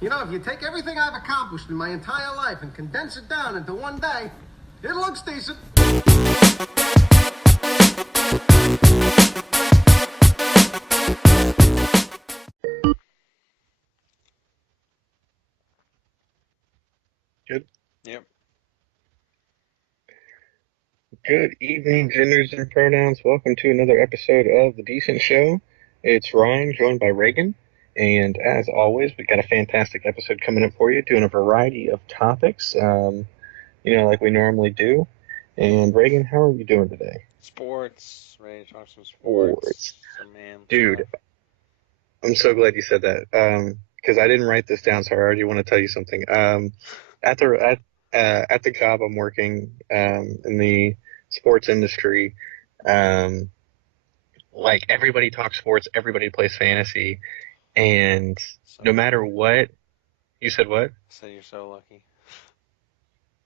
You know, if you take everything I've accomplished in my entire life and condense it down into one day, it looks decent. Good. Yep. Good evening, genders and pronouns. Welcome to another episode of The Decent Show. It's Ryan, joined by Reagan. And as always, we got a fantastic episode coming up for you, doing a variety of topics, like we normally do. And Reagan, how are you doing today? Sports. Ready to talk some Sports. sports. Some man Dude, stuff. I'm so glad you said that. Because I didn't write this down, so I already want to tell you something. At the at the job I'm working in the sports industry, um, like everybody talks sports, everybody plays fantasy, and So no matter lucky. what, you said what? So you're so lucky.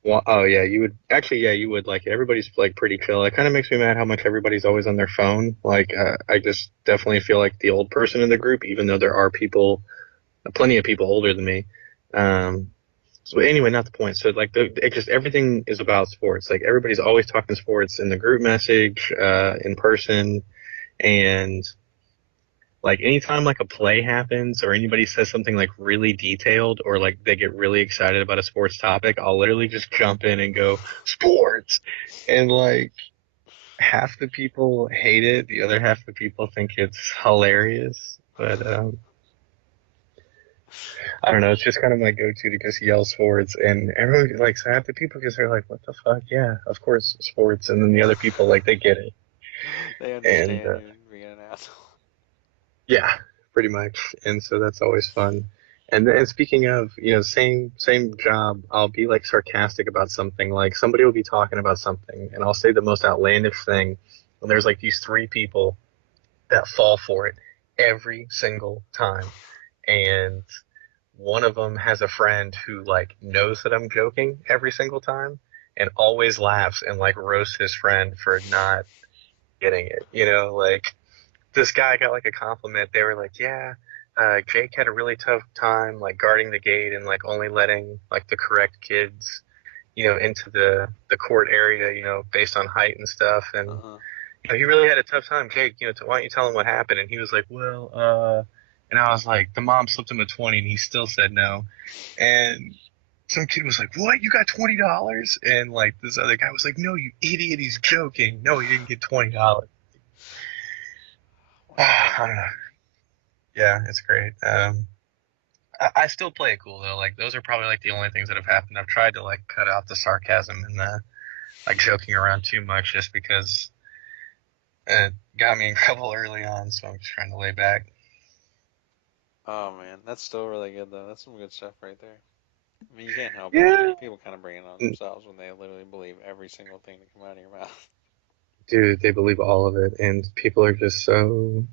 Well, oh yeah, you would actually, yeah, you would like it. Everybody's like pretty chill. It kind of makes me mad how much everybody's always on their phone. Like, I just definitely feel like the old person in the group, even though there are people, plenty of people older than me. Um, so anyway, not the point. So like, it just everything is about sports. Like everybody's always talking sports in the group message, in person, and like anytime like a play happens or anybody says something like really detailed or like they get really excited about a sports topic, I'll literally just jump in and go sports. And like half the people hate it, the other half the people think it's hilarious. But I don't know, it's just kind of my go-to to just yell sports, and everyone like so half the people just are like, "What the fuck? Yeah, of course sports." And then the other people like they get it, They and understand you being an asshole. yeah, pretty much. And so that's always fun. And then speaking of, same job, I'll be like sarcastic about something. Like somebody will be talking about something, and I'll say the most outlandish thing. And there's like these three people that fall for it every single time. And one of them has a friend who like knows that I'm joking every single time and always laughs and like roasts his friend for not getting it. Like this guy got like a compliment. They were like, yeah, Jake had a really tough time like guarding the gate and like only letting like the correct kids, into the court area, based on height and stuff. And Uh-huh. he really had a tough time, Jake. Why don't you tell him what happened? And he was like, well, and I was like, the mom slipped him a 20, and he still said no. And some kid was like, what? You got $20? And like this other guy was like, no, you idiot, he's joking. No, he didn't get $20. I Wow. don't know. Yeah, it's great. I still play it cool though. Like those are probably like the only things that have happened. I've tried to like cut out the sarcasm and the like joking around too much just because it got me in trouble early on. So I'm just trying to lay back. Oh man, that's still really good though. That's some good stuff right there. I mean, you can't help it. Yeah, People kind of bring it on mm, themselves when they literally believe every single thing that come out of your mouth. dude, they believe all of it, and people are just so.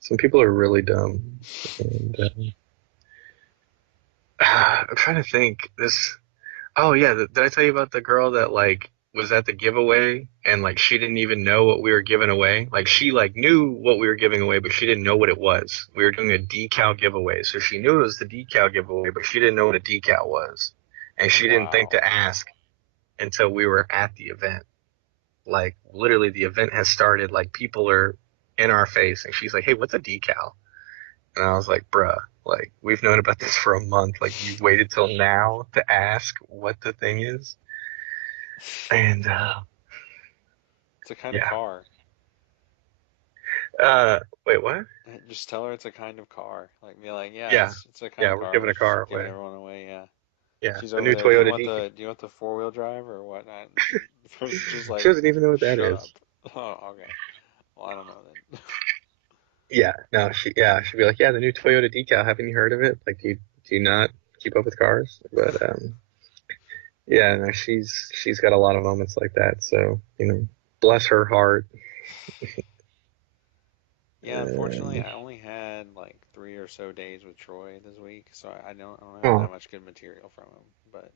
Some people are really dumb, and I'm trying to think. This. Oh yeah, did I tell you about the girl that like was at the giveaway and like she didn't even know what we were giving away? Like she like knew what we were giving away, but she didn't know what it was. We were doing a decal giveaway, so she knew it was the decal giveaway, but she didn't know what a decal was, and she didn't think Wow. to ask until we were at the event. Like literally, the event has started. Like people are in our face, and she's like, "Hey, what's a decal?" And I was like, bruh, like, we've known about this for a month. Like, you waited till now to ask what the thing is. And, It's a kind of yeah. car. Wait, what? Just tell her it's a kind of car. Like be like, yeah, Yeah. it's a kind Yeah, of we're car. giving We're a just car giving away. everyone away. Yeah. Yeah. She's A over new there. Do you Toyota want decal. the 4-wheel drive or whatnot? Just She like, doesn't even know what that shut up. is. Oh, okay. Well, I don't know then. Yeah. No, she'd be like, yeah, the new Toyota decal. Haven't you heard of it? Like, do you not keep up with cars? But, yeah, no, she's got a lot of moments like that. So, bless her heart. Yeah, unfortunately, Um, I only had like 3 or so days with Troy this week, so I don't have that oh, much good material from him. But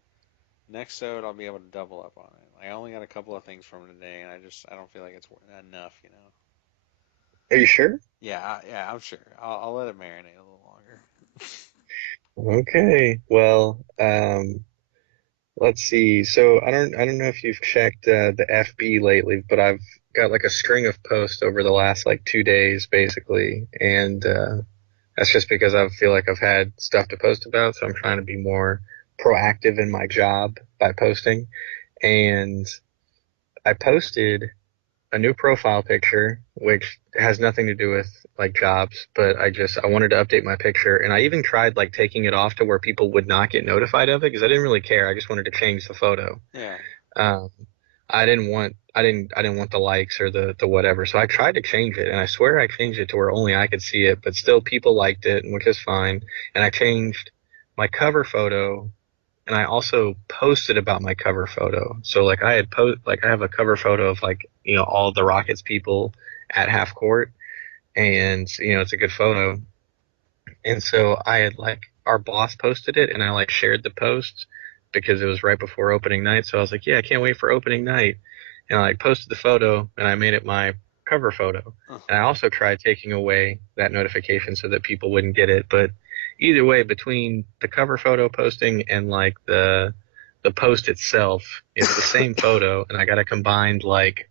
next ode, I'll be able to double up on it. I only got a couple of things from him today, and I don't feel like it's enough. are you sure? Yeah, yeah, I'm sure. I'll let it marinate a little longer. Okay. Well, let's see. So I don't know if you've checked the FB lately, but I've got like a string of posts over the last like 2 days, basically, and that's just because I feel like I've had stuff to post about. So I'm trying to be more proactive in my job by posting. And I posted a new profile picture, which has nothing to do with like jobs, but I wanted to update my picture, and I even tried like taking it off to where people would not get notified of it because I didn't really care. I just wanted to change the photo. Yeah. Um, I didn't want the likes or the whatever. So I tried to change it, and I swear I changed it to where only I could see it, but still people liked it, which is fine. And I changed my cover photo, and I also posted about my cover photo. So like I have a cover photo of like, all the Rockets people at half court, and it's a good photo. And so I had like our boss posted it, and I like shared the post because it was right before opening night. So I was like, yeah, I can't wait for opening night. And I like posted the photo, and I made it my cover photo. And I also tried taking away that notification so that people wouldn't get it. But either way, between the cover photo posting and like the post itself, it's the same photo, and I got a combined like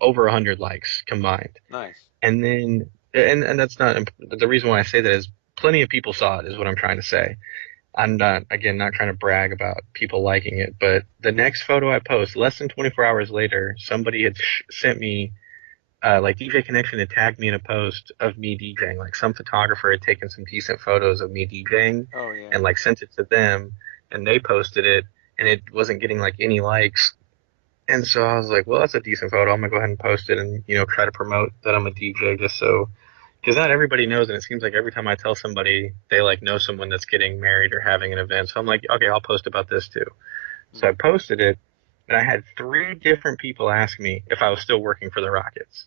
over 100 likes combined. Nice. And then, and that's not the reason why I say that is plenty of people saw it, is what I'm trying to say. I'm not, again, not trying to brag about people liking it, but the next photo I post, less than 24 hours later, somebody had sent me, like DJ Connection had tagged me in a post of me DJing. Like some photographer had taken some decent photos of me DJing Oh yeah. and like sent it to them, and they posted it, and it wasn't getting like any likes. And so I was like, well, that's a decent photo. I'm gonna go ahead and post it and, try to promote that I'm a DJ just so, because not everybody knows, and it seems like every time I tell somebody, they like know someone that's getting married or having an event. So I'm like, okay, I'll post about this too. So I Hmm. posted it, and I had three different people ask me if I was still working for the Rockets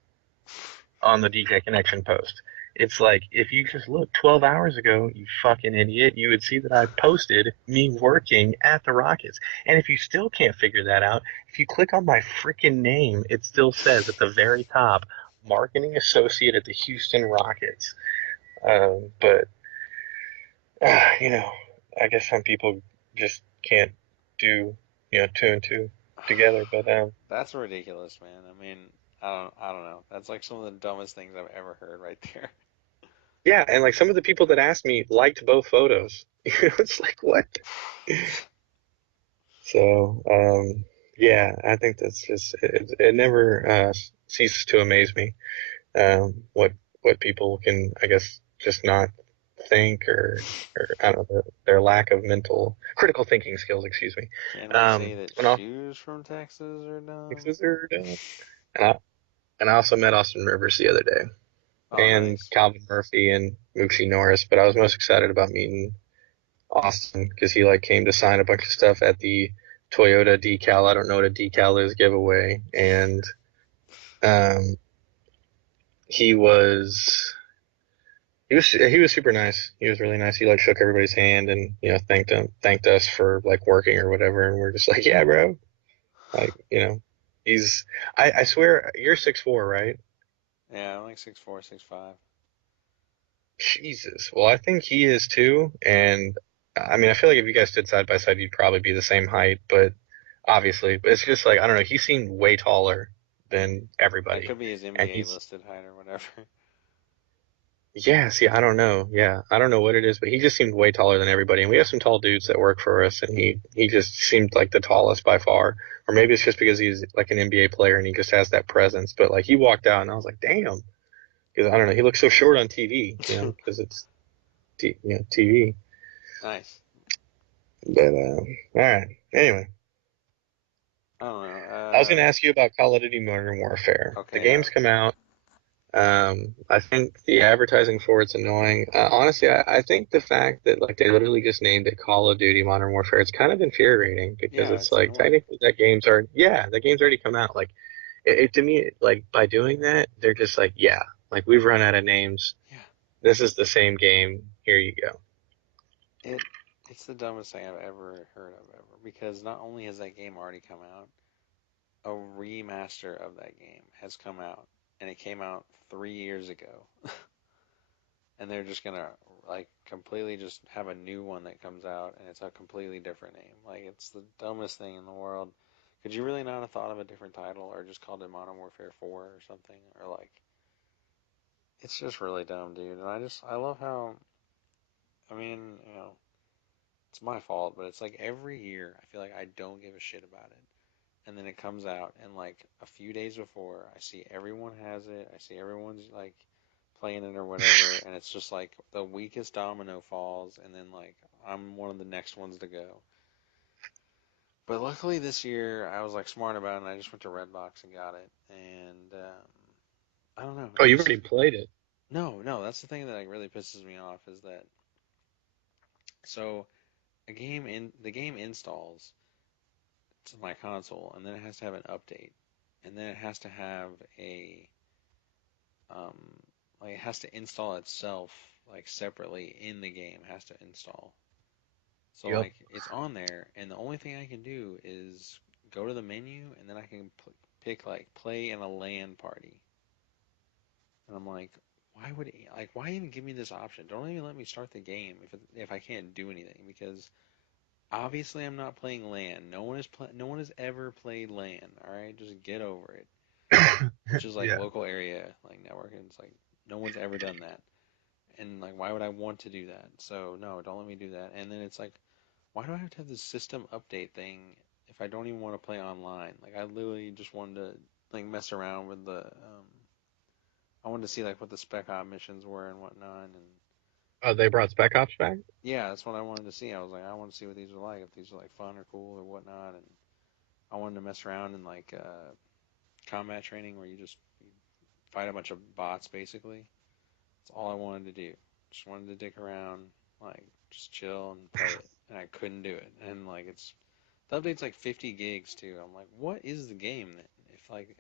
on the DJ Connection post. It's like, if you just look 12 hours ago, you fucking idiot, you would see that I posted me working at the Rockets. And if you still can't figure that out, if you click on my freaking name, it still says at the very top, marketing associate at the Houston Rockets. But, you know, I guess some people just can't do, two and two together. But, That's ridiculous, man. I mean, I don't know. That's like some of the dumbest things I've ever heard right there. yeah, and like some of the people that asked me liked both photos. It's like, what? So, yeah, I think that's just it never ceases to amaze me, what people can, I guess, just not think, or I don't know, their lack of mental critical thinking skills, excuse me. Can we say that And all shoes from Texas are dumb? things are done. And I also met Austin Rivers the other day, Oh, and nice. Calvin Murphy and Mookie Norris, but I was most excited about meeting Austin because he like came to sign a bunch of stuff at the Toyota decal. I don't know what a decal is giveaway, and um, he was he was super nice. He was really nice. He like shook everybody's hand and thanked us for like working or whatever, and we're just like, yeah, bro. Like, he's I swear you're 6'4", right? Yeah, I'm like 6'4", 6'5". Jesus. Well, I think he is too, and I mean, I feel like if you guys stood side by side, you'd probably be the same height, but obviously, but it's just like I don't know. He seemed way taller than It everybody, could be his and NBA he's listed height or whatever. yeah. See, I don't know. Yeah, I don't know what it is, but he just seemed way taller than everybody. And we have some tall dudes that work for us, and he just seemed like the tallest by far. Or maybe it's just because he's like an NBA player and he just has that presence. But like he walked out, and I was like, damn, because I don't know. He looks so short on TV, because it's TV. Nice. But all right. Anyway, I don't know. I was going to ask you about Call of Duty Modern Warfare. The Okay, yeah. game's come out. I think the advertising for it's annoying. Honestly, I think the fact that like they literally just named it Call of Duty Modern Warfare, it's kind of infuriating because Yeah, it's it's like annoying. technically that game's already come out. Like to me, like by doing that, they're just like, yeah, like we've run out of names. Yeah. This is the same game. Here you go. It it's the dumbest thing I've ever heard of ever because not only has that game already come out, a remaster of that game has come out and it came out 3 years ago. and they're just gonna like completely just have a new one that comes out, and it's a completely different name. Like it's the dumbest thing in the world. Could you really not have thought of a different title, or just called it Modern Warfare 4 or something, or like it's just really dumb, dude. And I love how I mean, it's my fault, but it's like every year I feel like I don't give a shit about it. And then it comes out, and like a few days before, I see everyone has it. I see everyone's like playing it or whatever, and it's just like the weakest domino falls, and then like I'm one of the next ones to go. But luckily this year I was like smart about it, and I just went to Redbox and got it. And I don't know, Oh, it you've just already played it. no, that's the thing that like really pisses me off is that so the game installs to my console, and then it has to have an update, and then it has to have a um, like it has to install itself like separately in the game. It has to install. So Yep. like it's on there, and the only thing I can do is go to the menu, and then I can pick like play in a LAN party. And I'm like, why even give me this option? Don't even let me start the game if I can't do anything because obviously I'm not playing LAN. No one has ever played LAN. All right, just get over it. Which is like Yeah. local area like networking. It's like no one's ever done that. And like why would I want to do that? So no, don't let me do that. And then it's like why do I have to have this system update thing if I don't even want to play online? Like I literally just wanted to like mess around with the I wanted to see like what the spec op missions were and whatnot and Oh, they brought Spec Ops back? yeah, that's what I wanted to see. I was like I want to see what these are like, if these are like fun or cool or whatnot, and I wanted to mess around in like combat training where you fight a bunch of bots basically. That's all I wanted to do. Just wanted to dick around, like just chill and play it, and I couldn't do it. And like the update's like 50 gigs too. I'm like, what is the game then? If like,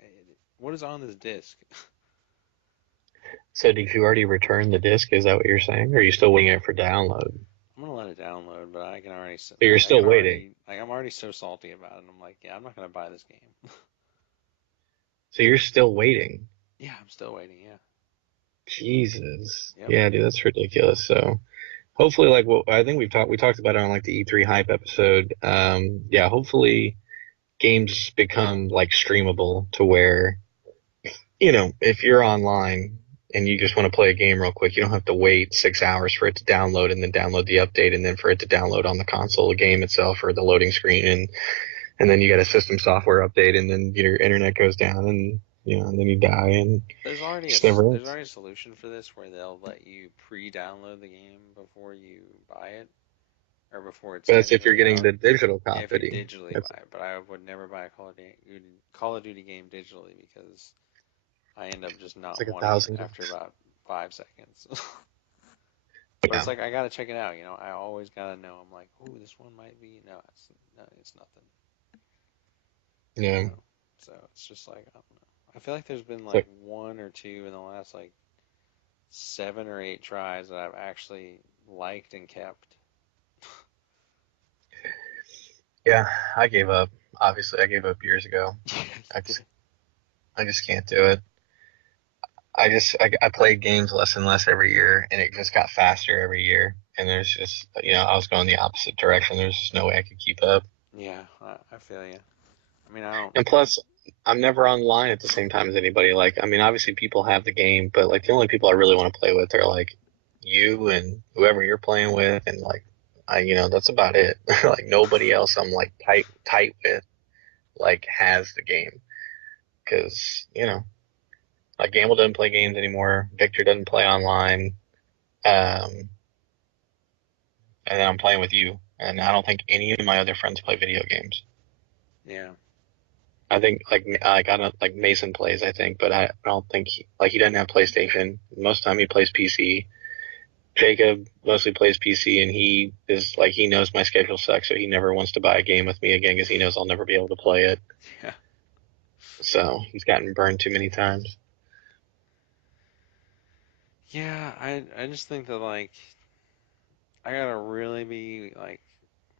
what is on this disc? So did you already return the disc? Is that what you're saying? Or are you still waiting it for download? I'm gonna let it download, but I can already, So you're I still can waiting. already, like, I'm already so salty about it. I'm like, yeah, I'm not gonna buy this game. So you're still waiting. Yeah, I'm still waiting. Yeah. Jesus. Yep. Yeah, dude, that's ridiculous. So hopefully, like what I think we talked about it on like the E3 hype episode. Yeah, hopefully games become like streamable to where, if you're online and you just want to play a game real quick, you don't have to wait 6 hours for it to download and then download the update and then for it to download on the console, the game itself or the loading screen and then you get a system software update and then your internet goes down and and then you die and just never There's ends. already a solution for this where they'll let you pre-download the game before you buy it or before it's But that's if you're technically getting out. the digital Yeah, if you copy. digitally That's buy it, but I would never buy a Call of Duty game digitally because I end up just it's not like a wanting it thousand after bucks. about 5 seconds. But Yeah. it's like I gotta check it out, I always gotta know. I'm like, ooh, this one might be no, it's nothing, you Yeah. know. So it's just like I don't know. I feel like there's been So like one or two in the last like 7 or 8 tries that I've actually liked and kept. yeah, I gave up. Obviously, I gave up years ago. Yeah, I you just I just can't do it. I played games less and less every year, and it just got faster every year. And there's just I was going the opposite direction. There's just no way I could keep up. Yeah, I feel you. I mean, I don't. And plus, I'm never online at the same time as anybody. Like, I mean, obviously people have the game, but like the only people I really want to play with are like you and whoever you're playing with, and like that's about it. Like nobody else I'm like tight with like has the game because like Gamble doesn't play games anymore. Victor doesn't play online. Um, and then I'm playing with you, and I don't think any of my other friends play video games. Yeah, I think I don't like Mason plays, I think, but I don't think he doesn't have PlayStation. Most of the time he plays PC. Jacob mostly plays PC, and he is like he knows my schedule sucks, so he never wants to buy a game with me again because he knows I'll never be able to play it. yeah, So he's gotten burned too many times. yeah. I just think that like I gotta really be like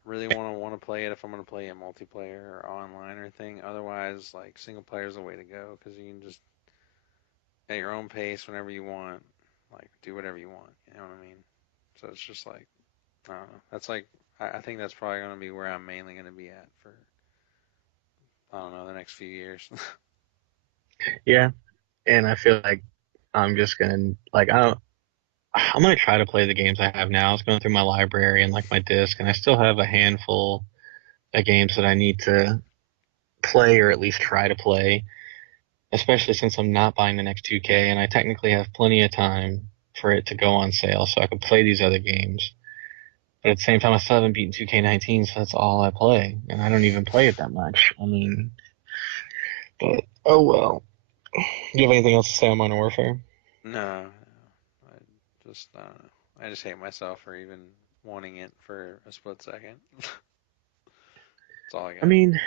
really want to play it if I'm gonna play a multiplayer or online or thing. Otherwise, like single player is the way to go because you can just at your own pace whenever you want. like do whatever you want. You know what I mean? So it's just like I don't know. That's like I think that's probably gonna be where I'm mainly gonna be at for I don't know the next few years. Yeah, and I feel like I'm just gonna like I don't. I'm gonna try to play the games I have now. I was going through my library and like my disc, and I still have a handful of games that I need to play or at least try to play. Especially since I'm not buying the next 2K, and I technically have plenty of time for it to go on sale, so I can play these other games. But at the same time, I still haven't beaten 2K19, so that's all I play, and I don't even play it that much. I mean, but oh well. Do you have anything else to say on Modern Warfare? No, no, I don't know. I just hate myself for even wanting it for a split second. That's all I I got. mean,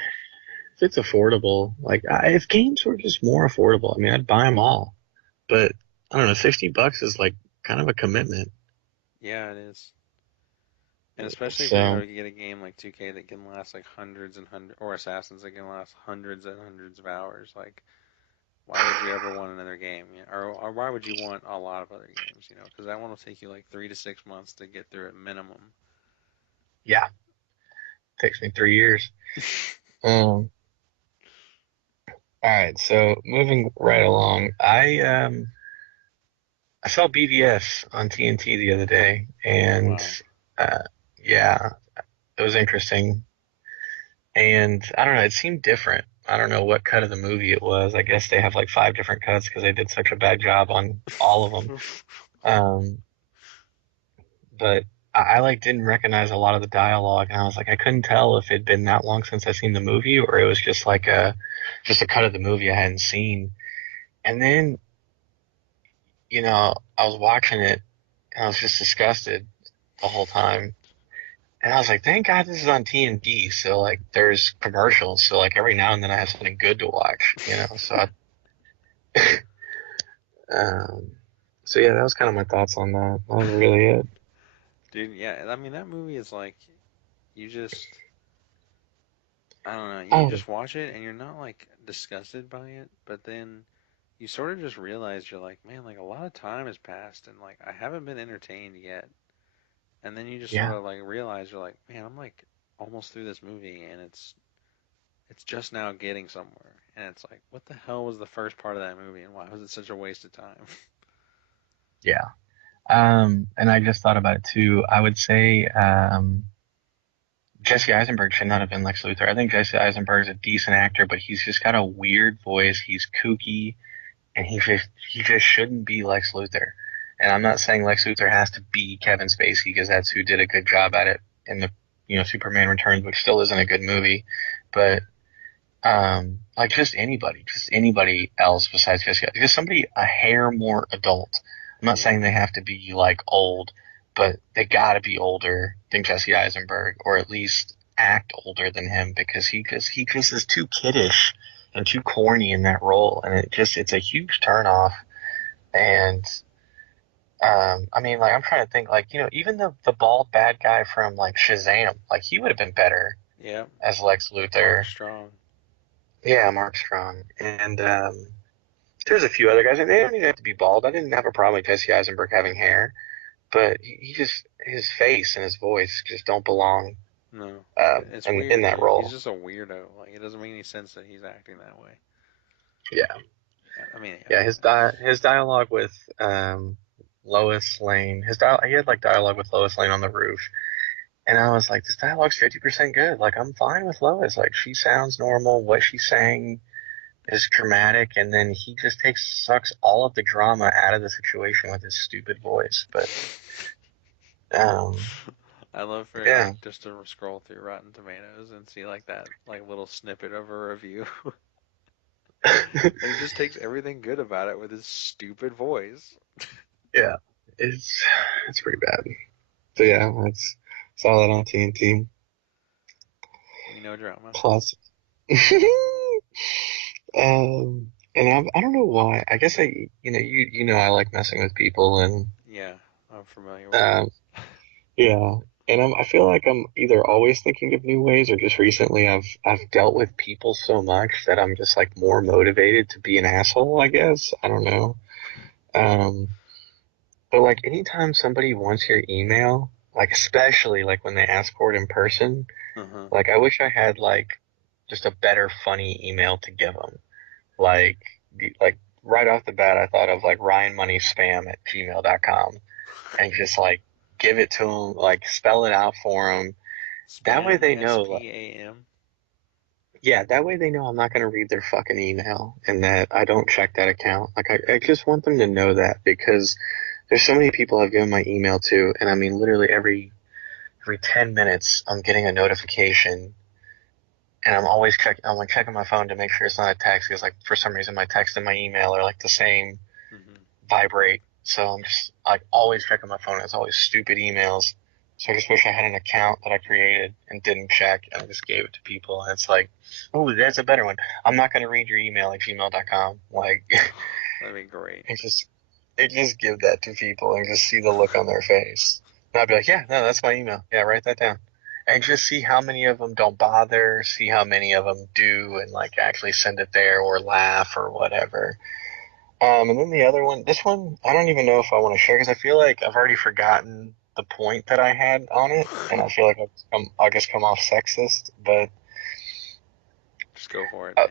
if it's affordable, like if games were just more affordable, I mean, I'd buy them all. But I don't know, $60 is like kind of a commitment. Yeah, it is. And especially if you're So going to get a game like 2K that can last like hundreds and hundreds, or Assassins that can last hundreds and hundreds of hours, like why would you ever want another game? Or why would you want a lot of other games? Because that one will take you like 3 to 6 months to get through at minimum. yeah, takes me 3 years. Um, all right, so moving right along, I saw BVS on TNT the other day, Oh and wow. uh, yeah, it was interesting. And I don't know, it seemed different. I don't know what cut of the movie it was. I guess they have like five different cuts because they did such a bad job on all of them. Um, but I like didn't recognize a lot of the dialogue, and I was like, I couldn't tell if it'd been that long since I seen the movie, or it was just like just a cut of the movie I hadn't seen. And then, I was watching it, and I was just disgusted the whole time. And I was like, thank God this is on TNT. So like, there's commercials. So like, every now and then I have something good to watch. Um, so yeah, that was kind of my thoughts on that. That was really it. Dude, yeah, I mean that movie is like you just I don't know, you Oh just watch it and you're not like disgusted by it, but then you sort of just realize you're like, man, like a lot of time has passed and like I haven't been entertained yet. And then you just sort yeah, of like realize you're like, man, I'm like almost through this movie and it's just now getting somewhere. And it's like, what the hell was the first part of that movie and why was it such a waste of time? yeah. And I just thought about it too. I would say Jesse Eisenberg should not have been Lex Luthor. I think Jesse Eisenberg is a decent actor, but he's just got a weird voice. He's kooky, and he just shouldn't be Lex Luthor. And I'm not saying Lex Luthor has to be Kevin Spacey because that's who did a good job at it in the Superman Returns, which still isn't a good movie. But like just anybody else besides just somebody a hair more adult. I'm not Yeah. saying they have to be like old, but they got to be older than Jesse Eisenberg, or at least act older than him because he just is too kiddish and too corny in that role, and it's a huge turnoff. And I mean, like I'm trying to think, like even the bald bad guy from like Shazam, like he would have been better Yeah. as Lex Mark Luthor. Strong. Yeah, Mark Strong. And there's a few other guys. And they don't even have to be bald. I didn't have a problem with Jesse Eisenberg having hair, but he just his face and his voice just don't belong No. It's in weird. that He's role. just a weirdo. Like it doesn't make any sense that he's acting that way. Yeah, Yeah, I mean, yeah. yeah. His dialogue with Lois Lane. He had like dialogue with Lois Lane on the roof, and I was like, this dialogue's 50% good. Like I'm fine with Lois. Like she sounds normal. What she's saying is dramatic, and then he just sucks all of the drama out of the situation with his stupid voice. But um, I love for yeah, like just to scroll through Rotten Tomatoes and see like that like little snippet of a review, and he just takes everything good about it with his stupid voice. yeah, it's it's pretty bad. So yeah, that's saw that on TNT. We know drama. Plus, and I don't know why. I guess I like messing with people, and Yeah, I'm familiar with that. um, yeah. And I feel like I'm either always thinking of new ways or just recently I've dealt with people so much that I'm just like more motivated to be an asshole, I guess. I don't know. Um, But like anytime somebody wants your email, like especially like when they ask for it in person, Uh-huh. like I wish I had like just a better funny email to give them. Like like right off the bat, I thought of like ryanmoneyspam@gmail.com and just like give it to them, like spell it out for them. That way Spam, they know, like, S-P-A-M. yeah, that way they know I'm not going to read their fucking email and that I don't check that account. Like, I just want them to know that because there's so many people I've given my email to, and I mean, literally every 10 minutes, I'm getting a notification, and I'm like checking my phone to make sure it's not a text because, like, for some reason, my text and my email are like the same Mm-hmm. vibrate. So I'm just like always checking my phone. It's always stupid emails. So I just wish I had an account that I created and didn't check and I just gave it to people. And it's like, oh, that's a better one. I'm not going to read your email at gmail.com. Like, That'd be great. it just, it just give that to people and just see the look on their face. And I'd be like, yeah, no, that's my email. Yeah, write that down. And just see how many of them don't bother, see how many of them do and like actually send it there or laugh or whatever. And then the other one, this one, I don't even know if I want to share because I feel like I've already forgotten the point that I had on it, and I feel like I'll just come off sexist. But Just go for it, uh, man.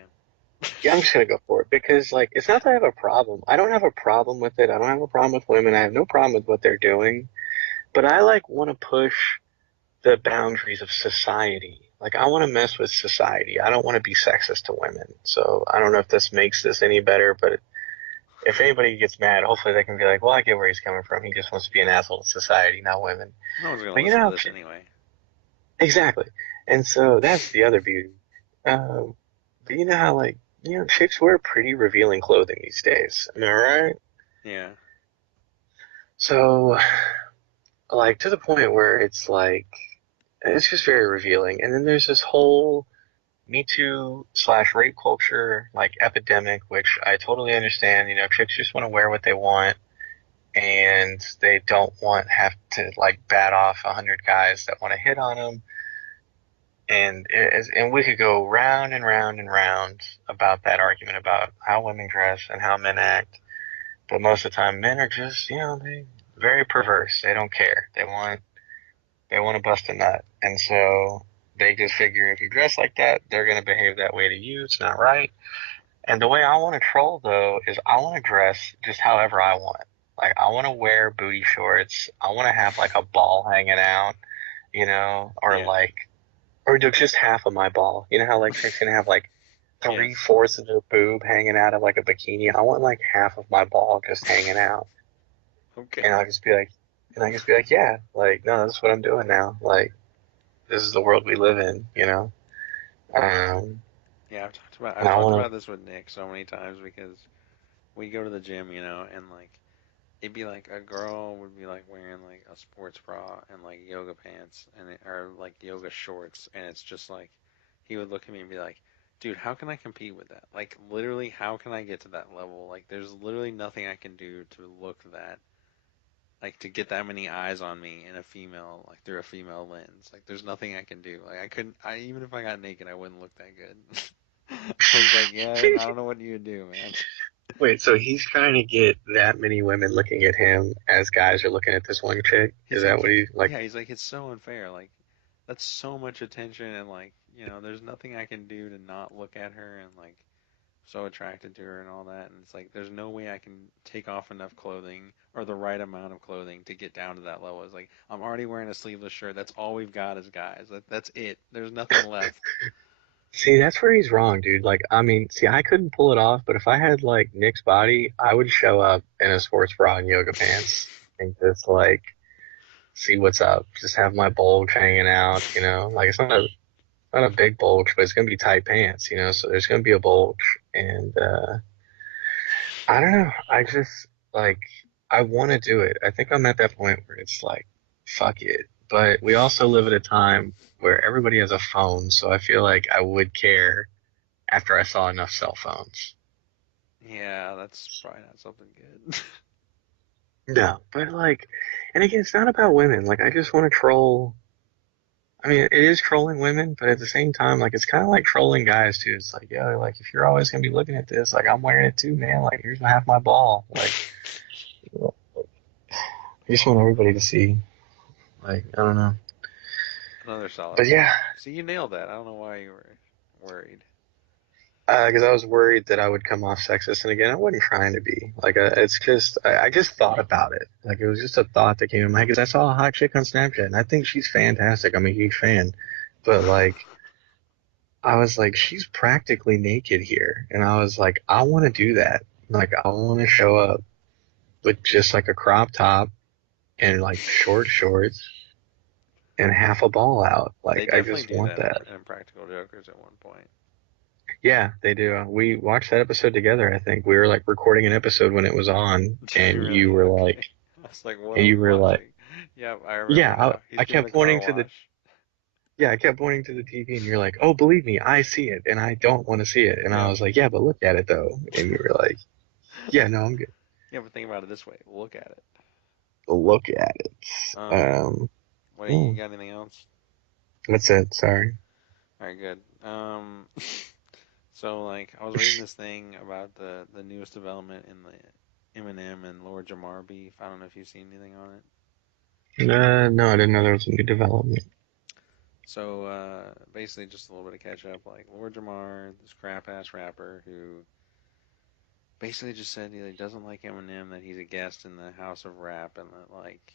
yeah, I'm just gonna go for it because like it's not that I have a problem. I don't have a problem with it. I don't have a problem with women. I have no problem with what they're doing. But I like want to push the boundaries of society. Like I want to mess with society. I don't want to be sexist to women. So I don't know if this makes this any better, but if anybody gets mad, hopefully they can be like, well, I get where he's coming from. He just wants to be an asshole to society, not women. No one's gonna But you listen to know, this anyway. exactly. And so that's the other beauty. Um, but you know how, like, chicks wear pretty revealing clothing these days. Am I right? Yeah. So, like, to the point where it's like, it's just very revealing. And then there's this whole Me Too slash rape culture, like, epidemic, which I totally understand. Chicks just want to wear what they want and they don't want have to like bat off 100 guys that want to hit on them. And we could go round and round and round about that argument about how women dress and how men act. But most of the time, men are just they very perverse. They don't care. They want to bust a nut, and so they just figure if you dress like that, they're gonna behave that way to you. It's not right. And the way I want to troll though is I want to dress just however I want. Like I want to wear booty shorts. I want to have like a ball hanging out, or Yeah. like, or just half of my ball. You know how like chicks can have like three Yes. fourths of their boob hanging out of like a bikini. I want like half of my ball just hanging out, and Okay. I just be like, yeah, like no, that's what I'm doing now. Like this is the world we live in, Um, Yeah, I've and I talked want about this with Nick so many times because we go to the gym, and like it'd be like a girl would be like wearing like a sports bra and like yoga pants or like yoga shorts, and it's just like he would look at me and be like, "Dude, how can I compete with that? Like literally, how can I get to that level? Like there's literally nothing I can do to look that like to get that many eyes on me in a female like through a female lens. Like there's nothing I can do. Like I couldn't I even if I got naked, I wouldn't look that good." I was like, "Yeah, to. I don't know what you would do, man." Wait, so he's trying to get that many women looking at him as guys are looking at this one chick? Is He's that like, what he like? yeah, he's like, it's so unfair. Like, that's so much attention, and like, there's nothing I can do to not look at her, and like, so attracted to her and all that. And it's like, there's no way I can take off enough clothing or the right amount of clothing to get down to that level. It's like, I'm already wearing a sleeveless shirt. That's all we've got as guys. That's it. There's nothing left. See, that's where he's wrong, dude. Like, I mean, see, I couldn't pull it off, but if I had like Nick's body, I would show up in a sports bra and yoga pants and just like see what's up. Just have my bulge hanging out, Like it's not a big bulge, but it's gonna be tight pants, So there's gonna be a bulge, and I don't know. I just like I want to do it. I think I'm at that point where it's like, fuck it. But we also live at a time where everybody has a phone, so I feel like I would care after I saw enough cell phones. Yeah, that's probably not something good. No, but like, and again, it's not about women. Like, I just want to troll. I mean, it is trolling women, but at the same time, like, it's kind of like trolling guys too. It's like, yo, like, if you're always gonna be looking at this, like, I'm wearing it too, man. Like, here's half my ball. Like, just want everybody to see. Like, I don't know. Another solid But point. yeah, See, you nailed that. I don't know why you were worried. because I was worried that I would come off sexist, and again, I wasn't trying to be. Like, it's just, I just thought about it. Like, it was just a thought that came in my head, because I saw a hot chick on Snapchat, and I think she's fantastic. I'm a huge fan. But, like, I was like, she's practically naked here. And I was like, I want to do that. Like, I want to show up with just like a crop top and like short shorts and half a ball out. They Like, I definitely just do want that that. in Impractical Jokers at one point. Yeah, they do. We watched that episode together, I think. We were like recording an episode when it was on, Did you and really? Okay. I was like, what are we you were like, watching? Yep, I remember yeah, now. He's I doing kept the car pointing to the, wash. yeah, I kept pointing to the TV, and you're like, oh, believe me, I see it, and I don't want to see it. And I Yep. was like, yeah, but look at it though. And you were like, yeah, no, I'm good. Yeah, but think about it this way. Look at it. Look at it. Um, Um, what do you hmm, got anything else? that's it. Sorry. All right, good. So like I was reading this thing about the newest development in the Eminem and Lord Jamar beef. I don't know if you've seen anything on it. No, I didn't know there was a new development. So basically, just a little bit of catch up. Like Lord Jamar, this crap ass rapper who basically just said he doesn't like Eminem, that he's a guest in the House of Rap, and that like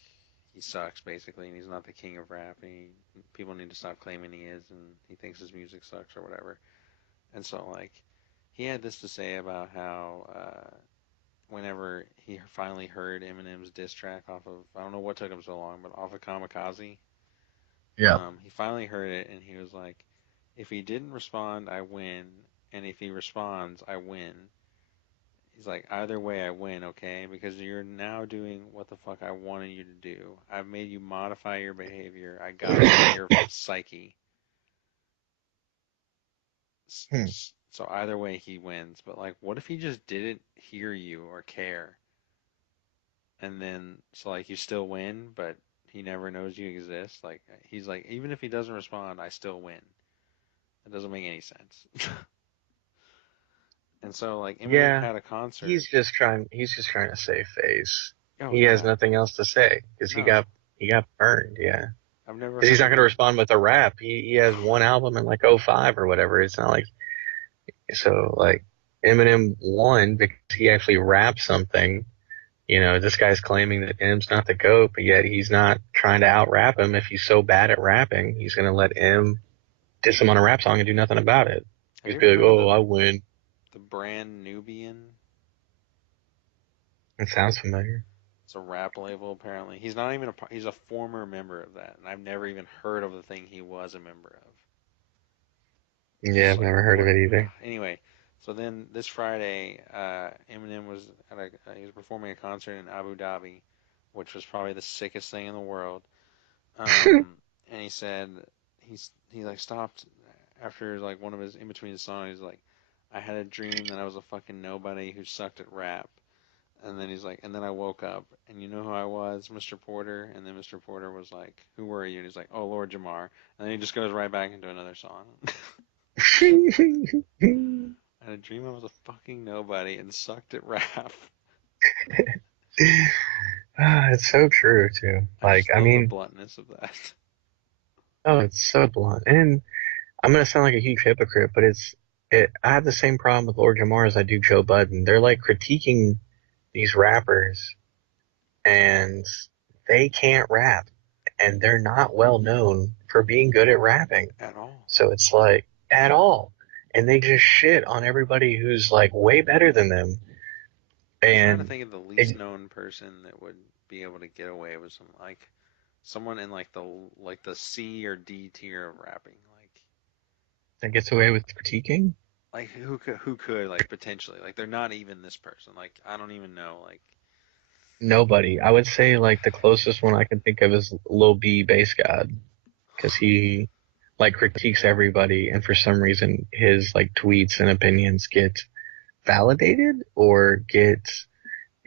he sucks basically, and he's not the king of rap, and people need to stop claiming he is, and he thinks his music sucks or whatever. And so like he had this to say about how whenever he finally heard Eminem's diss track off of, I don't know what took him so long, but off of Kamikaze, Yeah. he finally heard it and he was like, if he didn't respond, I win, and if he responds, I win. He's like, either way, I win, okay? Because you're now doing what the fuck I wanted you to do. I've made you modify your behavior. I got into your psyche. Hmm. So either way, he wins. But like, what if he just didn't hear you or care? And then, so like, you still win, but he never knows you exist. Like, he's like, even if he doesn't respond, I still win. It doesn't make any sense. And so, like, Eminem Yeah, had a concert. he's just trying to save face. Oh, He has yeah. nothing else to say because No, he got burned, yeah. I've never Because he's heard not of going to him. respond with a rap. He has one album in like '05 or whatever. It's not like, so like Eminem won because he actually rapped something. You know, this guy's claiming that M's not the GOAT, but yet he's not trying to out rap him. If he's so bad at rapping, he's going to let M diss him on a rap song and do nothing about it. Have He's you be ever like, heard of oh, I win. the brand Nubian? It sounds familiar. It's a rap label, apparently. He's not even he's a former member of that, and I've never even heard of the thing he was a member of. It's Yeah, just I've like, never heard of what? it either. Anyway, so then this Friday, Eminem was he was performing a concert in Abu Dhabi, which was probably the sickest thing in the world. And he said he like stopped after like one of his in between his songs. He's like, I had a dream that I was a fucking nobody who sucked at rap. And then he's like, and then I woke up, and you know who I was, Mr. Porter? And then Mr. Porter was like, who were you? And he's like, oh, Lord Jamar. And then he just goes right back into another song. I had a dream I was a fucking nobody and sucked at rap. It's so true too. I Like, just I love the mean, bluntness of that. oh, it's so blunt. And I'm gonna sound like a huge hypocrite, but I have the same problem with Lord Jamar as I do Joe Budden. They're like critiquing these rappers, and they can't rap, and they're not well known for being good at rapping. At all. So it's like at all, and they just shit on everybody who's like way better than them. I'm trying to And think of the least it, known person that would be able to get away with some like someone in like the C or D tier of rapping. it gets away with critiquing. Like who could like potentially like they're not even this person. Like I don't even know. Like Nobody. I would say like the closest one I can think of is Lil B Bass God because he like critiques everybody, and for some reason his like tweets and opinions get validated or get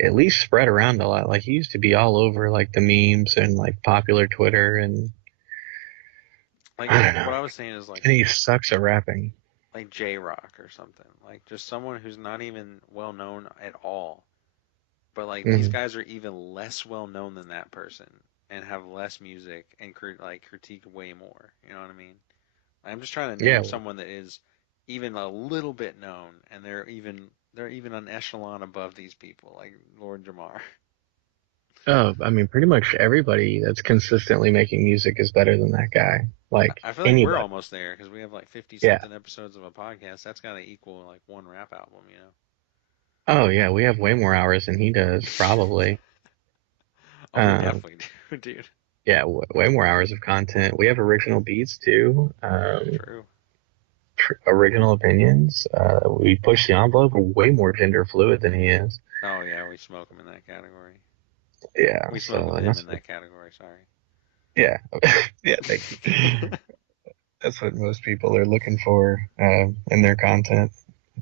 at least spread around a lot. Like he used to be all over like the memes and like popular Twitter, and like I don't what know. I was saying is And he sucks at rapping. like J Rock or something. Like just someone who's not even well known at all. but like these Hmm. guys are even less well known than that person and have less music and like critique way more. You know what I mean? I'm just trying to Yeah. name someone that is even a little bit known, and they're even an echelon above these people, like Lord Jamar. Oh, I mean, pretty much everybody that's consistently making music is better than that guy. Like I feel like we're anybody. almost there because we have like 50 Yeah. something episodes of a podcast. That's got to equal like one rap album, you Oh yeah, we have way more hours than he does, know? probably. Oh, we Um, definitely do, dude. yeah, way more hours of content. We have original beats too. True. Original opinions. We push the envelope. We're way more gender fluid than he is. Oh yeah, we smoke him in that category. Yeah. We smoke So, and him that's in what, that category. Sorry. yeah, yeah. Thank you. That's what most people are looking for in their content.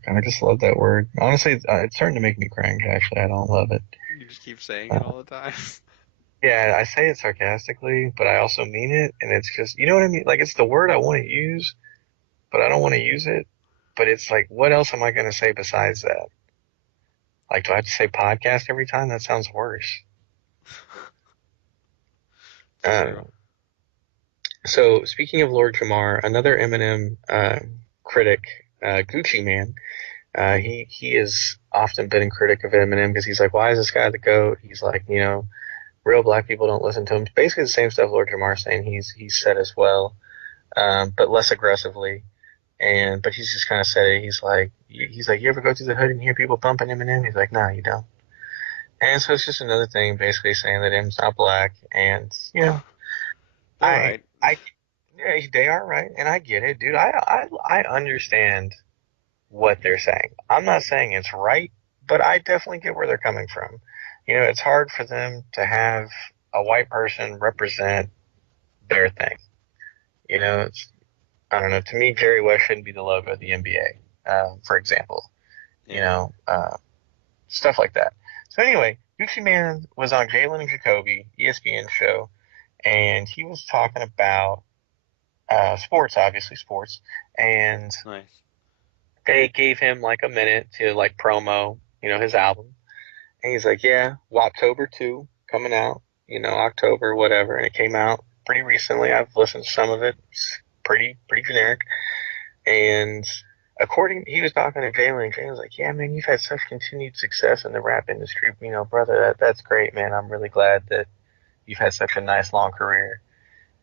I just love that word. Honestly, it's starting to make me cringe. Actually, I don't love it. You just keep saying it Uh, all the time. yeah, I say it sarcastically, but I also mean it, and it's just, you know what I mean? Like it's the word I want to use, but I don't want to use it. But it's like, what else am I going to say besides that? Like, do I have to say podcast every time? That sounds worse. It's true. So speaking of Lord Jamar, another Eminem critic, Gucci Man, he has often been a critic of Eminem because he's like, why is this guy the goat? He's like, real black people don't listen to him. Basically the same stuff Lord Jamar saying he's said as well, but less aggressively. But he's just kind of said it. He's like, you ever go through the hood and hear people bumping Eminem? He's like, nah, you don't. And so it's just another thing, basically saying that M's not black, and They're I right. I yeah, they are right, and I get it, dude. I understand what they're saying. I'm not saying it's right, but I definitely get where they're coming from. It's hard for them to have a white person represent their thing. It's I don't know. To me, Jerry West shouldn't be the logo of the NBA, for example. You Yeah. know, uh, Stuff like that. So anyway, Gucci Man was on Jalen and Jacoby, ESPN show, and he was talking about sports, obviously sports, and Nice. they gave him like a minute to like promo, his album. And he's like, yeah, Woptober 2 coming out, October, whatever. And it came out pretty recently. I've listened to some of it. It's pretty generic. And he was talking to Jalen, and Jalen was like, yeah, man, you've had such continued success in the rap industry. Brother, that's great, man. I'm really glad that you've had such a nice long career.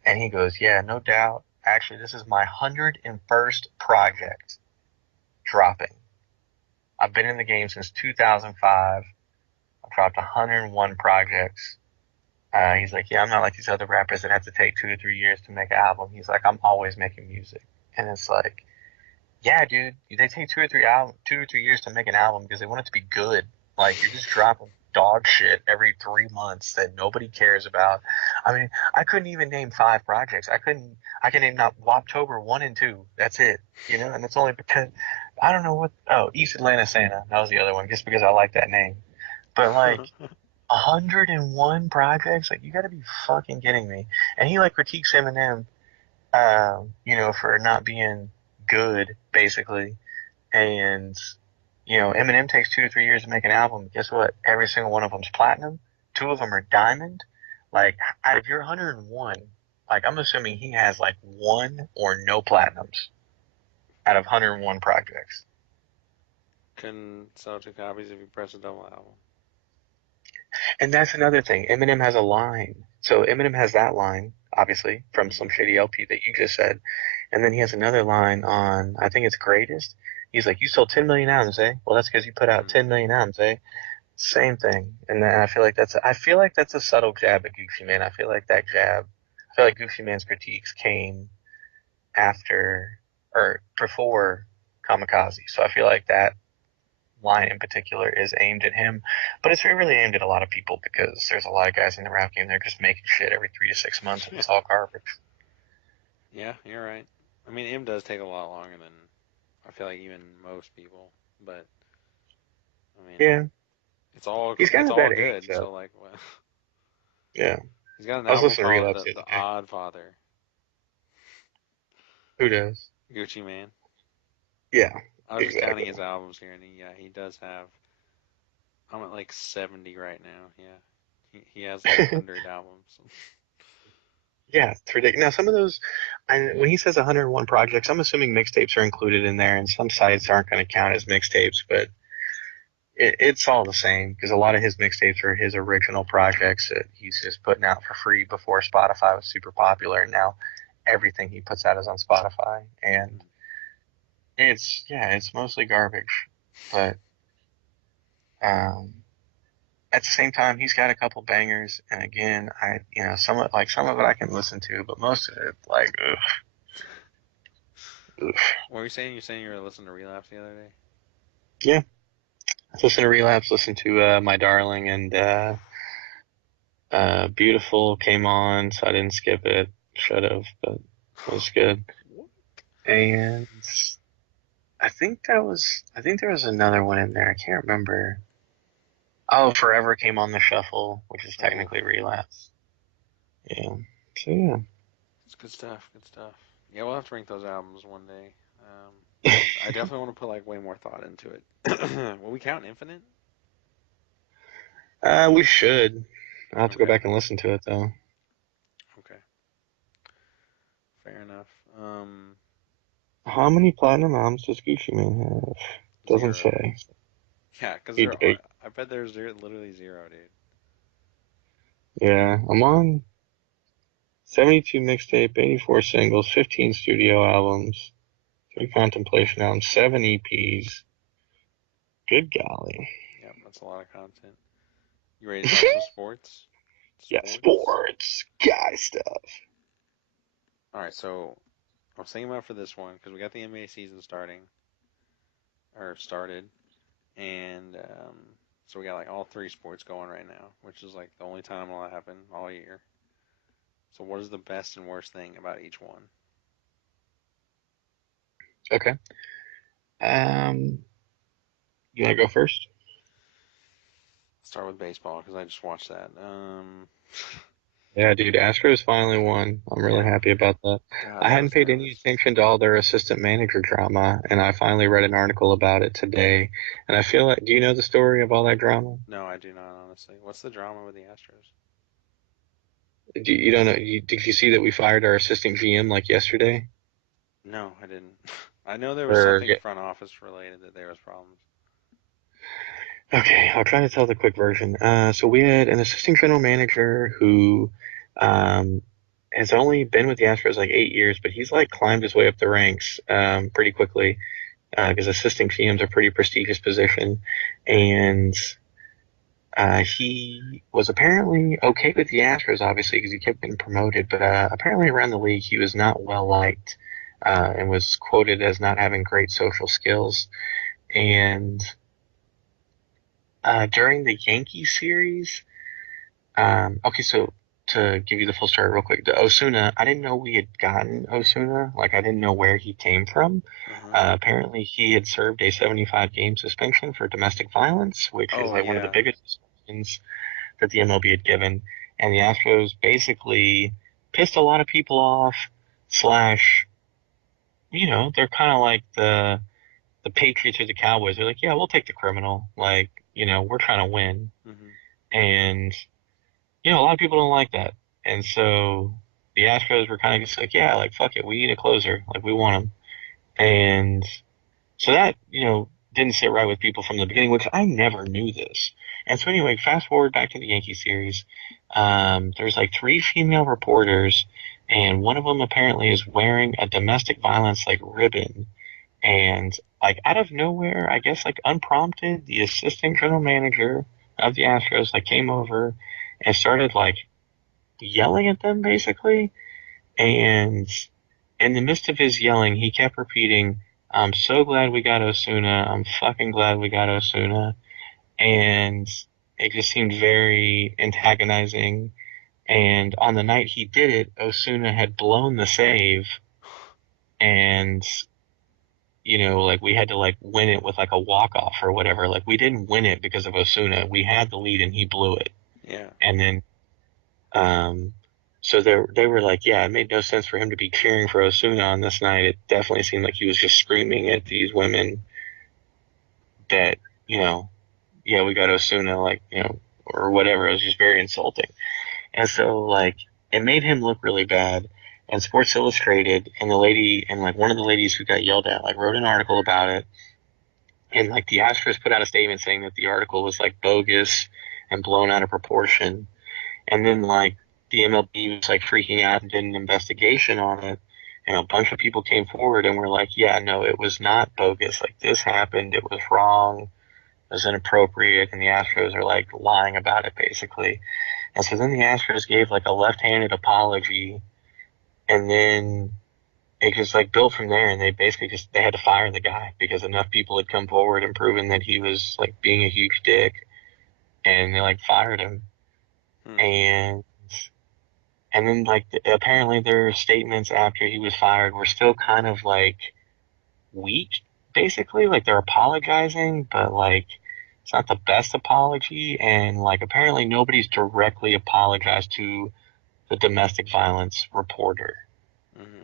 And he goes, yeah, no doubt. Actually, this is my 101st project dropping. I've been in the game since 2005. I've dropped 101 projects. He's like, yeah, I'm not like these other rappers that have to take 2 to 3 years to make an album. He's like, I'm always making music. And it's like, yeah, dude, they take 2 or 3 years to make an album because they want it to be good. Like you're just dropping dog shit every 3 months that nobody cares about. I mean, I couldn't even name 5 projects. I can name not Woptober 1 and 2. That's it. And it's only because I don't know what. Oh, East Atlanta Santa. That was the other one, just because I like that name. But like 101 projects, like you got to be fucking kidding me. And he like critiques Eminem, for not being good, basically. And Eminem takes 2 to 3 years to make an album. Guess what? Every single one of them's platinum. 2 of them are diamond. Like out of your 101, like I'm assuming he has like one or no platinums out of 101 projects. Can sell 2 copies if you press a double album. And that's another thing. Eminem has a line. So Eminem has that line, obviously, from Hmm. some shitty LP that you just said. And then he has another line on, I think it's Greatest. He's like, you sold 10 million albums, eh? Well, that's because you put out Hmm. 10 million albums, eh? Same thing. And I feel like that's a subtle jab at Gucci Man. I feel like Gucci Man's critiques came after or before Kamikaze. So I feel like that line in particular is aimed at him, but it's really aimed at a lot of people because there's a lot of guys in the rap game. They're just making shit every 3 to 6 months, and Yeah. it's all garbage. Yeah, you're right. I mean, M does take a lot longer than I feel like even most people, but I mean, Yeah, it's all he's it's gotten to all that age good. though. So like, well, Yeah, he's got an I was album listening to called Relapse the the the other day. Odd Father, Who does? Gucci Man. Yeah, I was just counting exactly. his albums here, and he does have I'm at like 70 right now. Yeah, he has like 100 albums. Yeah, it's ridiculous. Now, some of those, when he says 101 projects, I'm assuming mixtapes are included in there, and some sites aren't going to count as mixtapes, but it's all the same because a lot of his mixtapes are his original projects that he's just putting out for free before Spotify was super popular. And now everything he puts out is on Spotify, and it's mostly garbage, but um, at the same time, he's got a couple bangers, and again, some of it I can listen to, but most of it, like, ugh, ugh. What were you saying? You're saying you were listening to Relapse the other day? Yeah, listen to Relapse, listen to My Darling, and Beautiful came on, so I didn't skip it. Should have, but it was good. And I think there was another one in there. I can't remember. Oh, Forever came on the shuffle, which is Oh, technically Relapse. Yeah. So yeah. it's good stuff. Good stuff. Yeah, we'll have to rank those albums one day. I definitely want to put like way more thought into it. Will we count Infinite? We should. I'll have to go Okay. back and listen to it though. Okay. Fair enough. How many platinum albums does Gucci Mane have? Doesn't 0. say. Yeah, because He there are. did. I bet there's literally 0, dude. Yeah, I'm on 72 mixtape, 84 singles, 15 studio albums, 3 contemplation albums, 7 EPs. Good golly. Yep, that's a lot of content. You ready to talk some sports? Yeah, Sports. sports, guy stuff. All right, so I was thinking about for this one because we got the NBA season started, and so we got like all three sports going right now, which is like the only time it'll happen all year. So what is the best and worst thing about each one? Okay. Um, you want to go first? Start with baseball because I just watched that. Yeah, dude, Astros finally won. I'm really Yeah, happy about that. God, I I hadn't was paid any nervous. attention to all their assistant manager drama, and I finally read an article about it today. And I feel like, do you know the story of all that drama? No, I do not honestly. What's the drama with the Astros? You don't know? Did you see that we fired our assistant GM like yesterday? No, I didn't. I know there was Or something front office related that there was problems. okay, I'll try to tell the quick version. So we had an assistant general manager who um, has only been with the Astros like 8 years, but he's like climbed his way up the ranks pretty quickly because assistant GM's a pretty prestigious position, and he was apparently okay with the Astros, obviously, because he kept getting promoted. But apparently, around the league, he was not well liked and was quoted as not having great social skills. And during the Yankee series, okay, so to give you the full story real quick, the Osuna, I didn't know we had gotten Osuna. Like, I didn't know where he came from. Uh-huh. Apparently, he had served a 75 game suspension for domestic violence, which is Oh like one of the yeah. biggest suspensions that the MLB had given. And the Astros basically pissed a lot of people off, slash, they're kind of like the Patriots or the Cowboys. They're like, yeah, we'll take the criminal. Like, we're trying to win. Hmm. And a lot of people don't like that. And so the Astros were kind of just like, yeah, like, fuck it. We need a closer. Like, we want him. And so that, didn't sit right with people from the beginning, which I never knew this. And so anyway, fast forward back to the Yankee series. There's like 3 female reporters, and one of them apparently is wearing a domestic violence like ribbon. And like out of nowhere, I guess like unprompted, the assistant general manager of the Astros like came over and started like yelling at them basically. And in the midst of his yelling, he kept repeating, "I'm so glad we got Osuna. I'm fucking glad we got Osuna." And it just seemed very antagonizing. And on the night he did it, Osuna had blown the save, and like we had to like win it with like a walk off or whatever. Like we didn't win it because of Osuna. We had the lead and he blew it. Yeah. And then Um, so they were like, yeah, it made no sense for him to be cheering for Osuna on this night. It definitely seemed like he was just screaming at these women that, you know, yeah, we got Osuna, like, or whatever. It was just very insulting. And so, like, it made him look really bad. And Sports Illustrated and the lady, and like one of the ladies who got yelled at, like, wrote an article about it. And like the Astros put out a statement saying that the article was like bogus and blown out of proportion. And then like the MLB was like freaking out and did an investigation on it. And a bunch of people came forward and were like, yeah, no, it was not bogus. Like this happened. It was wrong. It was inappropriate. And the Astros are like lying about it basically. And so then the Astros gave like a left-handed apology. And then it just like built from there. And they basically they had to fire the guy because enough people had come forward and proven that he was like being a huge dick. And they like fired him. Hmm. And then like apparently their statements after he was fired were still kind of like weak, basically. Like they're apologizing, but like it's not the best apology. And like apparently nobody's directly apologized to the domestic violence reporter Hmm.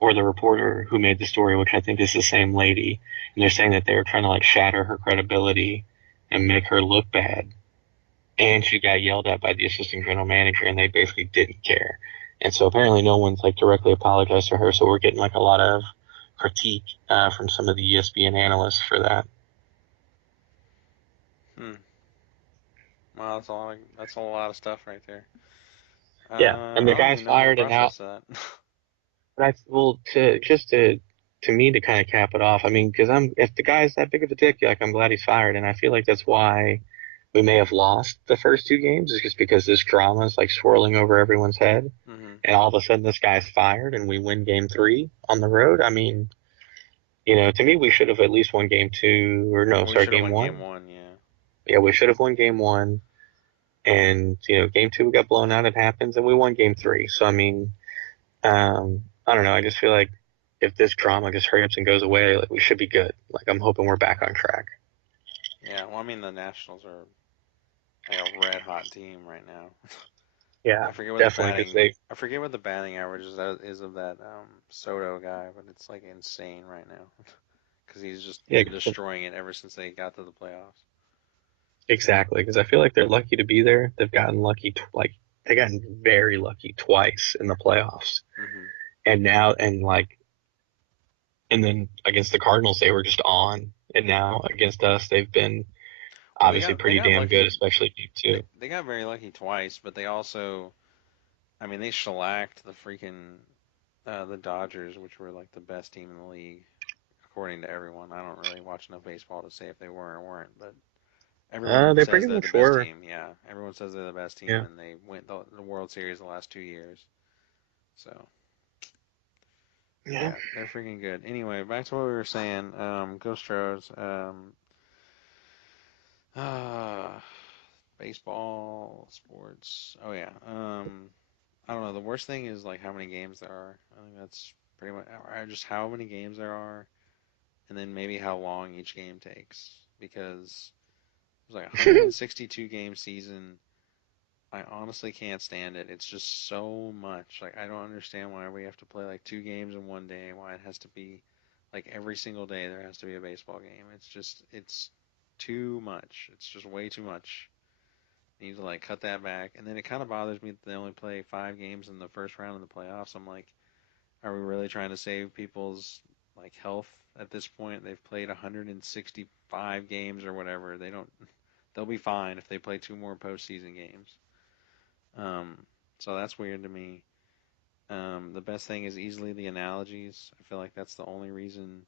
or the reporter who made the story, which I think is the same lady. And they're saying that they were trying to like shatter her credibility and make her look bad. And she got yelled at by the assistant general manager, and they basically didn't care. And so apparently no one's like directly apologized to her. So we're getting like a lot of critique from some of the ESPN analysts for that. Hmm. Wow, that's a lot of stuff right there. Yeah, and the I don't guy's even know how to fired, and now, process that. but I well to me to kind of cap it off. I mean, because if the guy's that big of a dick, like I'm glad he's fired, and I feel like that's why we may have lost the first two games is just because this drama is like swirling over everyone's head, Hmm. and all of a sudden this guy's fired, and we win game three on the road. I mean, to me, we should have at least won game two, or no, We sorry, should have game won game one. one, yeah. Yeah, we should have won game one. And, game two, we got blown out. It happens. And we won game three. So, I mean, I don't know. I just feel like if this drama just hurries and goes away, like we should be good. Like, I'm hoping we're back on track. Yeah, well, I mean, the Nationals are like a red hot team right now. Yeah, I forget what the definitely. Because batting. I forget what the batting average is of that Soto guy, but it's like insane right now because he's just yeah, been destroying it ever since they got to the playoffs. exactly. Because I feel like they're lucky to be there. They've gotten lucky, they gotten very lucky twice in the playoffs. Hmm. And now, and then against the Cardinals, they were just on. And now against us, they've been Well, obviously they pretty got damn good, lucky. especially game two. They got very lucky twice, but they also, I mean, they shellacked the freaking the Dodgers, which were like the best team in the league according to everyone. I don't really watch enough baseball to say if they were or weren't, but everyone They says pretty they're the much best were. team. Yeah, everyone says they're the best team, Yeah. and they went the World Series the last 2 years. So Yeah. yeah, they're freaking good. Anyway, back to what we were saying. Go Stros. Uh, baseball, sports. Oh yeah. I don't know. The worst thing is like how many games there are. I think that's pretty much or just how many games there are, and then maybe how long each game takes. Because it was like 162 game season. I honestly can't stand it. It's just so much. Like I don't understand why we have to play like two games in one day. Why it has to be like every single day there has to be a baseball game. It's too much. It's just way too much. You need to like cut that back. And then it kind of bothers me that they only play 5 games in the first round of the playoffs. I'm like, are we really trying to save people's like health at this point? They've played 165 games or whatever. They'll be fine if they play two more postseason games. Um, so that's weird to me. The best thing is easily the analogies. I feel like that's the only reason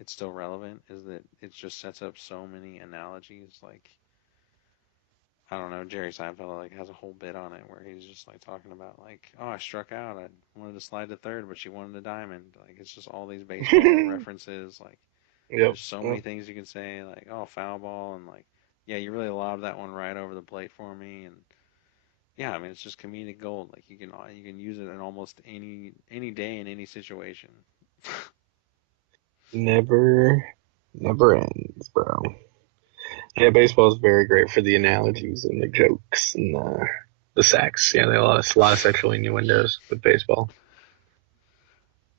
it's still relevant is that it just sets up so many analogies. Like I don't know, Jerry Seinfeld like has a whole bit on it where he's just like talking about like, oh, I struck out. I wanted to slide to third, but she wanted a diamond. Like it's just all these baseball references. Like Yep. there's so many Yep. things you can say. Like oh, foul ball, and like yeah, you really lobbed that one right over the plate for me. And yeah, I mean it's just comedic gold. Like you can use it in almost any day in any situation. Never, never ends, bro. Yeah, baseball is very great for the analogies and the jokes and the sex. Yeah, a lot of sexual innuendos with baseball.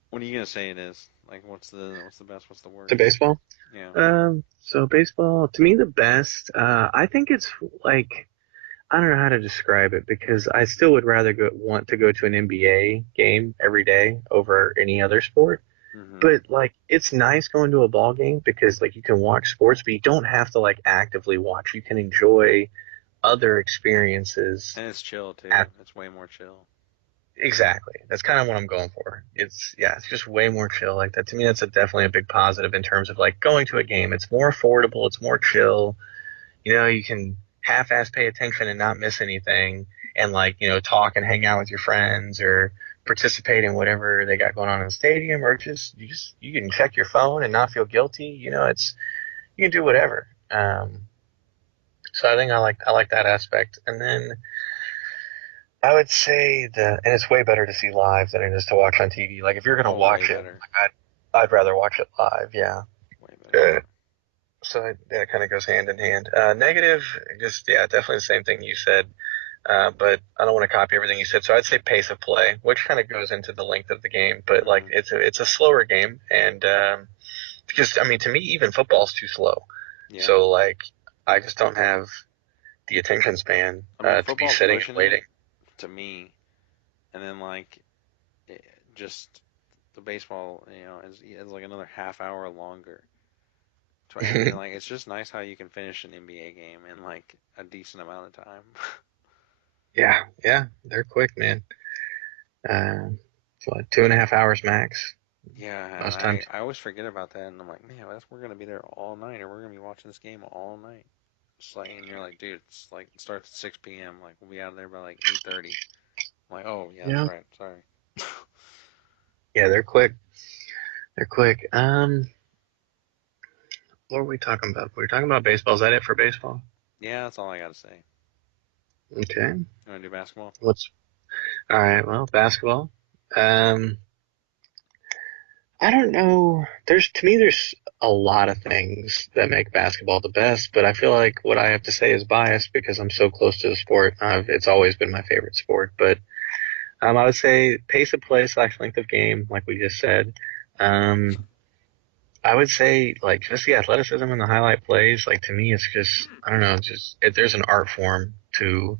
What are you gonna say it is? Like, what's the best? What's the To worst? baseball. Yeah. So baseball to me the best. I think it's like I don't know how to describe it because I still would rather want to go to an NBA game every day over any other sport. Hmm. But like it's nice going to a ball game because like you can watch sports, but you don't have to like actively watch. You can enjoy other experiences And it's chill too. at It's way more chill. exactly. That's kind of what I'm going for. It's just way more chill like that. To me, that's definitely a big positive in terms of like going to a game. It's more affordable. It's more chill. You can half-ass pay attention and not miss anything, and like talk and hang out with your friends or participate in whatever they got going on in the stadium, or just you can check your phone and not feel guilty. It's you can do whatever. So I think I like that aspect, and then I would say and it's way better to see live than it is to watch on TV. Like if you're gonna Oh, way watch it, better. like I'd rather watch it live. Yeah. Way better. Uh, so that kind of goes hand in hand. Negative, just yeah, definitely the same thing you said. But I don't want to copy everything you said. So I'd say pace of play, which kind of goes into the length of the game. But like Hmm. it's a slower game, and because I mean to me even football's too slow. Yeah. So like I just don't have the attention span I mean, to be football's sitting and pushing it waiting. to me, and then like it, just the baseball, is like another half hour longer. And like it's just nice how you can finish an NBA game in like a decent amount of time. Yeah, yeah, they're quick, man. So like 2.5 hours max Yeah, and most I times. I always forget about that, and I'm like, man, we're gonna be there all night, or we're gonna be watching this game all night. It's like, and you're like, dude, it's like it starts at 6 p.m. Like we'll be out of there by like 8:30. I'm like, oh yeah, that's Yeah, right. Sorry. yeah, they're quick. They're quick. What were we talking about? We were talking about baseball. Is that it for baseball? Yeah, that's all I gotta say. Okay. You wanna do basketball? What's all right? Well, basketball. Um, I don't know. There's a lot of things that make basketball the best, but I feel like what I have to say is biased because I'm so close to the sport. It's always been my favorite sport, but I would say pace of play / length of game, like we just said. Um, I would say like just the athleticism and the highlight plays. Like to me, it's just I don't know. There's an art form to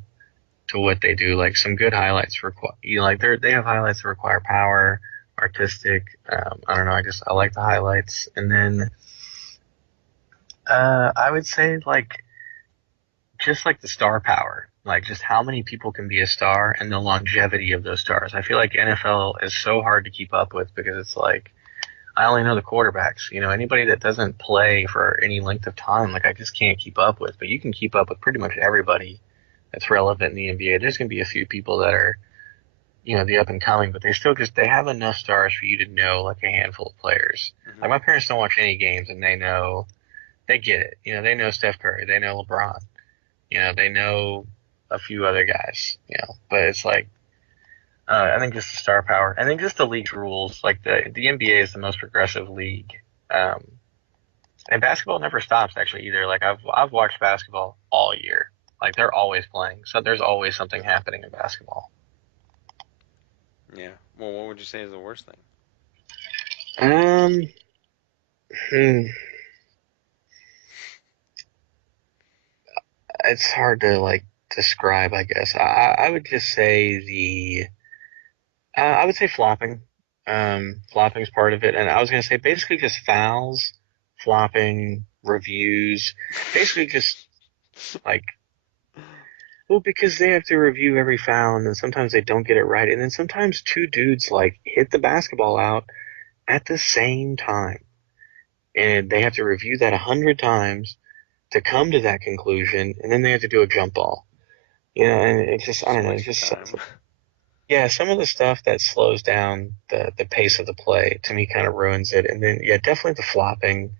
what they do. Like some good highlights require like they have highlights that require power, artistic. I don't know. I like the highlights, and then I would say like just like the star power. Like just how many people can be a star and the longevity of those stars. I feel like NFL is so hard to keep up with because it's like I only know the quarterbacks. Anybody that doesn't play for any length of time, like I just can't keep up with. But you can keep up with pretty much everybody that's relevant in the NBA. There's going to be a few people that are, the up and coming, but they have enough stars for you to know like a handful of players. Like Hmm. my parents don't watch any games and they get it. They know Steph Curry, they know LeBron, they know a few other guys, but it's like, I think just the star power. I think just the league's rules. Like the NBA is the most progressive league. Um, and basketball never stops actually either. Like I've watched basketball all year. Like they're always playing. So there's always something happening in basketball. Yeah. Well, what would you say is the worst thing? Um, hmm, it's hard to like describe, I guess. I would just say I would say flopping. Flopping is part of it. And I was going to say basically just fouls, flopping, reviews, basically just like well, because they have to review every foul, and then sometimes they don't get it right, and then sometimes two dudes like hit the basketball out at the same time, and they have to review that 100 times to come to that conclusion, and then they have to do a jump ball. And it's just I Just a don't know, waste of time. yeah, some of the stuff that slows down the pace of the play to me kind of ruins it, and then yeah, definitely the flopping,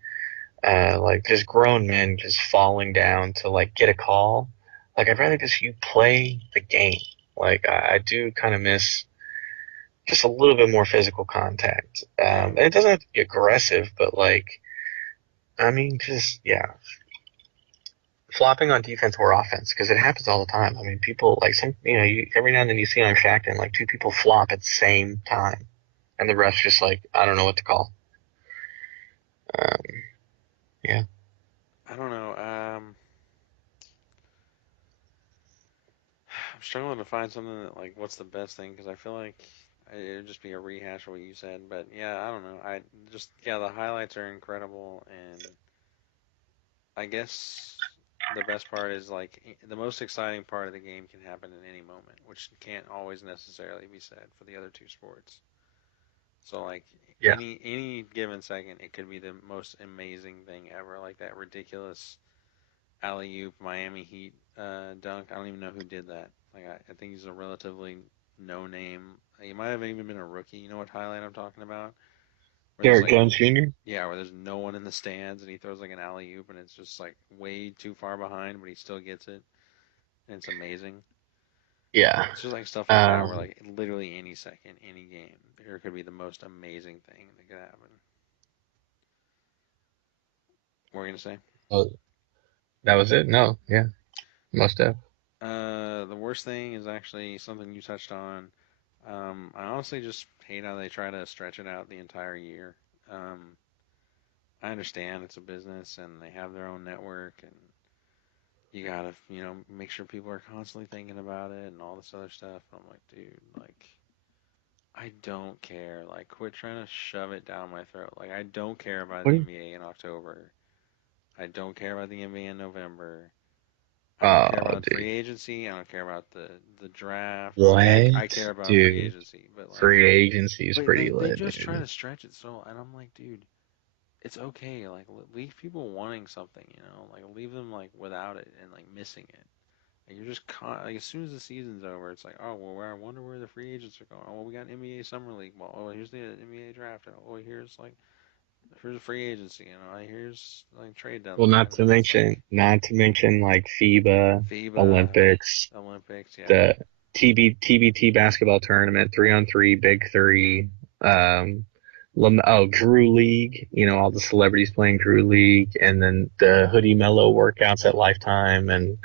like just grown men just falling down to like get a call. Like I'd rather just you play the game. Like I do kind of miss just a little bit more physical contact. Yeah. And it doesn't have to be aggressive, but like I mean, just yeah, flopping on defense or offense because it happens all the time. I mean, people like every now and then you see on Shaqtin like two people flop at the same time, and the ref's just like I don't know what to call. Um, yeah. I don't know. I'm struggling to find something that like what's the best thing because I feel like it would just be a rehash of what you said. But yeah, I don't know. I just yeah, the highlights are incredible, and I guess the best part is like the most exciting part of the game can happen in any moment, which can't always necessarily be said for the other two sports. So like Yeah. any given second, it could be the most amazing thing ever, like that ridiculous alley oop Miami Heat dunk. I don't even know who did that. Like I think he's a relatively no name. He might have even been a rookie. You know what highlight I'm talking about? Where there's Derek like Jones Jr. yeah, where there's no one in the stands and he throws like an alley oop and it's just like way too far behind, but he still gets it. And it's amazing. Yeah. It's just like stuff like that where Um, like literally any second, any game, there could be the most amazing thing that could happen. What were you gonna say? oh, that was it. No. Yeah. Most def. The worst thing is actually something you touched on. I honestly just hate how they try to stretch it out the entire year. Um, I understand it's a business and they have their own network and you gotta, make sure people are constantly thinking about it and all this other stuff. I'm like, dude, like, I don't care. Like, quit trying to shove it down my throat. Like, I don't care about What? the do you- NBA in October. I don't care about the NBA in November. I don't care Oh, about dude. free agency. I don't care about the draft. I mean, I What? care about free Dude. agency, but like, Free agency is but they pretty they lit, just try dude. to stretch it so, and I'm like, dude, it's okay. Like, leave people wanting something, like leave them like without it and like missing it. Like, you're just like as soon as the season's over, it's like, oh well, I wonder where the free agents are going. Oh, well, we got NBA summer league. Well, oh, here's the NBA draft. Oh, here's a free agency. Here's like trade Well, deadline, and then it's like not to mention like FIBA, FIBA, Olympics, Olympics. Yeah, the TBT basketball tournament, 3-on-3, Big Three, um, Drew League, all the celebrities playing Drew League, and then the Hoodie Mellow workouts at Lifetime, and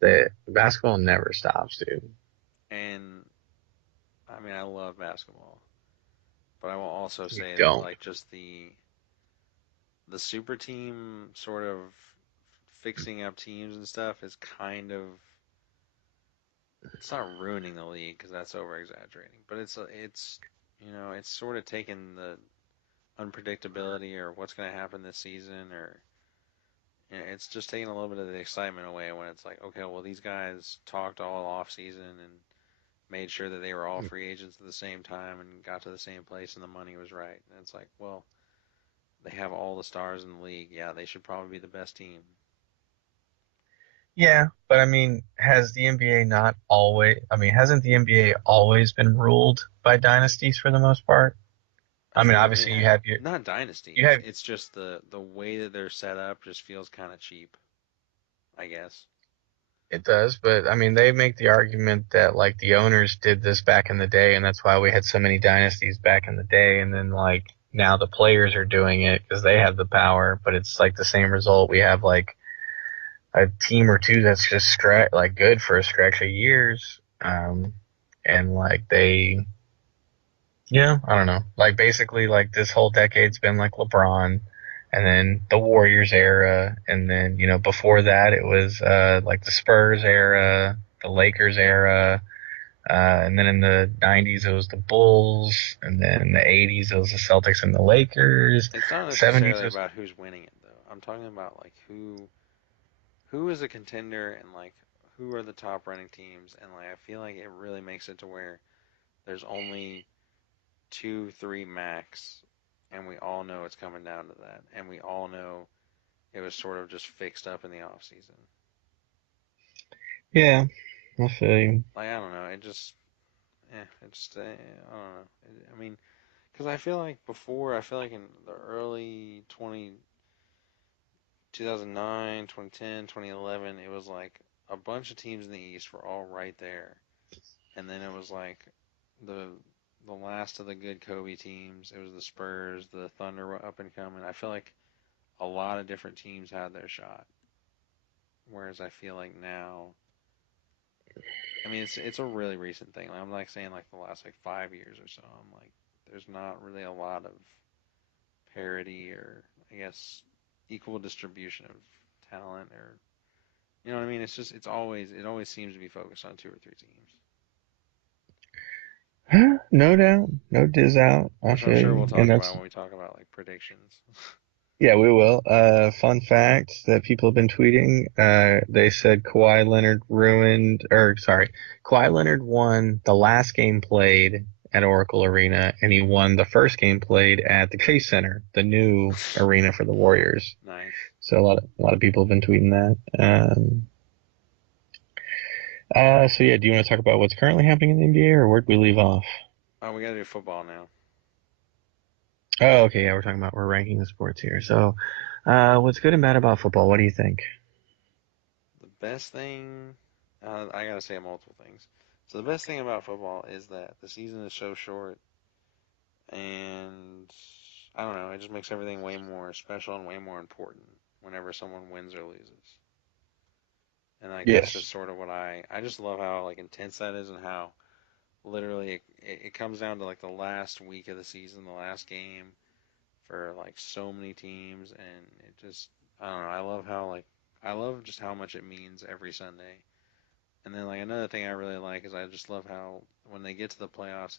the basketball never stops, dude. and I mean, I love basketball, but I will also You say that don't. like just the super team sort of fixing up teams and stuff is kind of it's not ruining the league because that's over exaggerating, but it's sort of taken the unpredictability or what's going to happen this season or it's just taking a little bit of the excitement away when it's like okay well these guys talked all off season and made sure that they were all free agents at the same time and got to the same place and the money was right and it's like well they have all the stars in the league. Yeah, they should probably be the best team. Yeah, but I mean, has the NBA not always? I mean, hasn't the NBA always been ruled by dynasties for the most part? I mean, For obviously not you dynasties. have It's just the way that they're set up just feels kind of cheap, I guess. it does, but I mean, they make the argument that like the owners did this back in the day, and that's why we had so many dynasties back in the day, and then like now the players are doing it because they have the power, but it's like the same result. We have like a team or two that's just like good for a stretch of years, and like yeah, I don't know. Like basically, like this whole decade's been like LeBron, and then the Warriors era, and then before that it was like the Spurs era, the Lakers era, and then in the '90s it was the Bulls, and then in the '80s it was the Celtics and the Lakers. It's not '70s necessarily was about who's winning it though. I'm talking about like who is a contender and like who are the top running teams and like I feel like it really makes it to where there's only 2, 3 max and we all know it's coming down to that and we all know it was sort of just fixed up in the off season. yeah, I feel you. Like I don't know, I don't know. I mean, because I feel like before, I feel like in the early 2009, 2010, 2011, it was like a bunch of teams in the East were all right there, and then it was like the the last of the good Kobe teams. It was the Spurs, the Thunder were up and coming. I feel like a lot of different teams had their shot, whereas I feel like now. I mean, it's a really recent thing. Like, I'm like saying like the last like 5 years or so. I'm like, there's not really a lot of parity or I guess equal distribution of talent or you know what I mean? It's just it always seems to be focused on two or three teams. No doubt, no diz out. I Which I'm feel sure we'll you, and talk about that's when we talk about like predictions. yeah, we will. Fun fact that people have been tweeting. They said Kawhi Leonard won the last game played at Oracle Arena, and he won the first game played at the Chase Center, the new arena for the Warriors. Nice. So a lot of people have been tweeting that. So yeah, do you want to talk about what's currently happening in the NBA, or where would we leave off? Oh, we gotta do football now. Oh, okay, yeah, we're ranking the sports here. So, what's good and bad about football? What do you think? The best thing, I gotta say multiple things. So the best thing about football is that the season is so short, and I don't know, it just makes everything way more special and way more important whenever someone wins or loses. And like that's Yes. just sort of what I just love how like intense that is and how literally it comes down to like the last week of the season, the last game for like so many teams, and it just I don't know. I love just how much it means every Sunday. And then like another thing I really like is I just love how when they get to the playoffs,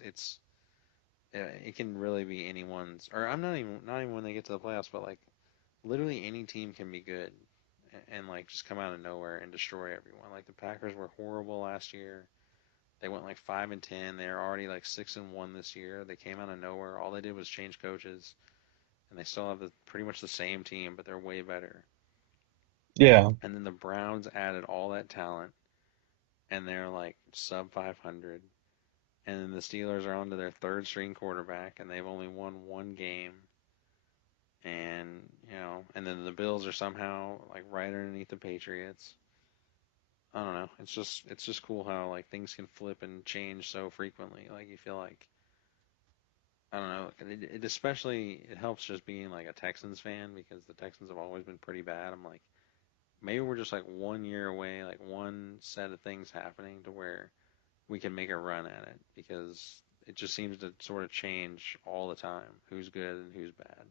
it can really be anyone's. Or I'm not even when they get to the playoffs, but like literally any team can be good and like just come out of nowhere and destroy everyone. Like the Packers were horrible last year. They went like 5-10. They're already like 6-1 this year. They came out of nowhere. All they did was change coaches, and they still have pretty much the same team, but they're way better. Yeah. And then the Browns added all that talent, and they're like sub 500. And then the Steelers are on to their third string quarterback, and they've only won one game. And and then the Bills are somehow like right underneath the Patriots. I don't know. It's just cool how like things can flip and change so frequently. Like you feel like I don't know. It especially it helps just being like a Texans fan because the Texans have always been pretty bad. I'm like maybe we're just like 1 year away, like one set of things happening to where we can make a run at it because it just seems to sort of change all the time. Who's good and who's bad.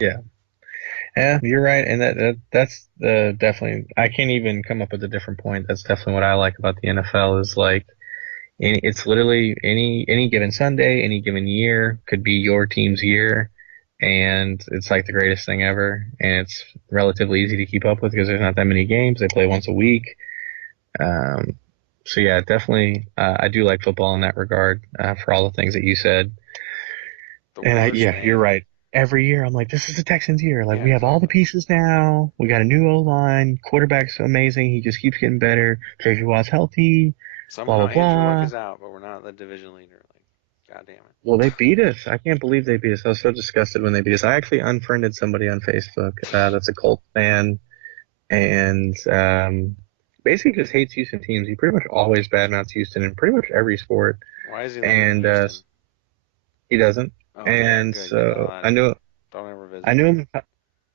Yeah. Yeah, you're right, and that's definitely. I can't even come up with a different point. That's definitely what I like about the NFL is like it's literally any given Sunday, any given year could be your team's year, and it's like the greatest thing ever. And it's relatively easy to keep up with because there's not that many games. They play once a week. Um, so yeah, definitely, I do like football in that regard for all the things that you said. The And worst yeah, you're thing, right. Every year, I'm like, this is the Texans' year. Like, yeah, we have all the exactly. pieces now. We got a new O line. Quarterback's amazing. He just keeps getting better. J.J. Watt's healthy. Blah Somehow blah Andrew Luck blah. is out, but we're not the division leader. Like, god damn it. Well, they beat us. I can't believe they beat us. I was so disgusted when they beat us. I actually unfriended somebody on Facebook that's a Colts fan and basically just hates Houston teams. He pretty much always badmouths Houston in pretty much every sport, Why does he live in and Houston? he doesn't. Oh, okay, And good. Get the hell so out of here. Don't ever I visit. knew him.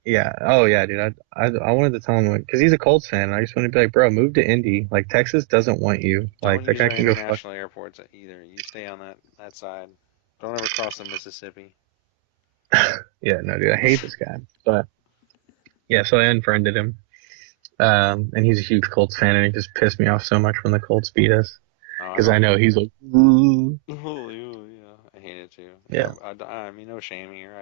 Yeah. Oh yeah, dude. I wanted to tell him because he's a Colts fan. And I just wanted to be like, bro, move to Indy. Like Texas doesn't want you. Like Don't that use guy our can go fuck. international airports either. You stay on that side. Don't ever cross the Mississippi. Yeah, no, dude. I hate this guy. But yeah, so I unfriended him. And he's a huge Colts fan, and it just pissed me off so much when the Colts beat us Oh, I because I don't. know he's like, ooh. Oh, yeah, I hate it too. Yeah. Yeah, I mean, no shame here.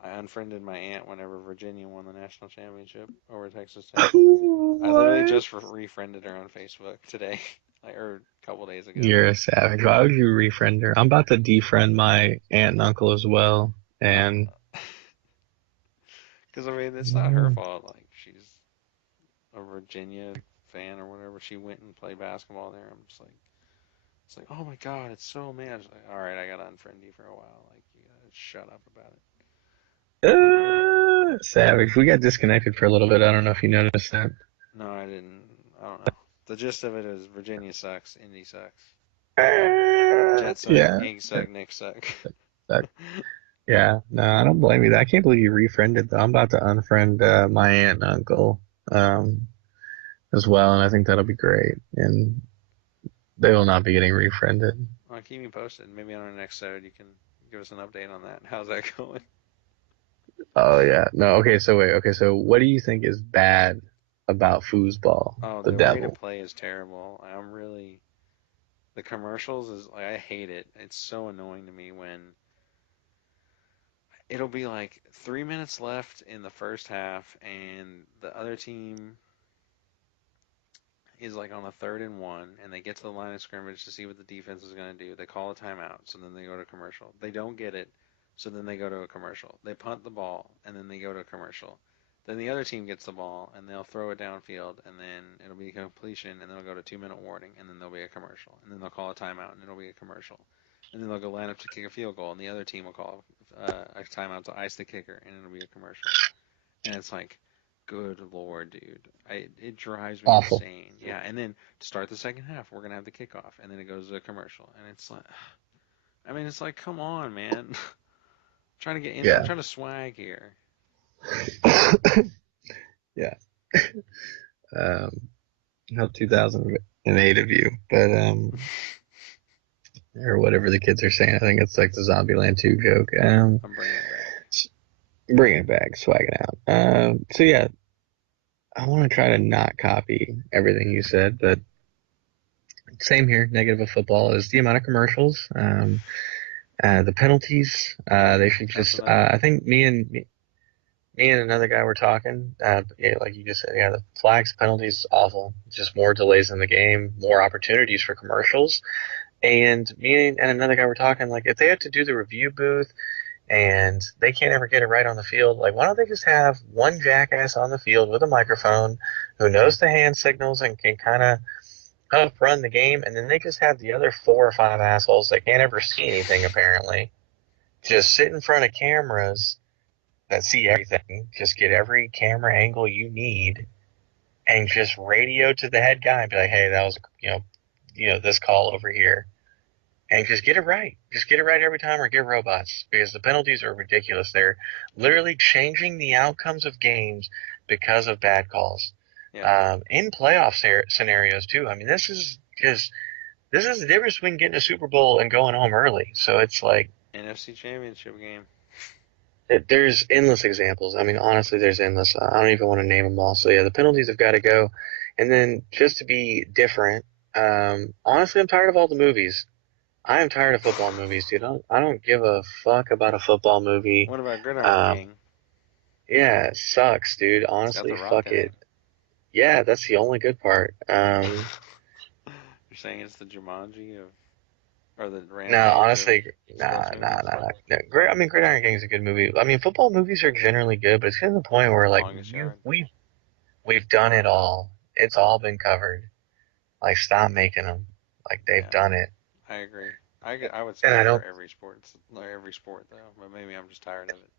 I unfriended my aunt whenever Virginia won the national championship over Texas Tech. I literally What? just refriended her on Facebook today, like or a couple days ago. You're a savage. Why would you refriend her? I'm about to defriend my aunt and uncle as well. And Because I mean, it's not her fault. Like she's a Virginia fan or whatever. She went and played basketball there. I'm just like, it's like, oh my god, it's so mad. It's like, all right, I gotta unfriend you for a while. Like you gotta shut up about it. savage. We got disconnected for a little bit. I don't know if you noticed that. No, I didn't. I don't know. The gist of it is Virginia sucks. Indy sucks. Jets suck. Yeah. Yanks suck. Knicks suck. That- yeah. No, I don't blame you. I can't believe you refriended though. I'm about to unfriend my aunt and uncle as well, and I think that'll be great. And they will not be getting refriended. Well, keep me posted. Maybe on our next episode you can give us an update on that. How's that going? Oh yeah. No. Okay. So wait. Okay. So what do you think is bad about foosball, Oh, the the way to devil? play is terrible. The commercials is like I hate it. It's so annoying to me when it'll be like 3 minutes left in the first half and the other team is like on a 3rd and 1 and they get to the line of scrimmage to see what the defense is going to do. They call a timeout, so then they go to commercial. They don't get it, so then they go to a commercial. They punt the ball and then they go to a commercial. Then the other team gets the ball and they'll throw it downfield and then it'll be a completion and then it'll go to 2 minute warning and then there'll be a commercial and then they'll call a timeout and it'll be a commercial and then they'll go line up to kick a field goal and the other team will call a timeout to ice the kicker and it'll be a commercial. And it's like, good lord, dude, it drives me Awful. insane. Yeah, and then to start the second half, we're gonna have the kickoff, and then it goes to a commercial, and it's like, I mean, it's like, come on, man, I'm Yeah. trying to swag here. Yeah. Um, how 2008 of you, but or whatever the kids are saying. I think it's like the Zombieland 2 joke. I'm bringing it back. Bringing it back, swagging out. So yeah, I want to try to not copy everything you said, but same here. Negative of football is the amount of commercials. The penalties. They should That's just. another I one. think me and another guy were talking. Yeah, like you just said, yeah, the flags penalties awful. Just more delays in the game, more opportunities for commercials. And me and another guy were talking like if they had to do the review booth and they can't ever get it right on the field, like why don't they just have one jackass on the field with a microphone who knows the hand signals and can kind of help run the game, and then they just have the other 4 or 5 assholes that can't ever see anything apparently just sit in front of cameras that see everything, just get every camera angle you need, and just radio to the head guy and be like, "Hey, that was this call over here," and just get it right. Just get it right every time, or get robots because the penalties are ridiculous. They're literally changing the outcomes of games because of bad calls. Yeah, In playoff scenarios too. I mean, this is the difference between getting a Super Bowl and going home early. So it's like NFC Championship game. there's endless examples. I mean, honestly, there's endless. I don't even want to name them all. So yeah, the penalties have got to go. And then just to be different, honestly, I'm tired of all the movies. I am tired of football movies, dude. I don't give a fuck about a football movie. What about Gridiron Um, Gang? yeah, it sucks, dude. It's got Honestly, The Rock fuck in it. it. Yeah, that's the only good part. You're saying it's the Jumanji of, or the No, Rampage of honestly, sports movies? Great. I mean, Gridiron Gang is a good movie. I mean, football movies are generally good, but it's getting to the point where like Longest Yard. we've done it all. It's all been covered. Like, stop making them. Like, they've Yeah, done it. I agree. I would say And I that for don't. every sport though, but maybe I'm just tired of it.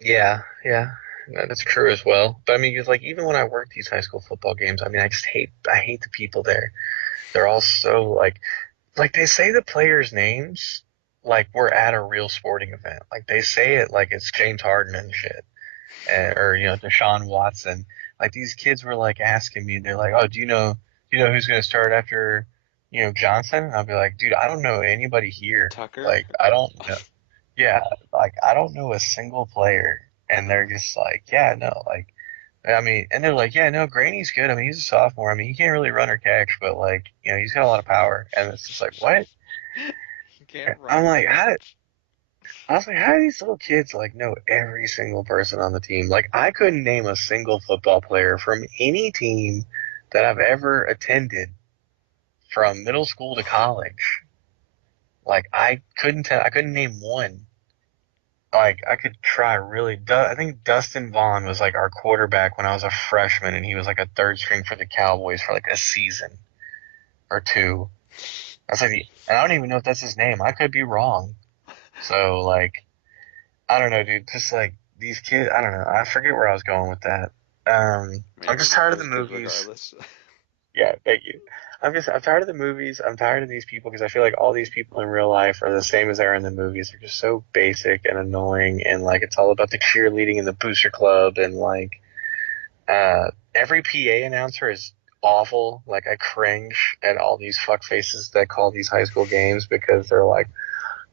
Yeah, yeah, that's true as well. But I mean, 'cause, like even when I work these high school football games, I mean, I hate the people there. They're all so like they say the players' names like we're at a real sporting event. Like they say it like it's James Harden and shit, or Deshaun Watson. Like these kids were like asking me, they're like, "Oh, do you know who's going to start after, Johnson?" And I'll be like, "Dude, I don't know anybody here. Tucker? Like I don't know. Yeah, like I don't know a single player." And they're just like, "Yeah, no, like." I mean, and they're like, yeah, no, Graney's good. I mean, he's a sophomore. I mean, he can't really run or catch, but like, he's got a lot of power. And it's just like, what? You can't run I'm or like, catch. I was like, how do these little kids like know every single person on the team? Like, I couldn't name a single football player from any team that I've ever attended from middle school to college. Like, I couldn't name one. Like, I could try really. I think Dustin Vaughn was like our quarterback when I was a freshman, and he was like a third string for the Cowboys for like a season or two. That's like, and I don't even know if that's his name. I could be wrong. So like, I don't know, dude. Just like these kids, I don't know. I forget where I was going with that. Man, I'm just tired it of the was good movies. regardless. Yeah, thank you. I'm tired of the movies. I'm tired of these people because I feel like all these people in real life are the same as they are in the movies. They're just so basic and annoying, and like it's all about the cheerleading and the booster club, and like every PA announcer is awful. Like I cringe at all these fuck faces that call these high school games because they're like,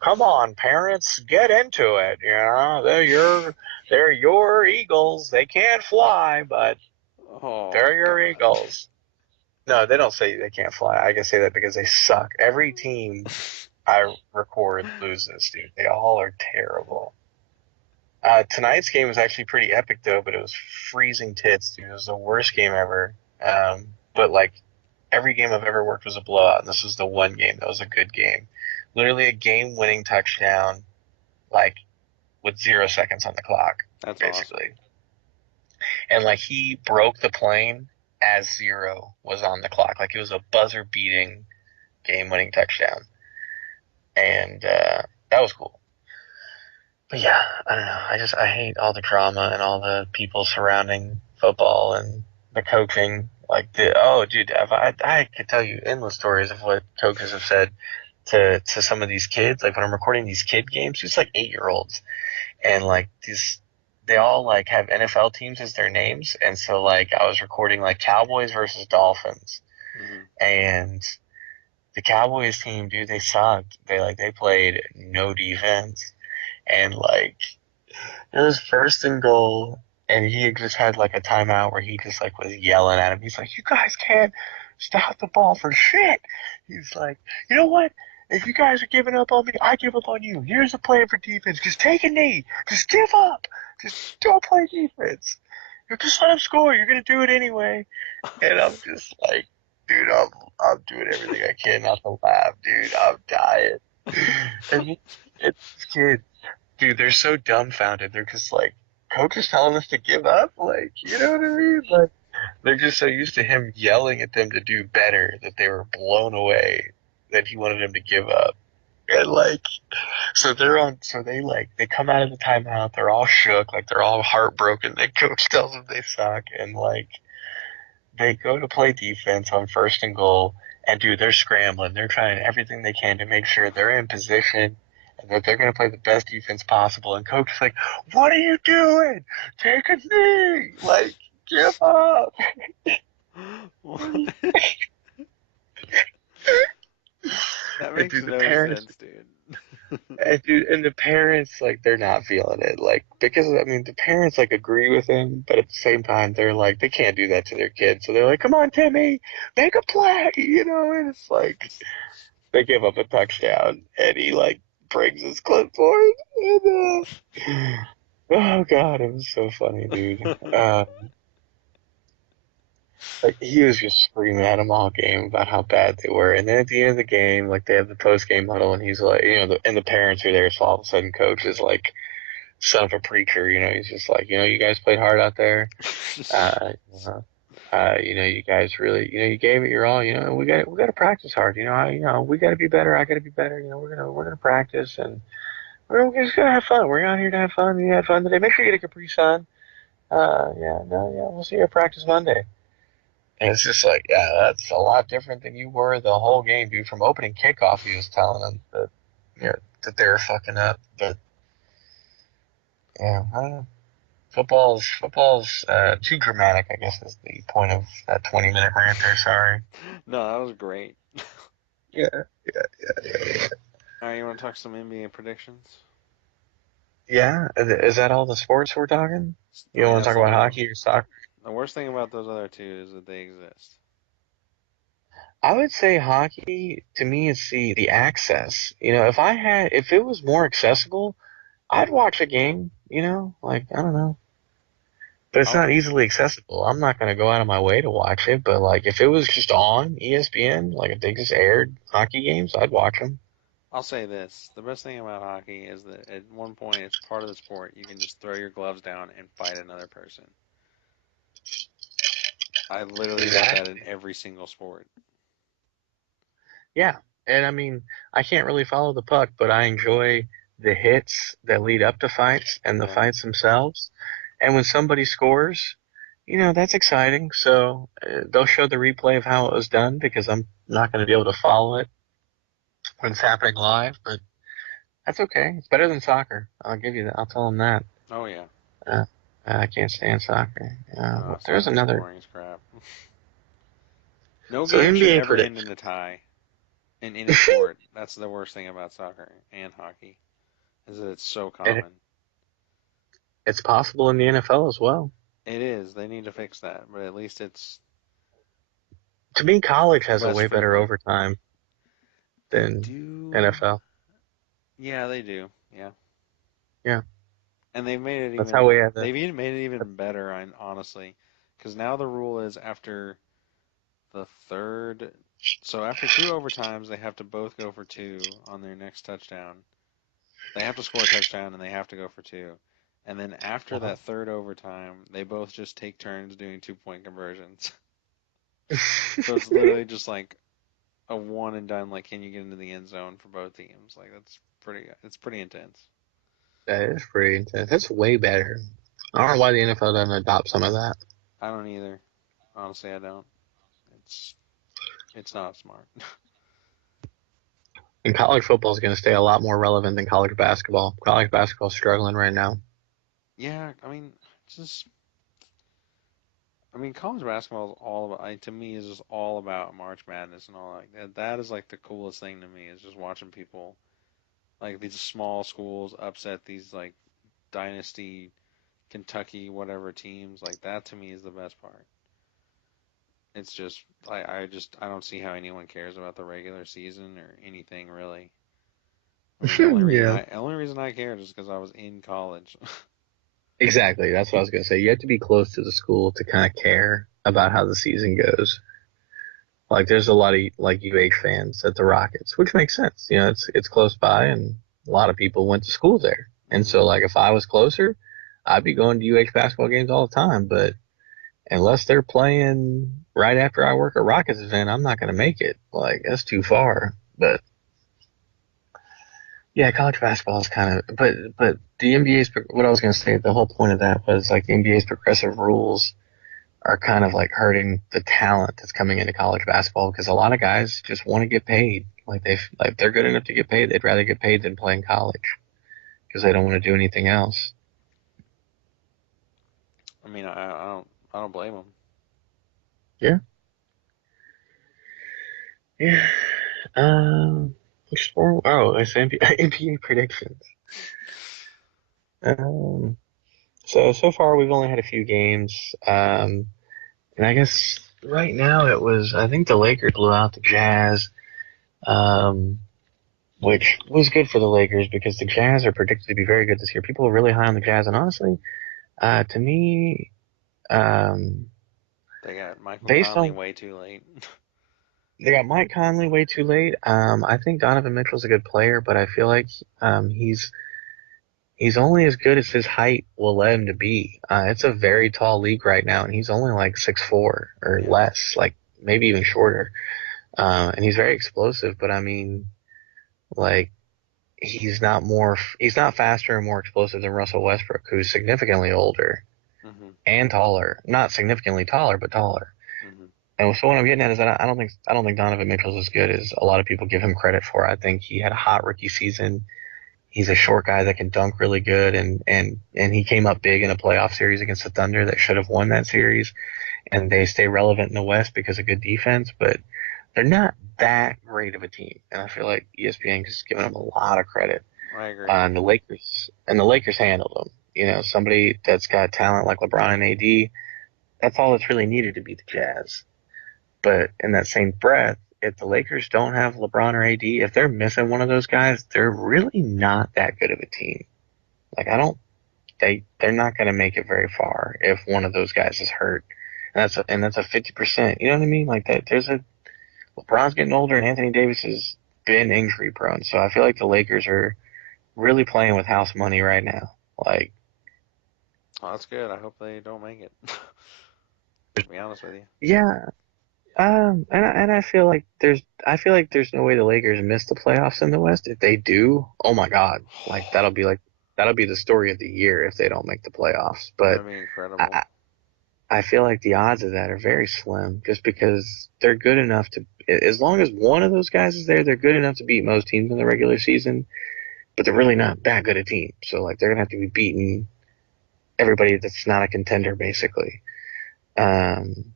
come on, parents, get into it. You know, they're your Eagles. They can't fly, but Oh they're your God. Eagles. No, they don't say they can't fly. I can say that because they suck. Every team I record loses, dude. They all are terrible. Tonight's game was actually pretty epic though, but it was freezing tits, dude. It was the worst game ever. But like every game I've ever worked was a blowout, and this was the one game that was a good game. Literally a game-winning touchdown, like with 0 seconds on the clock, That's awesome. basically. And like he broke the plane as zero was on the clock. Like it was a buzzer-beating game-winning touchdown, and that was cool. But yeah, I don't know. I hate all the drama and all the people surrounding football and the coaching. Like dude, I could tell you endless stories of what coaches have said to some of these kids. Like when I'm recording these kid games, it's like 8-year-olds, and like these they all like have NFL teams as their names, and so like I was recording like Cowboys versus Dolphins, Hmm. and the Cowboys team, dude, they sucked. They played no defense, and like it was first and goal, and he just had like a timeout where he just like was yelling at him. He's like, "You guys can't stop the ball for shit." He's like, "You know what? If you guys are giving up on me, I give up on you. Here's a plan for defense. Just take a knee. Just give up. Just don't play defense. You just let him score. You're gonna do it anyway." And I'm just like, dude, I'm doing everything I can not to laugh, dude. I'm dying. And it's kids. Dude, they're so dumbfounded. They're just like, coach is telling us to give up? Like, you know what I mean? Like, they're just so used to him yelling at them to do better that they were blown away that he wanted them to give up. And like, so they come out of the timeout, they're all shook, like they're all heartbroken. The coach tells them they suck, and like, they go to play defense on first and goal, and dude, they're scrambling. They're trying everything they can to make sure they're in position and that they're going to play the best defense possible. And coach is like, "What are you doing? Take a knee! Like, give up!" What? That And makes dude, the no parents, sense, dude. and the parents, like, they're not feeling it. Like, because I mean, the parents like agree with him, but at the same time, they're like, they can't do that to their kids. So they're like, "Come on, Timmy, make a play!" You know, and it's like. They give up a touchdown, and he like brings his clipboard, and oh god, it was so funny, dude. Like he was just screaming at him all game about how bad they were, and then at the end of the game, like they have the post game huddle, and he's like, and the parents are there, so all of a sudden, coach is like son of a preacher, he's just like, you guys played hard out there, uh, you know, you guys really, you gave it your all. We got to practice hard. We got to be better. I got to be better. We're gonna practice, and we're just gonna have fun. We're out here to have fun. You had fun today. Make sure you get a Capri Sun. Yeah, no, yeah, we'll see you at practice Monday. And it's just like, yeah, that's a lot different than you were the whole game, dude. From opening kickoff, he was telling them that, that they were fucking up. But yeah, I don't know. Football's too dramatic, I guess is the point of that 20-minute rant there. Sorry. No, that was great. Yeah, yeah. All right, you want to talk some NBA predictions? Yeah, is that all the sports we're talking? You I don't mean, want to that's talk about all of them. hockey or soccer? The worst thing about those other two is that they exist. I would say hockey to me is the access. If it was more accessible, I'd watch a game. Like I don't know, but it's I'll not easily accessible. I'm not gonna go out of my way to watch it. But like if it was just on ESPN, like if they just aired hockey games, I'd watch them. I'll say this: the best thing about hockey is that at one point it's part of the sport. You can just throw your gloves down and fight another person. I literally want that in Exactly. every single sport. Yeah, and I mean, I can't really follow the puck, but I enjoy the hits that lead up to fights and the Yeah. fights themselves. And when somebody scores, that's exciting. So they'll show the replay of how it was done because I'm not going to be able to follow it when it's happening live, but that's okay. It's better than soccer. I'll give you that. I'll tell them that. Oh yeah. Uh, I can't stand soccer. There's Soccer's another. boring as crap. No So game should NBA ever end prediction. in a tie. in any sport. That's the worst thing about soccer and hockey is that it's so And common. it's possible in the NFL as well. It is. They need to fix that, but at least it's To me, college has a less way better frequent. overtime They than do. NFL. Yeah, they do. Yeah. Yeah, And they've made it that's how we even had that. they've even made it even better, honestly, because now the rule is after the third, so after two overtimes, they have to both go for two on their next touchdown. They have to score a touchdown and they have to go for two. And then after Uh-huh. that third overtime, they both just take turns doing 2 point conversions. So it's literally just like a one and done. Like, can you get into the end zone for both teams? Like, it's pretty intense. That is pretty intense. That's way better. I don't know why the NFL doesn't adopt some of that. I don't either. Honestly, I don't. It's it's not smart. And college football is going to stay a lot more relevant than college basketball. College basketball is struggling right now. Yeah, I mean, it's just I mean, college basketball is all about, to me, is just all about March Madness and all like that. That is like the coolest thing to me is just watching people like these small schools upset these like dynasty Kentucky whatever teams. Like that to me is the best part. It's just I don't see how anyone cares about the regular season or anything really. I mean, Yeah, the only reason I cared is because I was in college. exactly. That's what I was going to say. You have to be close to the school to kind of care about how the season goes. Like, there's a lot of like UH fans at the Rockets, which makes sense. You know, it's close by, and a lot of people went to school there. And Hmm. so, like, if I was closer, I'd be going to UH basketball games all the time. But unless they're playing right after I work a Rockets event, I'm not going to make it. Like, that's too far. But yeah, college basketball is kind of, but the NBA's, what I was going to say, the whole point of that was like the NBA's progressive rules are kind of like hurting the talent that's coming into college basketball because a lot of guys just want to get paid. Like they're good enough to get paid. They'd rather get paid than play in college because they don't want to do anything else. I mean, I don't blame them. Yeah. Yeah. Which sport? Oh, it's NBA predictions. Um, so far we've only had a few games. And I guess right now I think the Lakers blew out the Jazz, um, which was good for the Lakers because the Jazz are predicted to be very good this year. People are really high on the Jazz, and honestly, to me, um, They got Michael based Conley on way too late. they got Mike Conley way too late. I think Donovan Mitchell's a good player, but I feel like he's only as good as his height will let him to be. It's a very tall league right now, and he's only like 6'4" or Yeah. less, like maybe even shorter. And he's very explosive, but I mean, like he's not faster and more explosive than Russell Westbrook, who's significantly older Hmm. and taller. Not significantly taller, but taller. Hmm. And so what I'm getting at is that I don't think Donovan Mitchell's as good as a lot of people give him credit for. I think he had a hot rookie season. He's a short guy that can dunk really good, and he came up big in a playoff series against the Thunder that should have won that series. And they stay relevant in the West because of good defense, but they're not that great of a team. And I feel like ESPN is giving them a lot of credit. I agree. And the Lakers handled them. You know, somebody that's got talent like LeBron and AD, that's all that's really needed to beat the Jazz. But in that same breath, if the Lakers don't have LeBron or AD, if they're missing one of those guys, they're really not that good of a team. Like I don't they're not going to make it very far if one of those guys is hurt. And that's a 50%. You know what I mean? Like that there's a LeBron's getting older and Anthony Davis has been injury prone. So I feel like the Lakers are really playing with house money right now. Like Oh, that's good. I hope they don't make it. To be honest with you. yeah, and I feel like there's no way the Lakers miss the playoffs in the West. If they do, oh my God, like that'll be the story of the year if they don't make the playoffs. But That'd be incredible. I I feel like the odds of that are very slim, just because they're good enough to. As long as one of those guys is there, they're good enough to beat most teams in the regular season. But they're really not that good a team. So like they're gonna have to be beating everybody that's not a contender, basically. Um,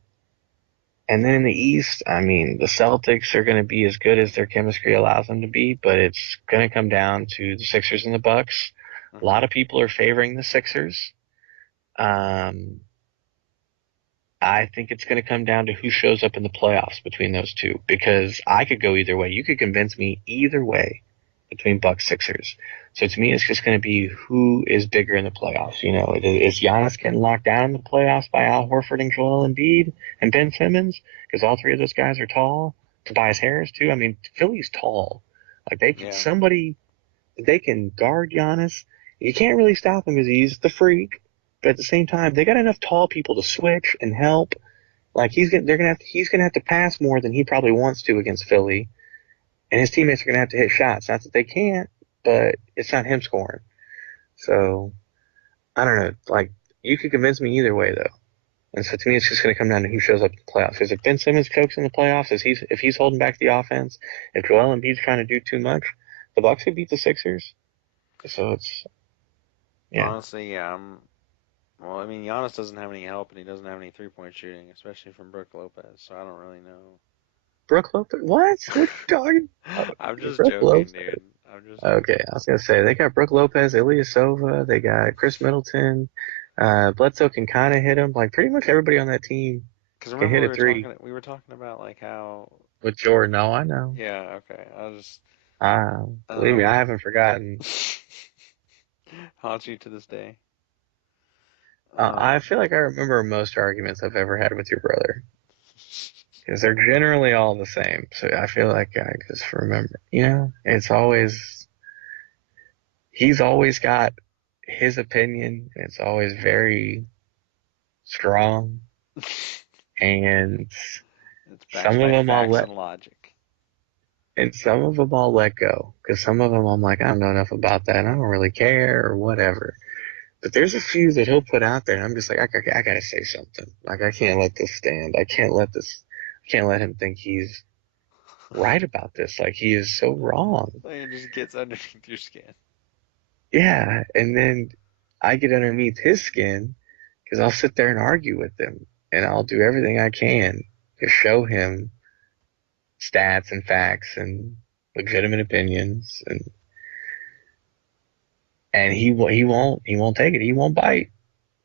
And then in the East, I mean, the Celtics are going to be as good as their chemistry allows them to be, but it's going to come down to the Sixers and the Bucks. A Hmm. lot of people are favoring the Sixers. Um, I think it's going to come down to who shows up in the playoffs between those two, because I could go either way. You could convince me either way between Bucks Sixers. So to me, it's just going to be who is bigger in the playoffs. You know, is Giannis getting locked down in the playoffs by Al Horford and Joel Embiid and Ben Simmons? Because all three of those guys are tall. Tobias Harris too. I mean, Philly's tall. Like Yeah. somebody they can guard Giannis. You can't really stop him because he's the freak. But at the same time, they got enough tall people to switch and help. Like he's gonna have to pass more than he probably wants to against Philly, and his teammates are gonna have to hit shots. Not that they can't, but it's not him scoring. So I don't know. Like you could convince me either way though. And so to me, it's just going to come down to who shows up in the playoffs. Because if Ben Simmons chokes in the playoffs, if he's holding back the offense, if Joel Embiid's trying to do too much, the Bucks could beat the Sixers. So it's yeah. Honestly, yeah. Well, I mean, Giannis doesn't have any help, and he doesn't have any three-point shooting, especially from Brook Lopez. So I don't really know. Brooke Lopez? What? What are you talking about? I'm just Brooke joking, Lopez. dude. I'm just Okay, joking. I was gonna say they got Brooke Lopez, Ilyasova, they got Chris Middleton. Bledsoe can kind of hit him. Like pretty much everybody on that team Because can remember hit a three we were talking about like how, with Jordan. No, I know. yeah, okay. I was just Believe me, I um haven't forgotten. haunt you to this day. I Um, feel like I remember most arguments I've ever had with your brother because they're generally all the same. So I feel like I just remember. You know, he's always got his opinion. It's always very strong, and it's backed some of by them I'll facts let and logic. And some of them I'll let go because some of them I'm like, I don't know enough about that. And I don't really care or whatever. But there's a few that he'll put out there, and I'm just like, I gotta say something. Like, I can't let this stand. I can't let him think he's right about this. Like, he is so wrong. Like it just gets underneath your skin. Yeah. And then I get underneath his skin because I'll sit there and argue with him, and I'll do everything I can to show him stats and facts and legitimate opinions and he won't take it. He won't bite,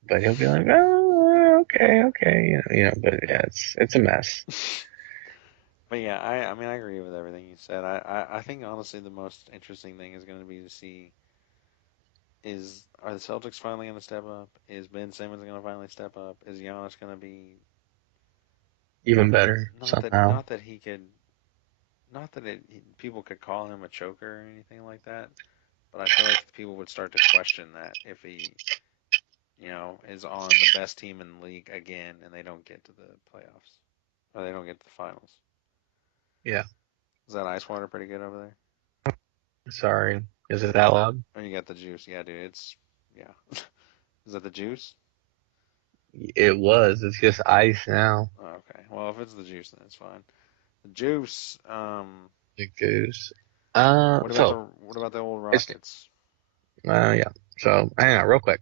but he'll be like, oh, okay, okay, But yeah, it's a mess. But yeah, I mean I agree with everything you said. I think honestly the most interesting thing is going to be to see is are the Celtics finally going to step up? Is Ben Simmons going to finally step up? Is Giannis going to be Even better somehow. not that he could not that people could call him a choker or anything like that, but I feel like people would start to question that if he, is on the best team in the league again and they don't get to the playoffs or they don't get to the finals. Yeah. Is that ice water pretty good over there? Sorry, is it that loud? Oh, you got the juice. Yeah, dude. Yeah. Is that the juice? It was. It's just ice now. Oh, okay. Well, if it's the juice, then it's fine. The juice. It goes. What about the old It's Rockets? yeah. So hang on, real quick.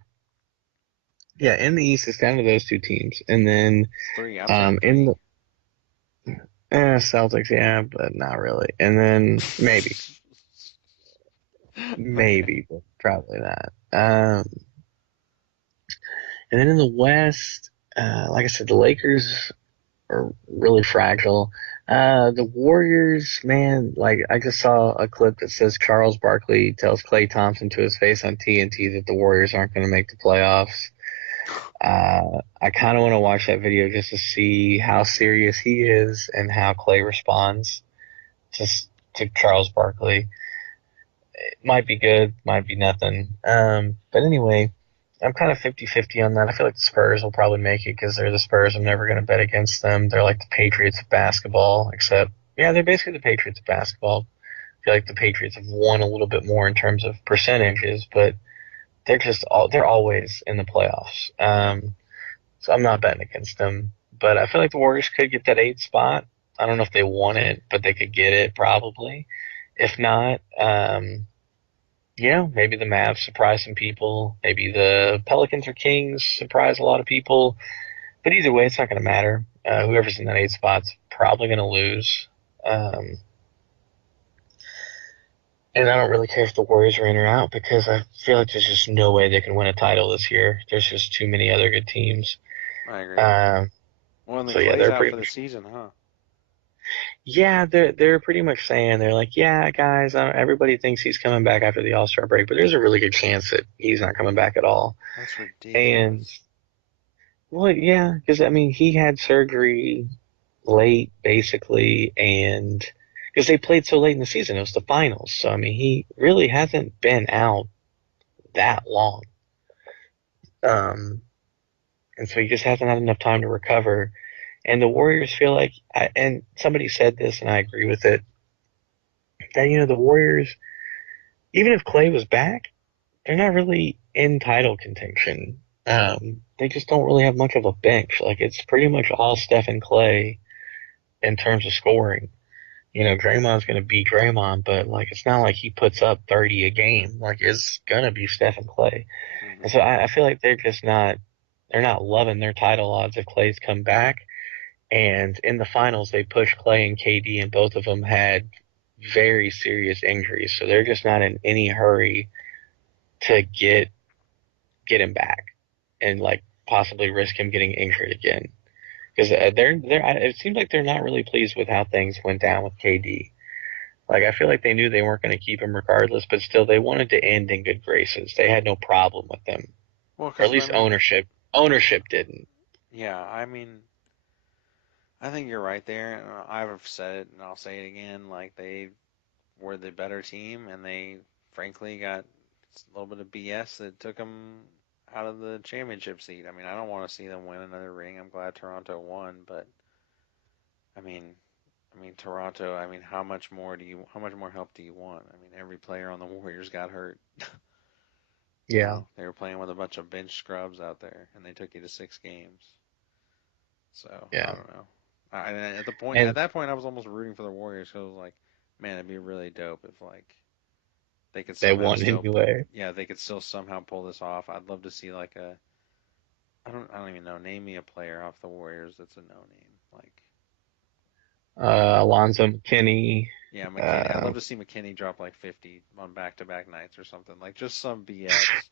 Yeah, in the East, it's down to those two teams, and then It's three. I'm saying in three. the Celtics, yeah, but not really. And then Okay. maybe, but probably not. And then in the West, like I said, the Lakers are really fragile. The Warriors, man, like I just saw a clip that says Charles Barkley tells Klay Thompson to his face on TNT that the Warriors aren't going to make the playoffs. I kind of want to watch that video just to see how serious he is and how Klay responds just to Charles Barkley. It might be good, might be nothing. But anyway, I'm kind of 50-50 on that. I feel like the Spurs will probably make it because they're the Spurs. I'm never going to bet against them. They're like the Patriots of basketball, except, yeah, they're basically the Patriots of basketball. I feel like the Patriots have won a little bit more in terms of percentages, but they're always in the playoffs. Yeah. So I'm not betting against them. But I feel like the Warriors could get that 8th spot. I don't know if they want it, but they could get it probably. If not, maybe the Mavs surprise some people. Maybe the Pelicans or Kings surprise a lot of people. But either way, it's not going to matter. whoever's in that 8 spot's probably going to lose. Um, and I don't really care if the Warriors are in or out because I feel like there's just no way they can win a title this year. There's just too many other good teams. I agree. Um, Well, and the so yeah, Clay's they're out pretty for the much season, huh? yeah they're pretty much saying they're like yeah guys everybody thinks he's coming back after the All-Star break, but there's a really good chance that he's not coming back at all. That's And ridiculous. well, yeah, because I mean he had surgery late basically, and because they played so late in the season, it was the finals. So I mean he really hasn't been out that long. Um, and so he just hasn't had enough time to recover. And the Warriors feel like, and somebody said this, and I agree with it, that the Warriors, even if Clay was back, they're not really in title contention. They just don't really have much of a bench. Like it's pretty much all Steph and Clay in terms of scoring. Draymond's gonna be Draymond, but like it's not like he puts up 30 a game. Like it's gonna be Steph and Clay. And Hmm. so I feel like they're not loving their title odds if Clay's come back. And in the finals, they pushed Clay and KD, and both of them had very serious injuries. So they're just not in any hurry to get him back and like possibly risk him getting injured again. Because it seems like they're not really pleased with how things went down with KD. Like I feel like they knew they weren't going to keep him regardless, but still they wanted to end in good graces. They had no problem with them, Well, or at because I least mean, ownership didn't. yeah, I mean, I think you're right there. And I've said it, and I'll say it again. Like they were the better team, and they frankly got a little bit of BS that took them out of the championship seat. I mean, I don't want to see them win another ring. I'm glad Toronto won, but I mean, Toronto. I mean, how much more help do you want? I mean, every player on the Warriors got hurt. Yeah, They were playing with a bunch of bench scrubs out there, and they took you to 6 games. So I yeah, don't know. And at and that point, I was almost rooting for the Warriors. So I was like, man, it'd be really dope if like they could they somehow won still, anyway. yeah, they could still somehow pull this off. I'd love to see like I don't even know. Name me a player off the Warriors that's a no name. Like, Alonzo McKinney. yeah, McKinney. I'd Uh, love to see McKinney drop like 50 on back-to-back nights or something. Like just some BS.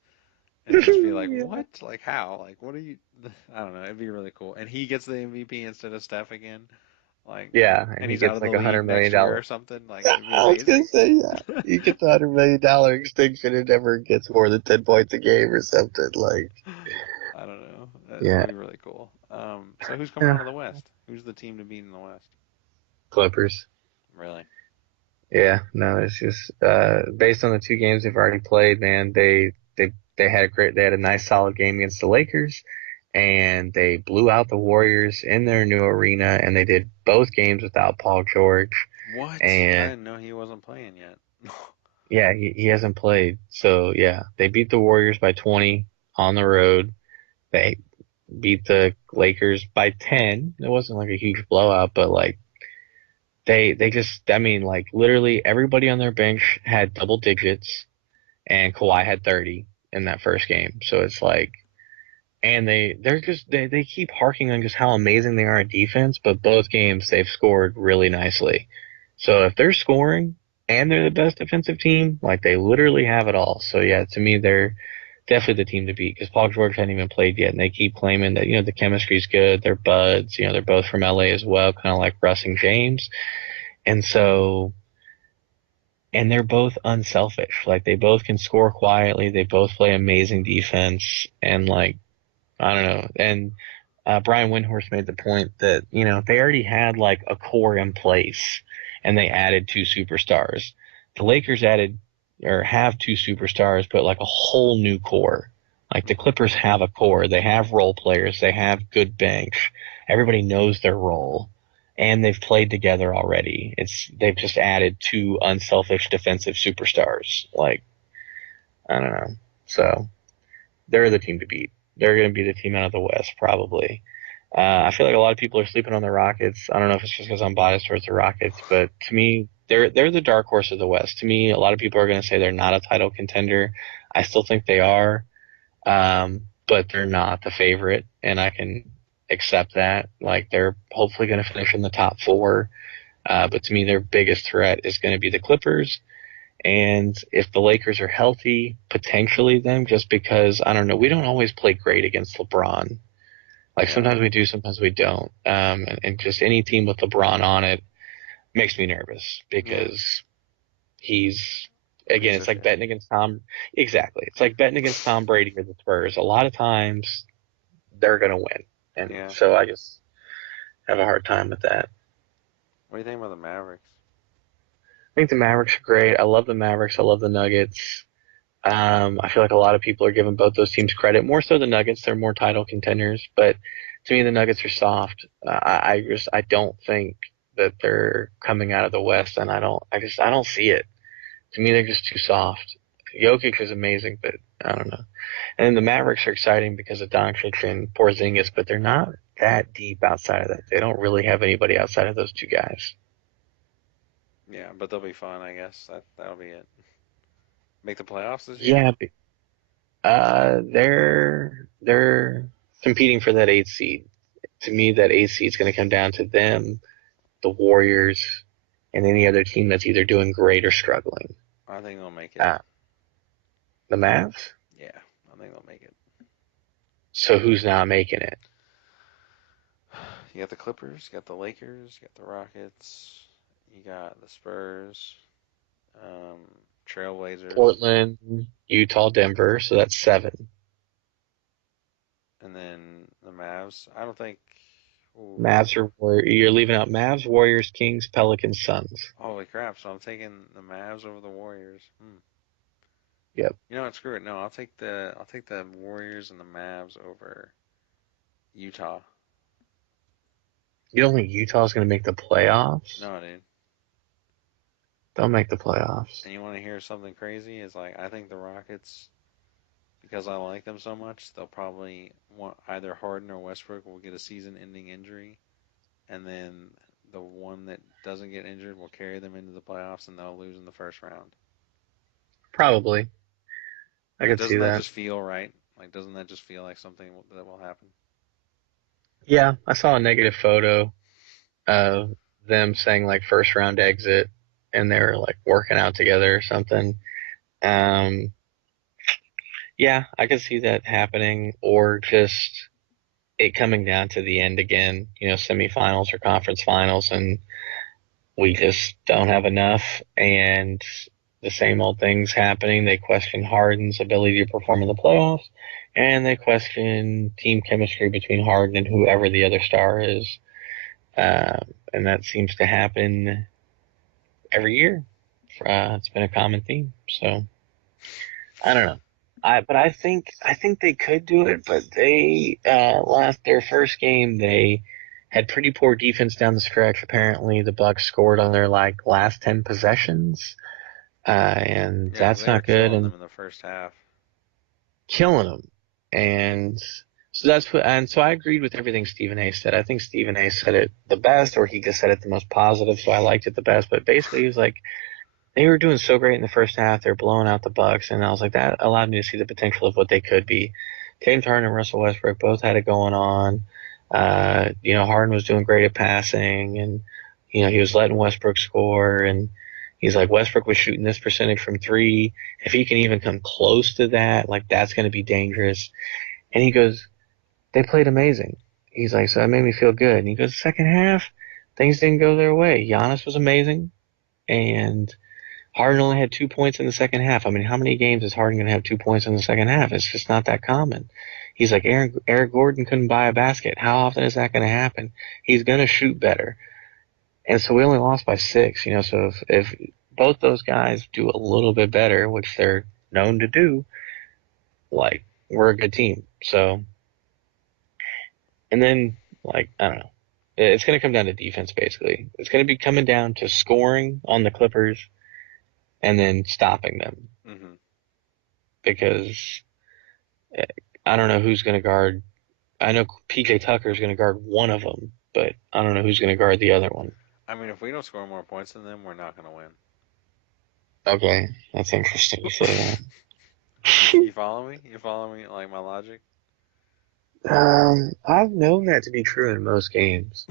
And just be like, yeah. what? Like how? Like what are you? I don't know. It'd be really cool. And he gets the MVP instead of Steph again. Like, Yeah, and and he he's out gets of like the a league hundred million next year dollar. or something. Like it'd be I was gonna amazing. say, yeah, he gets $100 million extension and never gets more than 10 points a game or something. Like, I don't know. That'd yeah, be really cool. So who's coming yeah. out of the West? Who's the team to beat in the West? Clippers. Really? Yeah, no, it's just based on the 2 games they've already played, man. They had a nice solid game against the Lakers, and they blew out the Warriors in their new arena, and they did both games without Paul George. What? I And didn't know he wasn't playing yet. yeah, he hasn't played. So yeah, they beat the Warriors by 20 on the road. They beat the Lakers by 10. It wasn't like a huge blowout, but like they just I mean like literally everybody on their bench had double digits, and Kawhi had 30 in that first game. So it's like, and they keep harking on just how amazing they are at defense, but both games they've scored really nicely. So if they're scoring and they're the best defensive team, like they literally have it all. So yeah, to me they're definitely the team to beat because Paul George hadn't even played yet, and they keep claiming that the chemistry's good. They're buds. They're both from LA as well, kind of like Russ and James, and so and they're both unselfish. Like they both can score quietly. They both play amazing defense, and like I don't know. And Brian Windhorst made the point that they already had like a core in place, and they added 2 superstars. The Lakers added or have 2 superstars, but like a whole new core. Like the Hmm. Clippers have a core. They have role players. They have good bench. Everybody knows their role, and they've played together already. They've just added 2 unselfish defensive superstars. Like I don't know. So they're the team to beat. They're going to be the team out of the West probably. I feel like a lot of people are sleeping on the Rockets. I don't know if it's just because I'm biased towards the Rockets, but to me, they're the dark horse of the West. To me, a lot of people are going to say they're not a title contender. I still think they are, but they're not the favorite, accept that. Like they're hopefully going to finish in the top four. But to me, their biggest threat is going to be the Clippers. And if the Lakers are healthy, potentially them, just because, I don't know, we don't always play great against LeBron. Like Yeah. sometimes we do, sometimes we don't. And just any team with LeBron on it makes me nervous because he's, again, Piece it's of like shit. betting against Tom. Exactly. It's like betting against Tom Brady or the Spurs. A lot of times they're going to win. And Yeah. so I just have a hard time with that. What do you think about the Mavericks? I think the Mavericks are great. I love the Mavericks. I love the Nuggets. I feel like a lot of people are giving both those teams credit. More so the Nuggets. They're more title contenders. But to me, the Nuggets are soft. I don't think that they're coming out of the West, and I don't see it. To me, they're just too soft. Jokic is amazing, but I don't know. And then the Mavericks are exciting because of Doncic and Porzingis, but they're not that deep outside of that. They don't really have anybody outside of those two guys. Yeah, but they'll be fun, I guess. That'll be it. Make the playoffs this year? Yeah, they're competing for that eighth seed. To me, that eighth seed is going to come down to them, the Warriors, and any other team that's either doing great or struggling. I think they'll make it. Uh, the Mavs. Yeah, I think they'll make it. So who's not making it? You got the Clippers, you got the Lakers, you got the Rockets, you got the Spurs, um, Trailblazers, Portland, Utah, Denver. So that's seven. and then the Mavs. I don't think. Ooh, Mavs are you're leaving out Mavs, Warriors, Kings, Pelicans, Suns. holy crap! So I'm taking the Mavs over the Warriors. Yep. You know what? Screw it. No, I'll take the Warriors and the Mavs over Utah. You don't think Utah's going to make the playoffs? No, dude. They'll make the playoffs. And you want to hear something crazy? Is like I think the Rockets, because I like them so much, they'll probably want either Harden or Westbrook will get a season-ending injury, and then the one that doesn't get injured will carry them into the playoffs, and they'll lose in the first round. Probably. I Like, could see doesn't that that. just feel right? Like, doesn't that just feel like something that will happen? Yeah, I saw a negative photo of them saying like first round exit and they were like working out together or something. Um, yeah, I could see that happening or just it coming down to the end again, semifinals or conference finals and we just don't have enough and the same old things happening. They question Harden's ability to perform in the playoffs and they question team chemistry between Harden and whoever the other star is. And that seems to happen every year. It's been a common theme. So I don't know. But I think they could do it. But they last their first game they had pretty poor defense down the stretch. Apparently the Bucks scored on their like last 10 possessions, and Yeah, because that's they were not good. killing And them in the first half. killing them. And so I agreed with everything Stephen A said. I think Stephen A said it the best, or he just said it the most positive, so I liked it the best. But basically, he was like, they were doing so great in the first half, they're blowing out the Bucks, and I was like, that allowed me to see the potential of what they could be. James Harden and Russell Westbrook both had it going on. Harden was doing great at passing, and he was letting Westbrook score, and he's like Westbrook was shooting this percentage from three. If he can even come close to that, like that's going to be dangerous. And he goes, they played amazing. He's like, so that made me feel good. And he goes, second half, things didn't go their way. Giannis was amazing, and Harden only had 2 points in the second half. I mean, how many games is Harden going to have 2 points in the second half? It's just not that common. He's like, Eric Gordon couldn't buy a basket. How often is that going to happen? He's going to shoot better. And so we only lost by 6, so if both those guys do a little bit better, which they're known to do, like, we're a good team. So, and then, like, I don't know. It's going to come down to defense, basically. It's going to be coming down to scoring on the Clippers and then stopping them hmm because I don't know who's going to guard. I know PJ Tucker is going to guard one of them, but I don't know who's going to guard the other one. I mean, if we don't score more points than them, we're not going to win. Okay, that's interesting to say that. You follow me? You follow me? Like my logic? I've known that to be true in most games.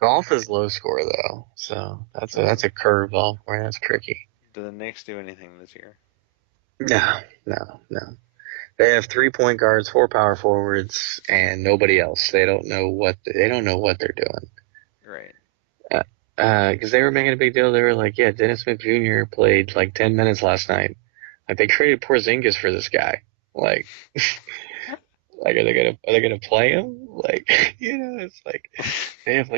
Golf is low score though, so that's a curveball where that's tricky. Do the Knicks do anything this year? No, no, no. They have 3 point guards, four power forwards, and nobody else. They don't know what they're doing. Right. Because they were making a big deal. They were like, yeah, Dennis Smith Jr. played like 10 minutes last night. Like they traded Porzingis for this guy. Like, like are they gonna play him? Like, it's like they have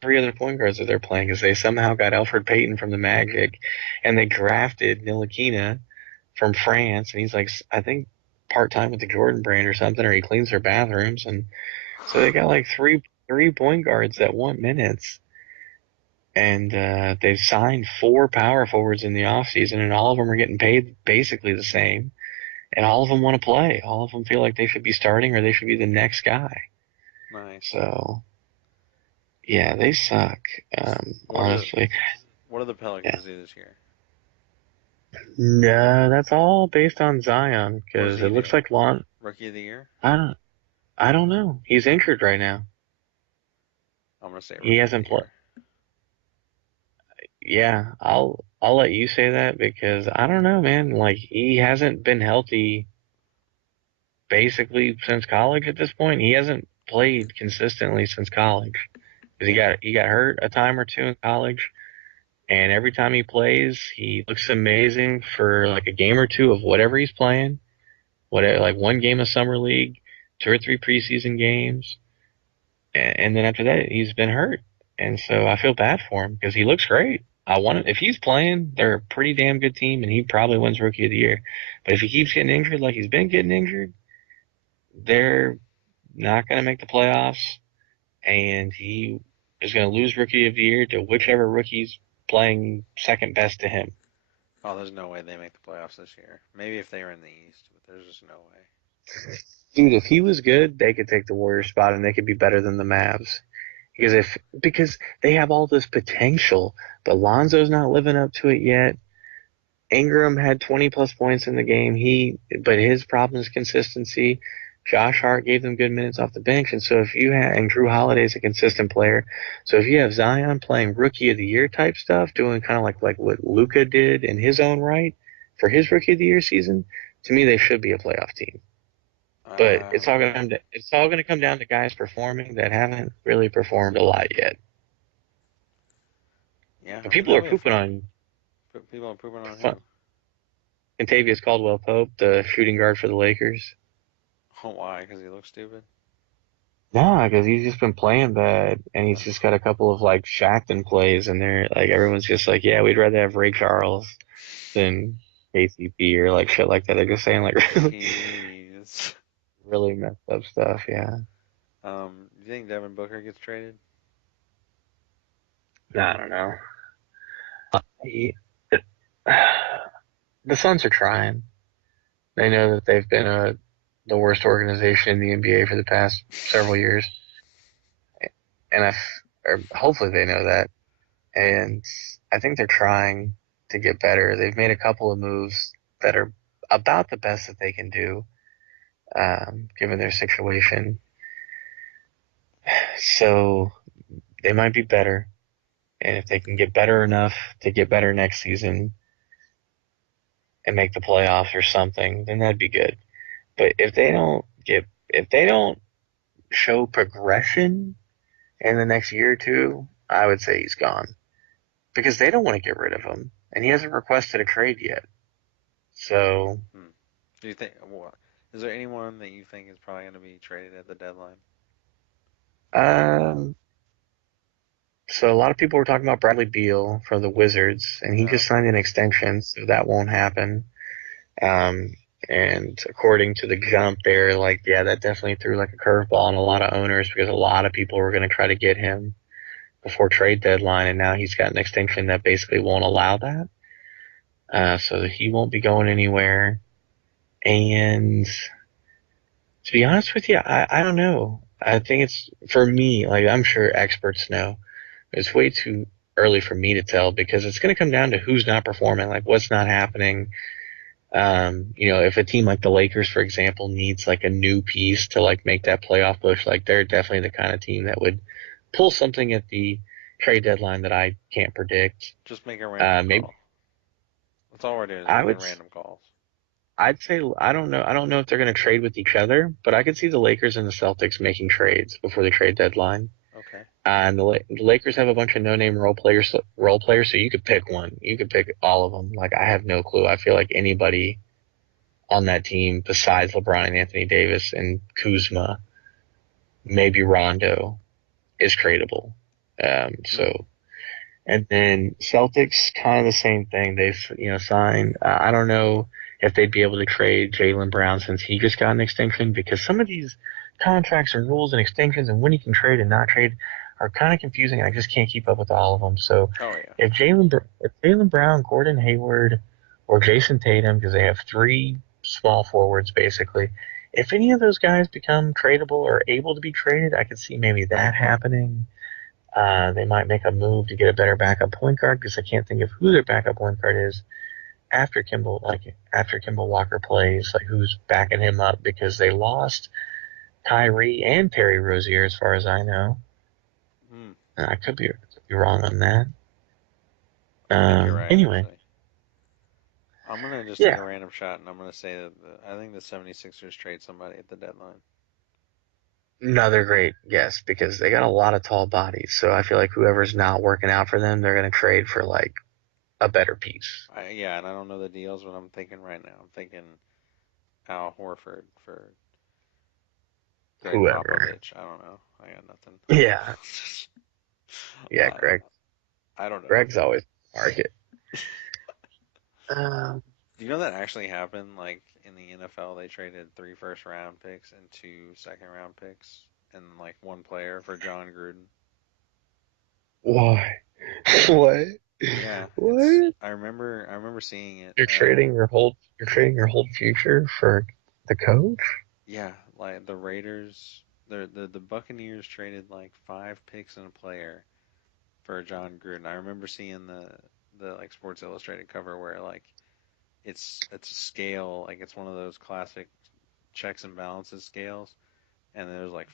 three other point guards that they're playing because they somehow got Alfred Payton from the Magic, and they drafted Ntilikina from France, and he's like I think part time with the Jordan brand or something, or he cleans their bathrooms, and so they got like three point guards that want minutes. And they've signed four power forwards in the offseason, and all of them are getting paid basically the same. And all of them want to play. All of them feel like they should be starting or they should be the next guy. Nice. So, yeah, they suck, honestly. What do the Yeah. Pelicans do this year? No, that's all based on Zion What does because he it do? looks like Lon. Rookie of the year? I don't. I don't know. He's injured right now. I'm gonna say He rookie of the hasn't played. year. Yeah, I'll let you say that because I don't know, man. Like he hasn't been healthy basically since college at this point. He hasn't played consistently since college because he Yeah. got hurt a time or two in college, and every time he plays, he looks amazing for like a game or two of whatever he's playing. Whatever, like one game of summer league, two or three preseason games, and then after that, he's been hurt, and so I feel bad for him because he looks great. I want him, if he's playing, they're a pretty damn good team, and he probably wins Rookie of the Year. But if he keeps getting injured like he's been getting injured, they're not going to make the playoffs, and he is going to lose Rookie of the Year to whichever rookie's playing second best to him. Oh, there's no way they make the playoffs this year. Maybe if they were in the East, but there's just no way. Dude, if he was good, they could take the Warriors spot and they could be better than the Mavs. Because they have all this potential, but Lonzo's not living up to it yet. Ingram had 20 plus points in the game. But his problem is consistency. Josh Hart gave them good minutes off the bench, and so if you have and Drew Holiday's a consistent player, so if you have Zion playing Rookie of the Year type stuff, doing kind of like what Luka did in his own right for his Rookie of the Year season, to me they should be a playoff team. But it's all gonna come down to guys performing that haven't really performed a lot yet. Yeah, And I mean people that'll are be pooping fun. on People are pooping on fun, who? Contavious Caldwell Pope, the shooting guard for the Lakers. Oh, why? Because he looks stupid. No, because he's just been playing bad, and he's just got a couple of like Shackton plays, and they're like everyone's just like, yeah, we'd rather have Ray Charles than KCP or like shit like that. They're just saying like really, Jeez. really messed up stuff. Yeah, Do you think Devin Booker gets traded? I don't know. He, the Suns are trying. They know that they've been the worst organization in the NBA for the past several years, and or hopefully they know that. And I think they're trying to get better. They've made a couple of moves that are about the best that they can do, given their situation. So they might be better, and if they can get better enough to get better next season and make the playoffs or something, then that'd be good. But if they don't show progression in the next year or two, I would say he's gone because they don't want to get rid of him, and he hasn't requested a trade yet. So, Hmm. Do you think? What? Is there anyone that you think is probably going to be traded at the deadline? um, so a lot of people were talking about Bradley Beal from the Wizards, and he just Okay. signed an extension, so that won't happen. Um, and according to the jump there, like, yeah, that definitely threw like a curveball on a lot of owners because a lot of people were going to try to get him before trade deadline, and now he's got an extension that basically won't allow that. So he won't be going anywhere. And to be honest with you, I don't know. I think it's for me, like I'm sure experts know. It's way too early for me to tell because it's going to come down to who's not performing, like what's not happening. If a team like the Lakers, for example, needs like a new piece to like make that playoff push, like they're definitely the kind of team that would pull something at the trade deadline that I can't predict. Just make a random Maybe call. That's all we're doing is I making would. random calls. I'd say I don't know. I don't know if they're going to trade with each other, but I could see the Lakers and the Celtics making trades before the trade deadline. Okay. And the Lakers have a bunch of no-name role players, so you could pick one. You could pick all of them. Like I have no clue. I feel like anybody on that team besides LeBron and Anthony Davis and Kuzma, maybe Rondo, is tradable. Hmm. And then Celtics, kind of the same thing. They've signed. I don't know if they'd be able to trade Jaylen Brown since he just got an extension because some of these contracts and rules and extensions and when you can trade and not trade are kind of confusing. And I just can't keep up with all of them. So Oh yeah. if Jaylen Brown, Gordon Hayward, or Jason Tatum, because they have three small forwards basically, if any of those guys become tradable or able to be traded, I could see maybe that happening. They might make a move to get a better backup point guard because I can't think of who their backup point guard is after Kimball Walker plays, like who's backing him up because they lost Kyrie and Terry Rozier as far as I know. Hmm. I could be wrong on that. I think you're right Anyway, actually. I'm gonna just take yeah, a random shot and I'm gonna say that I think the 76ers trade somebody at the deadline. another great guess because they got a lot of tall bodies. So I feel like whoever's not working out for them, they're going to trade for like a better piece. Yeah, and I don't know the deals, but I'm thinking right now. I'm thinking Al Horford for Greg Whoever. Popovich. I don't know. I got nothing. Yeah, yeah, I, Greg. I don't know. Greg's always market. Um, Do you know that actually happened? Like in the NFL, they traded 3 first-round picks and 2 second-round picks and like one player for John Gruden. why? What? Yeah, it's. What? I remember seeing it. You're trading your whole future for the coach? Yeah, like the Raiders, the Buccaneers traded like 5 picks and a player for John Gruden. I remember seeing the like Sports Illustrated cover where like it's a scale, like it's one of those classic checks and balances scales, and there's like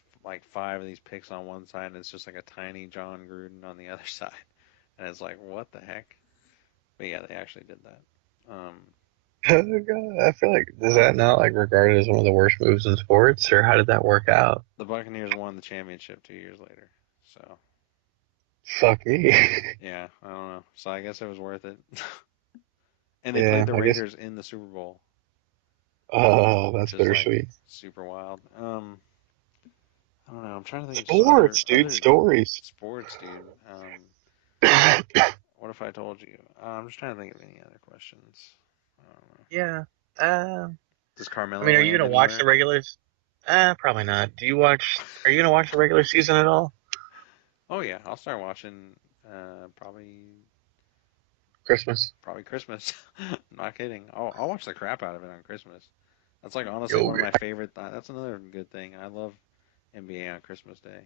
5 of these picks on one side, and it's just like a tiny John Gruden on the other side, and it's like what the heck? But yeah, they actually did that. Oh God, I feel like is that not like regarded as one of the worst moves in sports, or how did that work out? The Buccaneers won the championship 2 years later, so Fuck me. yeah, I don't know. So I guess it was worth it. And they played Yeah, the I guess. Raiders in the Super Bowl, Oh, which that's is like bittersweet. super wild. I don't know. I'm trying to think of just other Sports, dude. Stories. sports, dude. What if I told you? I'm just trying to think of any other questions. I don't know. Yeah. Um. Does I mean, Carmelo are you land gonna watch the anywhere? regulars? Probably not. Are you gonna watch the regular season at all? Oh yeah, I'll start watching. Probably Christmas. probably Christmas. Not kidding. I'll watch the crap out of it on Christmas. That's like honestly Yo, one of my favorite. That's another good thing. I love NBA on Christmas Day.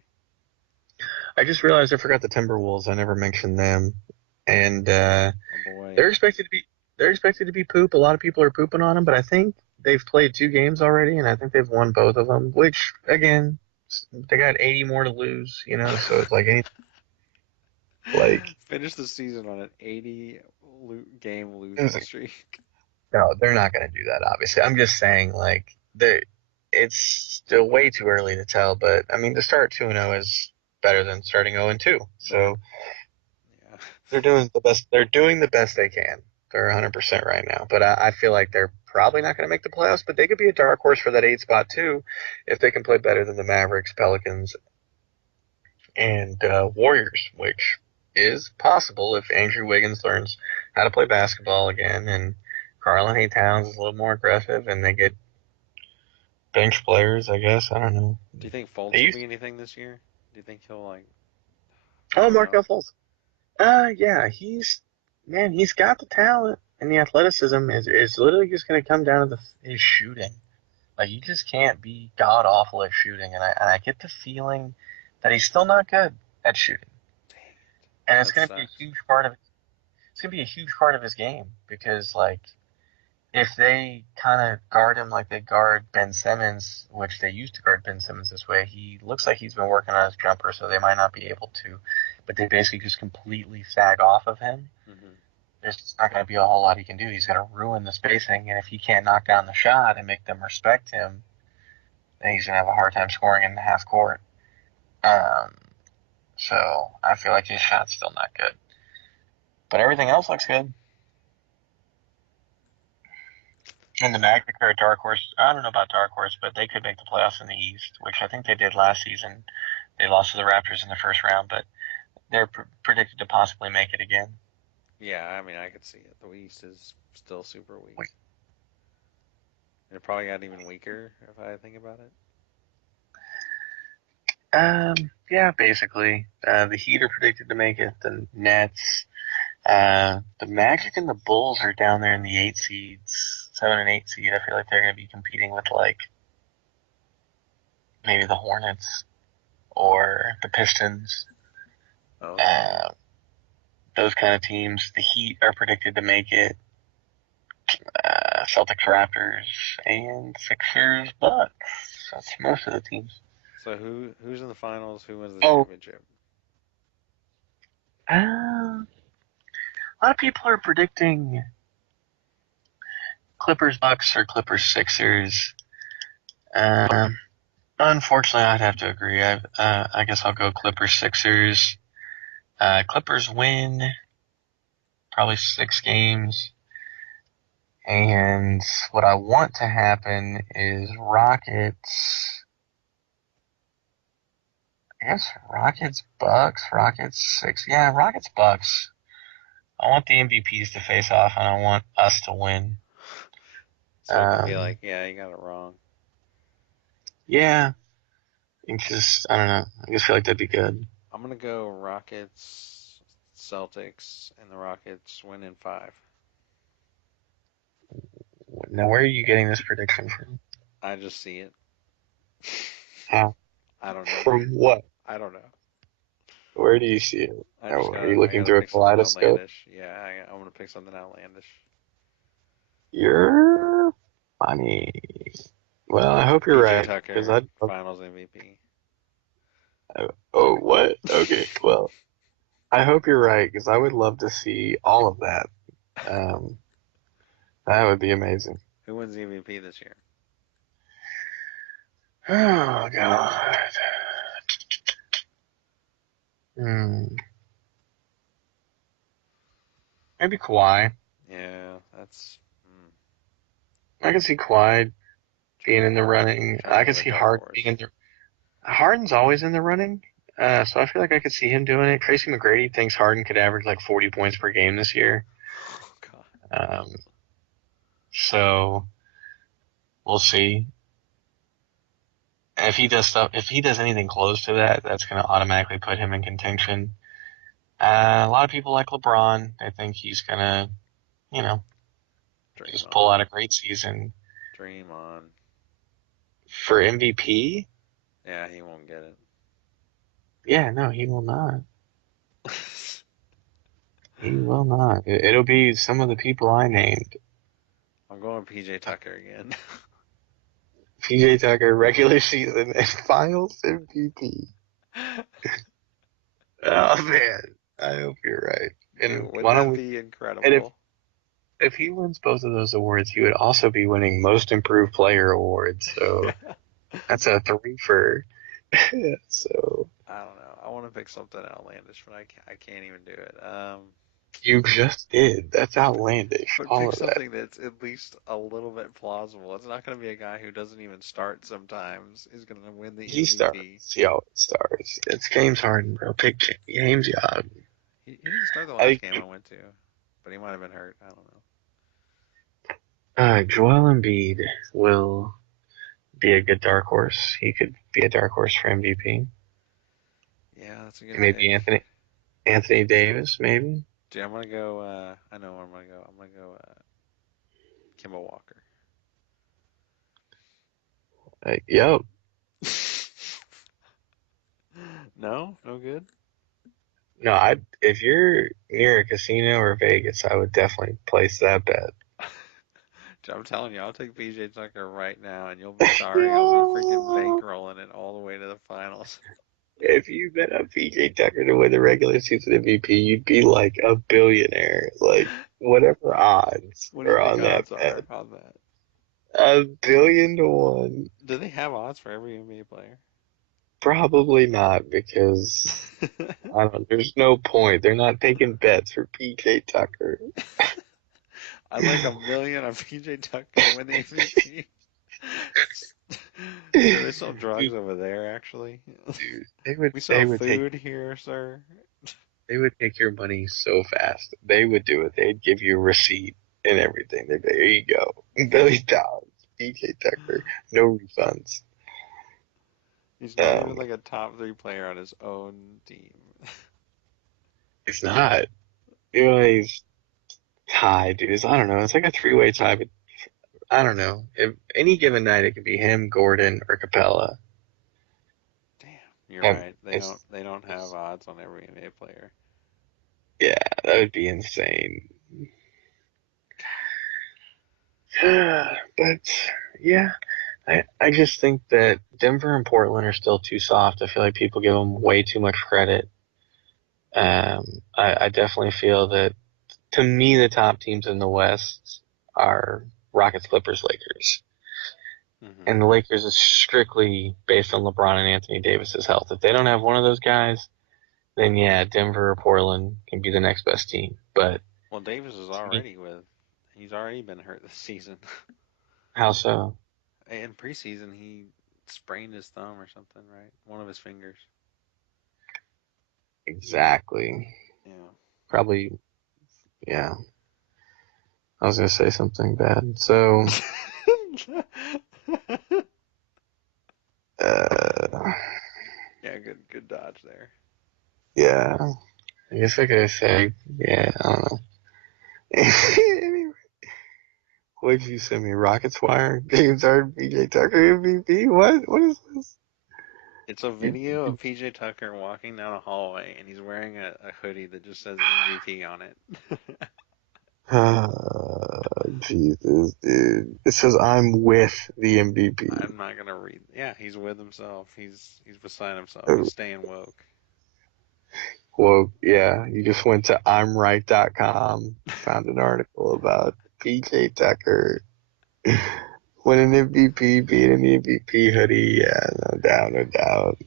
I just realized I forgot the Timberwolves. I never mentioned them, and Oh boy. they're expected to be they're expected to be poop. A lot of people are pooping on them, but I think they've played 2 games already, and I think they've won both of them. Which again, they got 80 more to lose. So it's like like Finish the season on an 80 game losing streak. no, they're not going to do that. Obviously, I'm just saying like it's still way too early to tell. But I mean, to start 2-0 is better than starting 0-2. So Yeah. they're doing the best. They're doing the best they can. They're 100% right now. But I feel like they're probably not going to make the playoffs. But they could be a dark horse for that 8 spot too, if they can play better than the Mavericks, Pelicans, and Warriors, which is possible if Andrew Wiggins learns how to play basketball again and Karl Anthony Towns is a little more aggressive and they get bench players. I guess I don't know. Do you think Fultz They will used be anything this year? Do you think he'll like oh pan out? Markel Fultz. Yeah, he's got the talent and the athleticism is literally just going to come down to his shooting. Like you just can't be god awful at shooting, and I get the feeling that he's still not good at shooting, Dang it. and it's That going to be a sucks. huge part of it's going to be a huge part of his game because like if they kind of guard him like they guard Ben Simmons, which they used to guard Ben Simmons this way, he looks like he's been working on his jumper, so they might not be able to. But they basically just completely sag off of him. Hmm. There's not going to be a whole lot he can do. He's going to ruin the spacing, and if he can't knock down the shot and make them respect him, then he's going to have a hard time scoring in the half court. Um, so I feel like his shot's still not good. But everything else looks good. And the Magic are a dark horse. I don't know about dark horse, but they could make the playoffs in the East, which I think they did last season. They lost to the Raptors in the first round, but they're predicted to possibly make it again. Yeah, I mean, I could see it. The East is still super weak. Wait. And it probably got even weaker if I think about it. Yeah, basically. The Heat are predicted to make it. The Nets, the Magic and the Bulls are down there in the 8 seeds, 7 and 8 seed. I feel like they're going to be competing with like maybe the Hornets or the Pistons. Oh, Those kind of teams. The Heat are predicted to make it. Celtics, Raptors, and Sixers, Bucks. That's most of the teams. so who's in the finals? Who wins the Oh, championship? a lot of people are predicting Clippers, Bucks, or Clippers, Sixers. Unfortunately, I'd have to agree. I guess I'll go Clippers, Sixers. Clippers win probably 6 games. And what I want to happen is Rockets. I guess Rockets, Bucks, Rockets, 6. Yeah, Rockets, Bucks. I want the MVPs to face off, and I want us to win. So it could be like, yeah, you got it wrong. Yeah, because I don't know. I just feel like that'd be good. I'm gonna go Rockets, Celtics, and the Rockets win in 5. Now, where are you getting this prediction from? I just see it. How? I don't know. From what? I don't know. Where do you see it? Are you I looking gotta through a pick something kaleidoscope? outlandish. Yeah, I'm gonna pick something outlandish. You're funny. Well, I hope you're PJ right, because Tucker, I'd love. Finals MVP. Oh, what? Okay, well, I hope you're right, because I would love to see all of that. Um, that would be amazing. Who wins the MVP this year? Oh God. Hmm. Maybe Kawhi. Yeah, that's I can see Kawhi being in the running. trying to I think can of a see dark Harden horse. being in the. Harden's always in the running. So I feel like I could see him doing it. Tracy McGrady thinks Harden could average like 40 points per game this year. Oh God. Um, so we'll see. If he does anything close to that, that's going to automatically put him in contention. A lot of people like LeBron. They think he's going to, you know, Dream just pull on. out a great season. Dream on. For MVP, Yeah, he won't get it. yeah, no, he will not. He will not. It'll be some of the people I named. I'm going PJ Tucker again. PJ Tucker, regular season and finals MVP. Oh man, I hope you're right. And Dude, wouldn't why don't that we? be And incredible? if he wins both of those awards, he would also be winning Most Improved Player awards. So that's a 3 for. So I don't know. I want to pick something outlandish, but I can't even do it. you just did. That's outlandish. But All pick of that. something that's at least a little bit plausible. It's not going to be a guy who doesn't even start sometimes is going to win the He stars. MVP. He always stars. It's James Harden, bro. Pick James Harden. He didn't start the I last game I went to, but he might have been hurt. I don't know. Joel Embiid will be a good dark horse. He could be a dark horse for MVP. Yeah, that's a good Maybe pick. Anthony Davis, maybe. Dude, I'm gonna go. I know where I'm gonna go. I'm gonna go. Kemba Walker. Yep. No, no good. No, if you're near a casino or Vegas, I would definitely place that bet. I'm telling you, I'll take PJ Tucker right now, and you'll be sorry. I'll be freaking No. bankrolling it all the way to the finals. If you bet on PJ Tucker to win the regular season MVP, you'd be like a billionaire. Like, whatever odds What do you are think on that odds are bet? on that? $1 billion to 1. Do they have odds for every NBA player? Probably not because I don't. There's no point. They're not taking bets for PJ Tucker. I'd like $1 million on PJ Tucker to win the MVP. Sir, they sell drugs Dude, over there, actually. they would We they sell would take food here, sir. they would take your money so fast. They would do it. They'd give you a receipt and everything. They'd be, there you go, $1 billion. PJ Tucker, no refunds. He's not even Um, like a top three player on his own team. it's not. You know, he's tied, dude. I don't know. It's like a three-way tie, but I don't know. If any given night, it could be him, Gordon, or Capella. Damn, you're Um, right. it's, They don't have it's odds on every NBA player. yeah, that would be insane. But yeah, I just think that Denver and Portland are still too soft. I feel like people give them way too much credit. I definitely feel that to me, the top teams in the West are Rockets, Clippers, Lakers. Hmm. And the Lakers is strictly based on LeBron and Anthony Davis's health. If they don't have one of those guys, then yeah, Denver or Portland can be the next best team. But Well, Davis is to me, already with. He's already been hurt this season. how so? In preseason, he sprained his thumb or something, right? One of his fingers. Exactly. Yeah. Probably, yeah. I was gonna say something bad. So, uh, Yeah, good dodge there. yeah. I guess I could say, yeah. I don't know. Anyway, what did you send me? Rockets Wire, James Harden, PJ Tucker MVP. What? What is this? It's a video of PJ Tucker walking down a hallway, and he's wearing a hoodie that just says MVP on it. Jesus, dude. It says I'm with the MVP. I'm not gonna read. Yeah, he's with himself. He's beside himself. He's Oh, staying woke. well, yeah, you just went to I'mRight.com, found an article about PJ Tucker winning MVP, being an MVP hoodie. Yeah, no doubt, no doubt.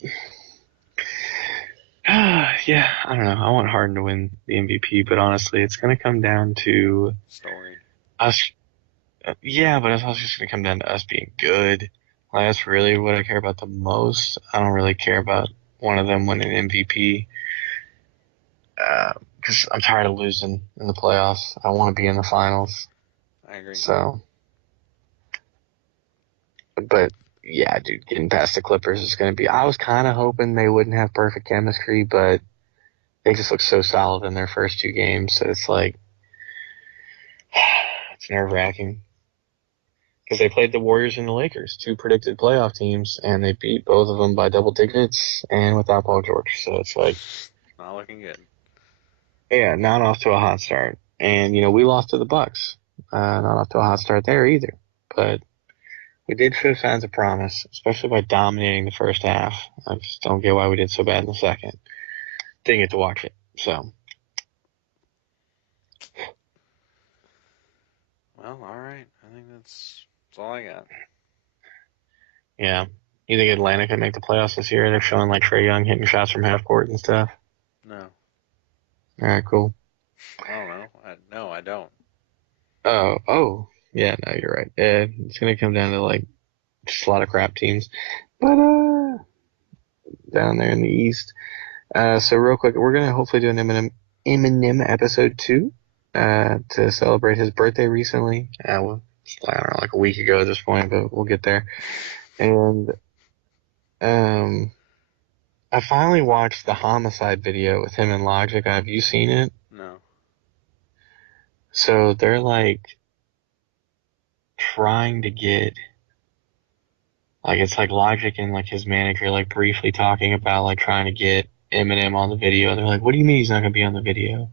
Yeah, I don't know. I want Harden to win the MVP, but honestly, it's going to come down to Story. us. Yeah, but it's also just going to come down to us being good. Like, that's really what I care about the most. I don't really care about one of them winning MVP because I'm tired of losing in the playoffs. I want to be in the finals. I agree. So, but yeah, dude, getting past the Clippers is going to be. I was kind of hoping they wouldn't have perfect chemistry, but they just look so solid in their first two games. So it's like it's nerve wracking because they played the Warriors and the Lakers, two predicted playoff teams, and they beat both of them by double digits and without Paul George. So it's like, Not looking good. yeah, not off to a hot start. And you know, we lost to the Bucks. Not off to a hot start there either. But we did show signs of promise, especially by dominating the first half. I just don't get why we did so bad in the second. Didn't get to watch it. So, Well, all right. I think that's all I got. yeah. You think Atlanta can make the playoffs this year? They're showing like Trae Young hitting shots from half court and stuff. No, All right, cool. I don't know. No, I don't. Oh, yeah, no, you're right. Yeah, it's gonna come down to like just a lot of crap teams. But down there in the East. So real quick, we're gonna hopefully do an Eminem episode 2 to celebrate his birthday recently. Well, I don't know, like a week ago at this point, but we'll get there. And um, I finally watched the Homicide video with him and Logic. Have you seen it? No. So they're like trying to get like it's like Logic and like his manager like briefly talking about like trying to get Eminem on the video. And they're like, "What do you mean he's not gonna be on the video?"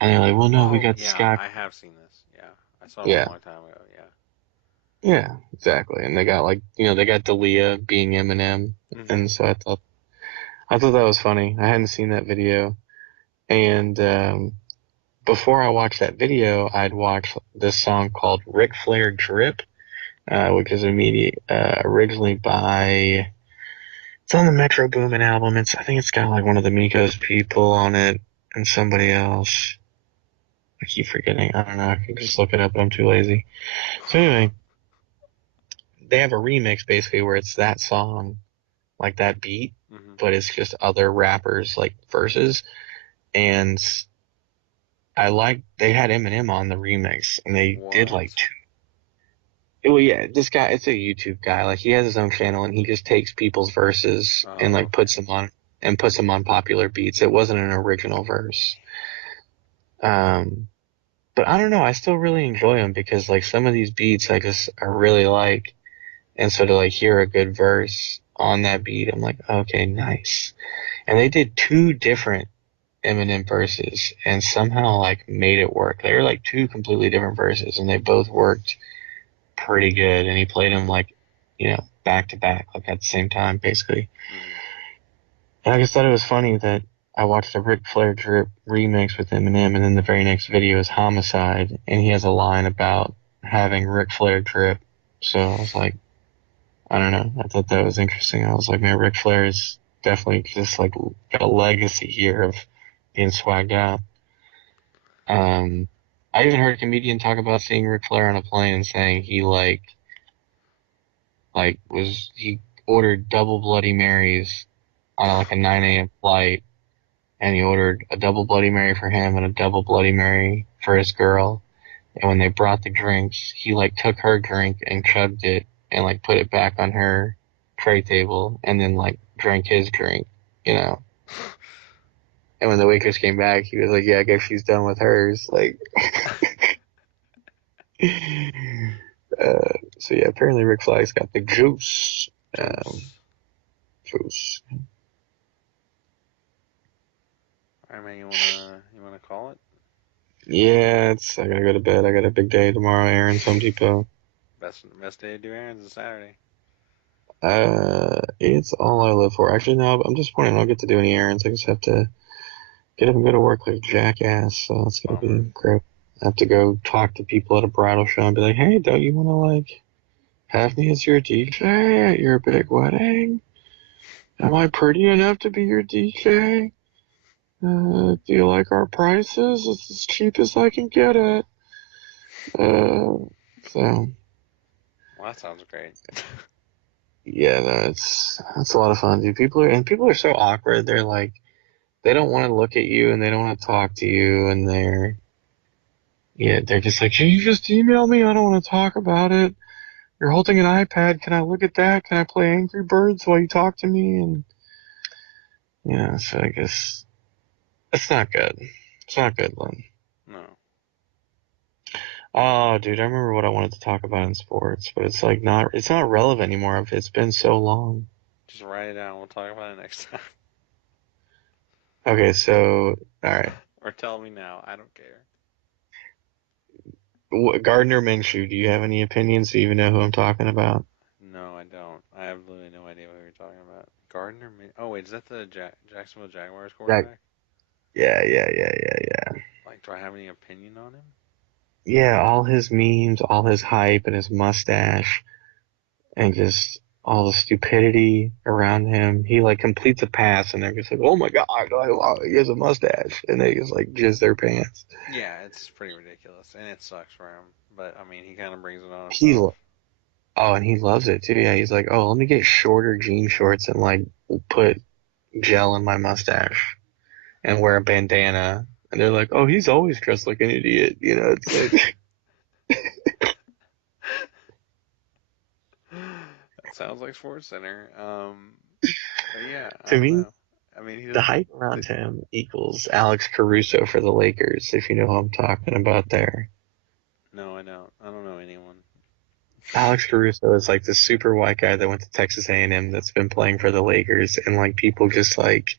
And they're like, "Well, no, we Oh, got this yeah, guy." I have seen this. Yeah, I I saw him a Yeah. long time ago. Yeah. Yeah, exactly. And they got like, they got Dalia being Eminem. Hmm. And so I thought that was funny. I hadn't seen that video. And, before I watched that video, I'd watched this song called Ric Flair Drip, which is originally by, it's on the Metro Boomin album. I think it's got like one of the Migos people on it and somebody else. I keep forgetting. I don't know. I can just look it up, but I'm too lazy. So anyway, they have a remix basically where it's that song, like that beat, Hmm. but it's just other rappers like verses. And they had Eminem on the remix and they did like What? two. Well, yeah, this guy, it's a YouTube guy. Like he has his own channel and he just takes people's verses and Oh, like okay. puts them on popular beats. It wasn't an original verse. Um, but I don't know. I still really enjoy them because like some of these beats I really like. And so to like hear a good verse on that beat, I'm like, okay, nice. And they did two different Eminem verses and somehow like made it work. They were like two completely different verses and they both worked pretty good. And he played them like, back to back, like at the same time, basically. Hmm. And I just thought it was funny that I watched a Ric Flair Drip remix with Eminem and then the very next video is Homicide and he has a line about having Ric Flair Drip. So I was like, I don't know. I thought that was interesting. I was like, man, Ric Flair is definitely just like got a legacy here of being swagged out. Um, I even heard a comedian talk about seeing Ric Flair on a plane and saying he ordered double Bloody Marys on like a 9 a.m. flight, and he ordered a double Bloody Mary for him and a double Bloody Mary for his girl. And when they brought the drinks, he like took her drink and chugged it and like put it back on her tray table and then like drank his drink, you know. And when the waitress came back, he was like, "Yeah, I guess she's done with hers." Like, so yeah, apparently Rick Flair's got the juice. Um, Juice. juice. All right, man. You wanna call it? Yeah, I gotta go to bed. I got a big day tomorrow, Aaron's Home Depot. Best day to do errands is Saturday. It's all I live for. Actually, no, I'm disappointed. I don't get to do any errands. I just have to get up and go to work like a jackass. So it's gonna Bummer. be great. I have to go talk to people at a bridal show and be like, "Hey, don't you want to like have me as your DJ at your big wedding? Am I pretty enough to be your DJ? Do you like our prices? It's as cheap as I can get it." Uh, so Well, that sounds great. yeah, no, it's a lot of fun, dude. People are so awkward. They're like, they don't want to look at you and they don't want to talk to you, and they're just like, "Can you just email me? I don't want to talk about it. You're holding an iPad. Can I look at that? Can I play Angry Birds while you talk to me?" And yeah, so I guess it's not good. It's not good, Lynn. No. Oh, dude, I remember what I wanted to talk about in sports, but it's not relevant anymore. It's been so long. Just write it down. We'll talk about it next time. Okay, so, all right. Or tell me now. I don't care. Gardner Minshew, do you have any opinions? Do you even know who I'm talking about? No, I don't. I have literally no idea what you're talking about. Gardner Oh, wait, is that the Jacksonville Jaguars That, quarterback? yeah. Like, do I have any opinion on him? Yeah, all his memes, all his hype and his mustache and just all the stupidity around him. He like completes a pass and they're just like, "Oh my God, he has a mustache." And they just like jizz their pants. Yeah, it's pretty ridiculous, and it sucks for him. But I mean, he kind of brings it on He, himself. oh, and he loves it too. Yeah, he's like, "Oh, let me get shorter jean shorts and like put gel in my mustache and wear a bandana." And they're like, "Oh, he's always dressed like an idiot." It's like, That sounds like Sports Center. But yeah, I to don't me, know. I mean, he the doesn't. hype around him equals Alex Caruso for the Lakers, if you know who I'm talking about there. No, I don't. I don't know anyone. Alex Caruso is like this super white guy that went to Texas A&M that's been playing for the Lakers, and like people just like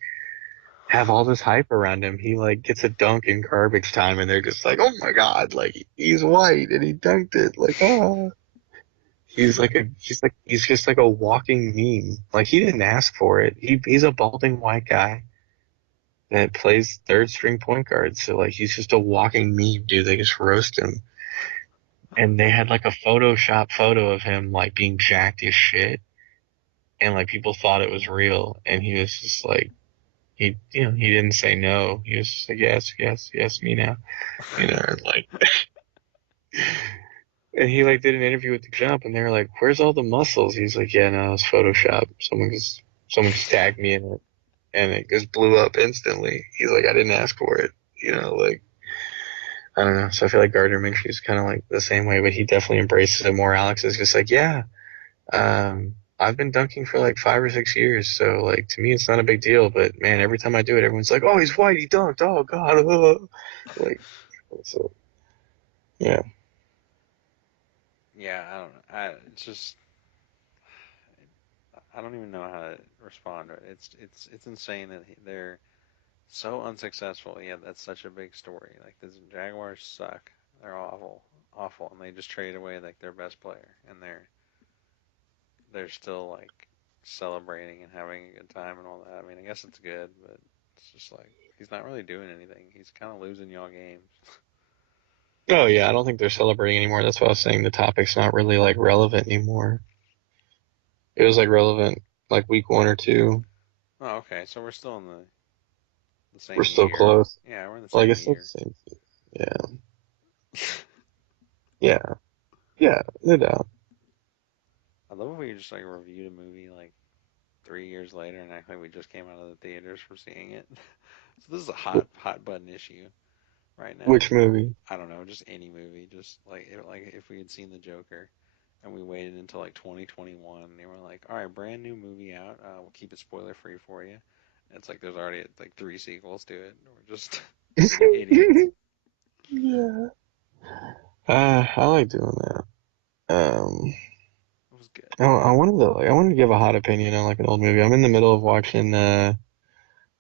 have all this hype around him. He like gets a dunk in garbage time, and they're just like, "Oh my god!" Like he's white and he dunked it. Like, oh, he's just like a walking meme. Like he didn't ask for it. He's a balding white guy that plays third string point guard. So like he's just a walking meme, dude. They just roast him. And they had like a Photoshop photo of him like being jacked as shit, and like people thought it was real, and he was just like he didn't say no. He was just like yes, yes, yes, me now, and like and he like did an interview with the Jump, and they were like, "Where's all the muscles?" He's like, "Yeah, no, it's Photoshop. Someone just tagged me in it, and it just blew up instantly." He's like, "I didn't ask for it." Like I don't know. So I feel like Gardner Minshew's kind of like the same way, but he definitely embraces it more. Alex is just like, yeah, I've been dunking for like 5 or 6 years, so like to me it's not a big deal. But man, every time I do it, everyone's like, "Oh, he's white, he dunked. Oh God!" Like, so yeah. Yeah, I don't know. It's just I don't even know how to respond to it. It's insane that they're so unsuccessful. Yeah, that's such a big story. Like the Jaguars suck. They're awful, awful, and they just traded away like their best player, and they're still like celebrating and having a good time and all that. I mean, I guess it's good, but it's just like he's not really doing anything. He's kind of losing y'all games. Oh yeah, I don't think they're celebrating anymore. That's why I was saying the topic's not really like relevant anymore. It was like relevant like week 1 or 2. Oh, okay. So we're still in the We're same still year. close. Yeah, we're in the Like same it's still the year. same. Yeah, yeah, yeah, no doubt. I love when we just like reviewed a movie like 3 years later and act like we just came out of the theaters from seeing it. So this is a hot button issue right now. Which movie? I don't know, just any movie, just like if we had seen the Joker and we waited until like 2021 and they were like, all right, brand new movie out. We'll keep it spoiler free for you. And it's like there's already like three sequels to it. We're just idiots. Yeah. I like doing that. It was good. I wanted to give a hot opinion on like an old movie. I'm in the middle of watching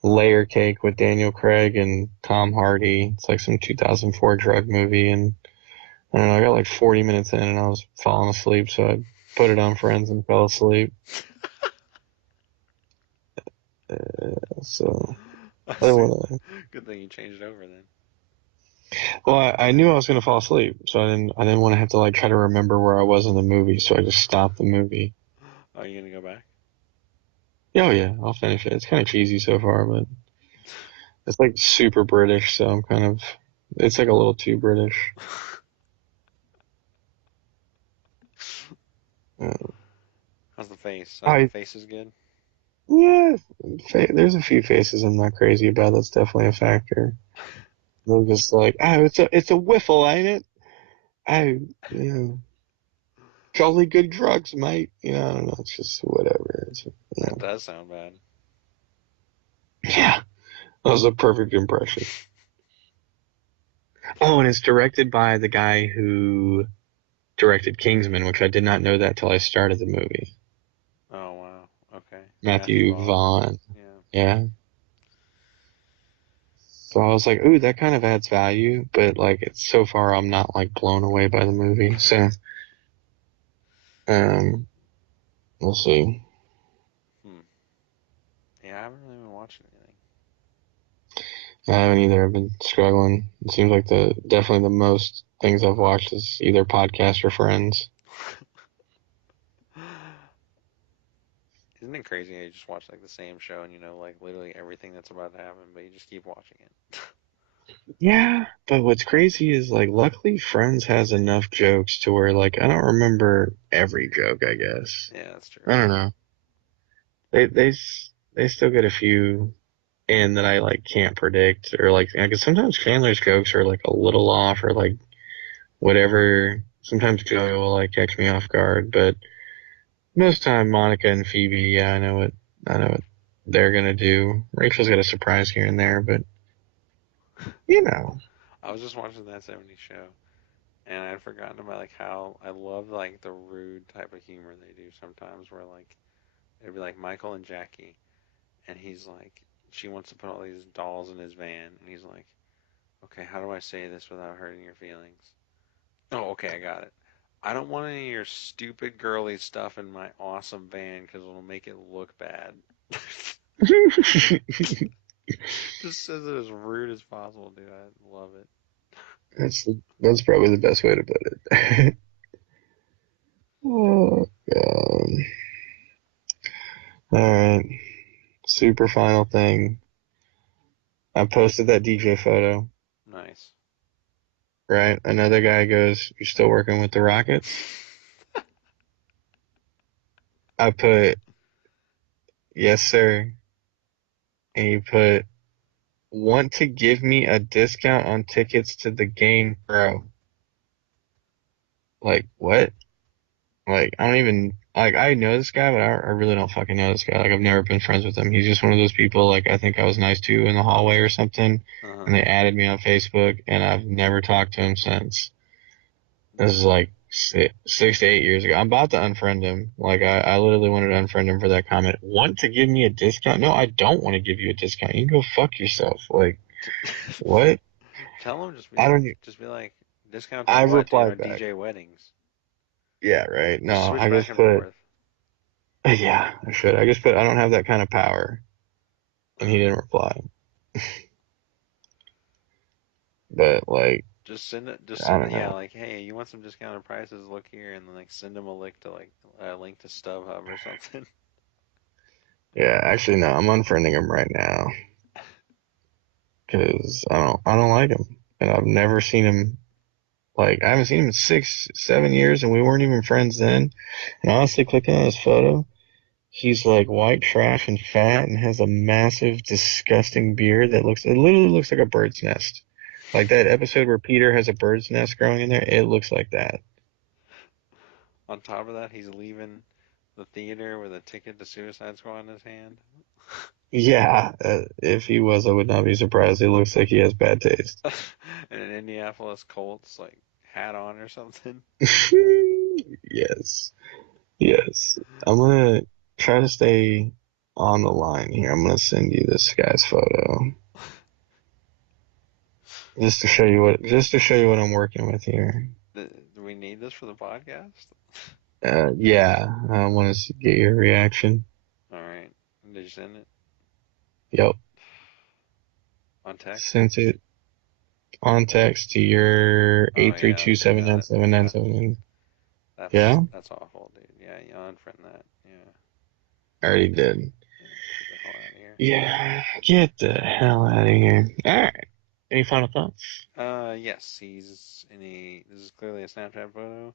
Layer Cake with Daniel Craig and Tom Hardy. It's like some 2004 drug movie, and I don't know. I got like 40 minutes in, and I was falling asleep, so I put it on Friends and fell asleep. So I That's didn't a want to. good thing you changed over then. Well, I knew I was gonna fall asleep, so I didn't want to have to like try to remember where I was in the movie, so I just stopped the movie. Are you gonna go back? Oh yeah, I'll finish it. It's kind of cheesy so far, but it's like super British, so I'm kind of. It's like a little too British. Uh, How's the face? The I face is good. yeah, there's a few faces I'm not crazy about. That's definitely a factor. They're just like, oh, it's a whiffle, ain't it? Oh, jolly good drugs, mate. I don't know. It's just whatever. You That know. does sound bad. Yeah, that was a perfect impression. Oh, and it's directed by the guy who directed Kingsman, which I did not know that till I started the movie. Oh wow. Okay. Matthew Matthew Vaughn. Vaughn. Yeah. Yeah. So I was like, ooh, that kind of adds value, but like it's so far I'm not like blown away by the movie. So um we'll see. Hmm. Yeah, I haven't really been watching anything. I haven't either. I've been struggling. It seems like the definitely the most things I've watched is either podcast or Friends. Isn't it crazy how you just watch like the same show and you know like literally everything that's about to happen, but you just keep watching it? Yeah, but what's crazy is like luckily Friends has enough jokes to where like I don't remember every joke, I guess. Yeah, that's true. I don't know. They still get a few in that I like can't predict or like because sometimes Chandler's jokes are like a little off or like whatever. Sometimes Joey will like catch me off guard, but most time Monica and Phoebe, yeah, I know what they're gonna do. Rachel's got a surprise here and there, but you know. I was just watching that '70s show and I'd forgotten about like how I love like the rude type of humor they do sometimes where like it'd be like Michael and Jackie and he's like she wants to put all these dolls in his van, and he's like, okay, how do I say this without hurting your feelings? Oh, okay, I got it. I don't want any of your stupid girly stuff in my awesome van because it'll make it look bad. Just says it as rude as possible, dude. I love it. That's probably the best way to put it. Oh God. All right. Super final thing. I posted that DJ photo, Nice. right? Another guy goes, "You're still working with the Rockets?" I put, "Yes, sir." And he put, "Want to give me a discount on tickets to the game, bro?" Like, what? Like, I don't even, like, I know this guy, but I really don't fucking know this guy. Like, I've never been friends with him. He's just one of those people, like, I think I was nice to in the hallway or something, and Uh-huh. they added me on Facebook, and I've never talked to him since. This is like 6 to 8 years ago. I'm about to unfriend him. Like, I literally wanted to unfriend him for that comment. Want to give me a discount? No, I don't want to give you a discount. You can go fuck yourself. Like, what? Tell him I don't, just be like, discount to I've what, dude? I replied back. DJ weddings. Yeah, right. Just No, switch I back just and put, forth. yeah, I should. I just put, I don't have that kind of power. And he didn't reply. But, like, Just send it. Just I send don't it. Yeah, know. like, hey, you want some discounted prices? Look here, and then like send him a link to StubHub or something. Yeah, actually, no, I'm unfriending him right now because I don't like him. And I've never seen him. Like, I haven't seen him in 6, 7 years, and we weren't even friends then. And honestly, clicking on his photo, he's like white trash and fat and has a massive, disgusting beard that it literally looks like a bird's nest. Like that episode where Peter has a bird's nest growing in there, it looks like that. On top of that, he's leaving the theater with a ticket to Suicide Squad in his hand Yeah, if he was, I would not be surprised. It looks like he has bad taste. and an Indianapolis Colts like hat on or something. Yes, yes. I'm gonna try to stay on the line here. I'm gonna send you this guy's photo just to show you what I'm working with here. Do we need this for the podcast? Yeah, I want to get your reaction. All right. Did you send it Yep, on text? sent it on text to your Oh eight three yeah, two seven yeah. nine seven nine That seven. Yeah, that's awful, dude. Yeah, you unfriend that. Yeah, I already did. yeah. Get the hell out of here. Yeah, get the hell out of here. All right. Any final thoughts? Yes, he's in a. This is clearly a Snapchat photo.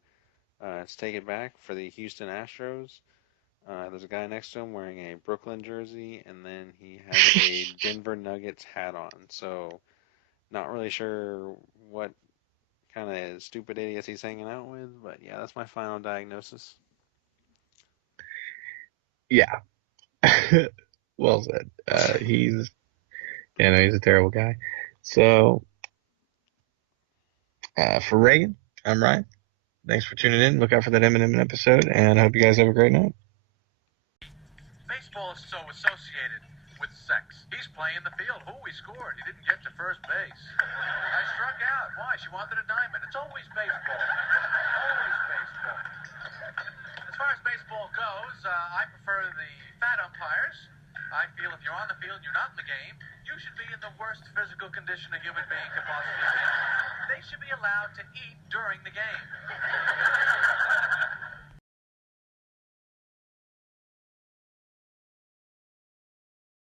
It's taken back for the Houston Astros. There's a guy next to him wearing a Brooklyn jersey, and then he has a Denver Nuggets hat on. So, not really sure what kind of stupid idiots he's hanging out with, but yeah, that's my final diagnosis. Yeah. Well said. He's a terrible guy. So, for Reagan, I'm Ryan. Thanks for tuning in. Look out for that Eminem episode, and I hope you guys have a great night. Baseball is so associated with sex. He's playing the field. Ooh, he scored. He didn't get to first base. I struck out. Why? She wanted a diamond. It's always baseball. Always baseball. As far as baseball goes, I prefer the fat umpires. I feel if you're on the field and you're not in the game, you should be in the worst physical condition a human being could possibly be. They should be allowed to eat during the game.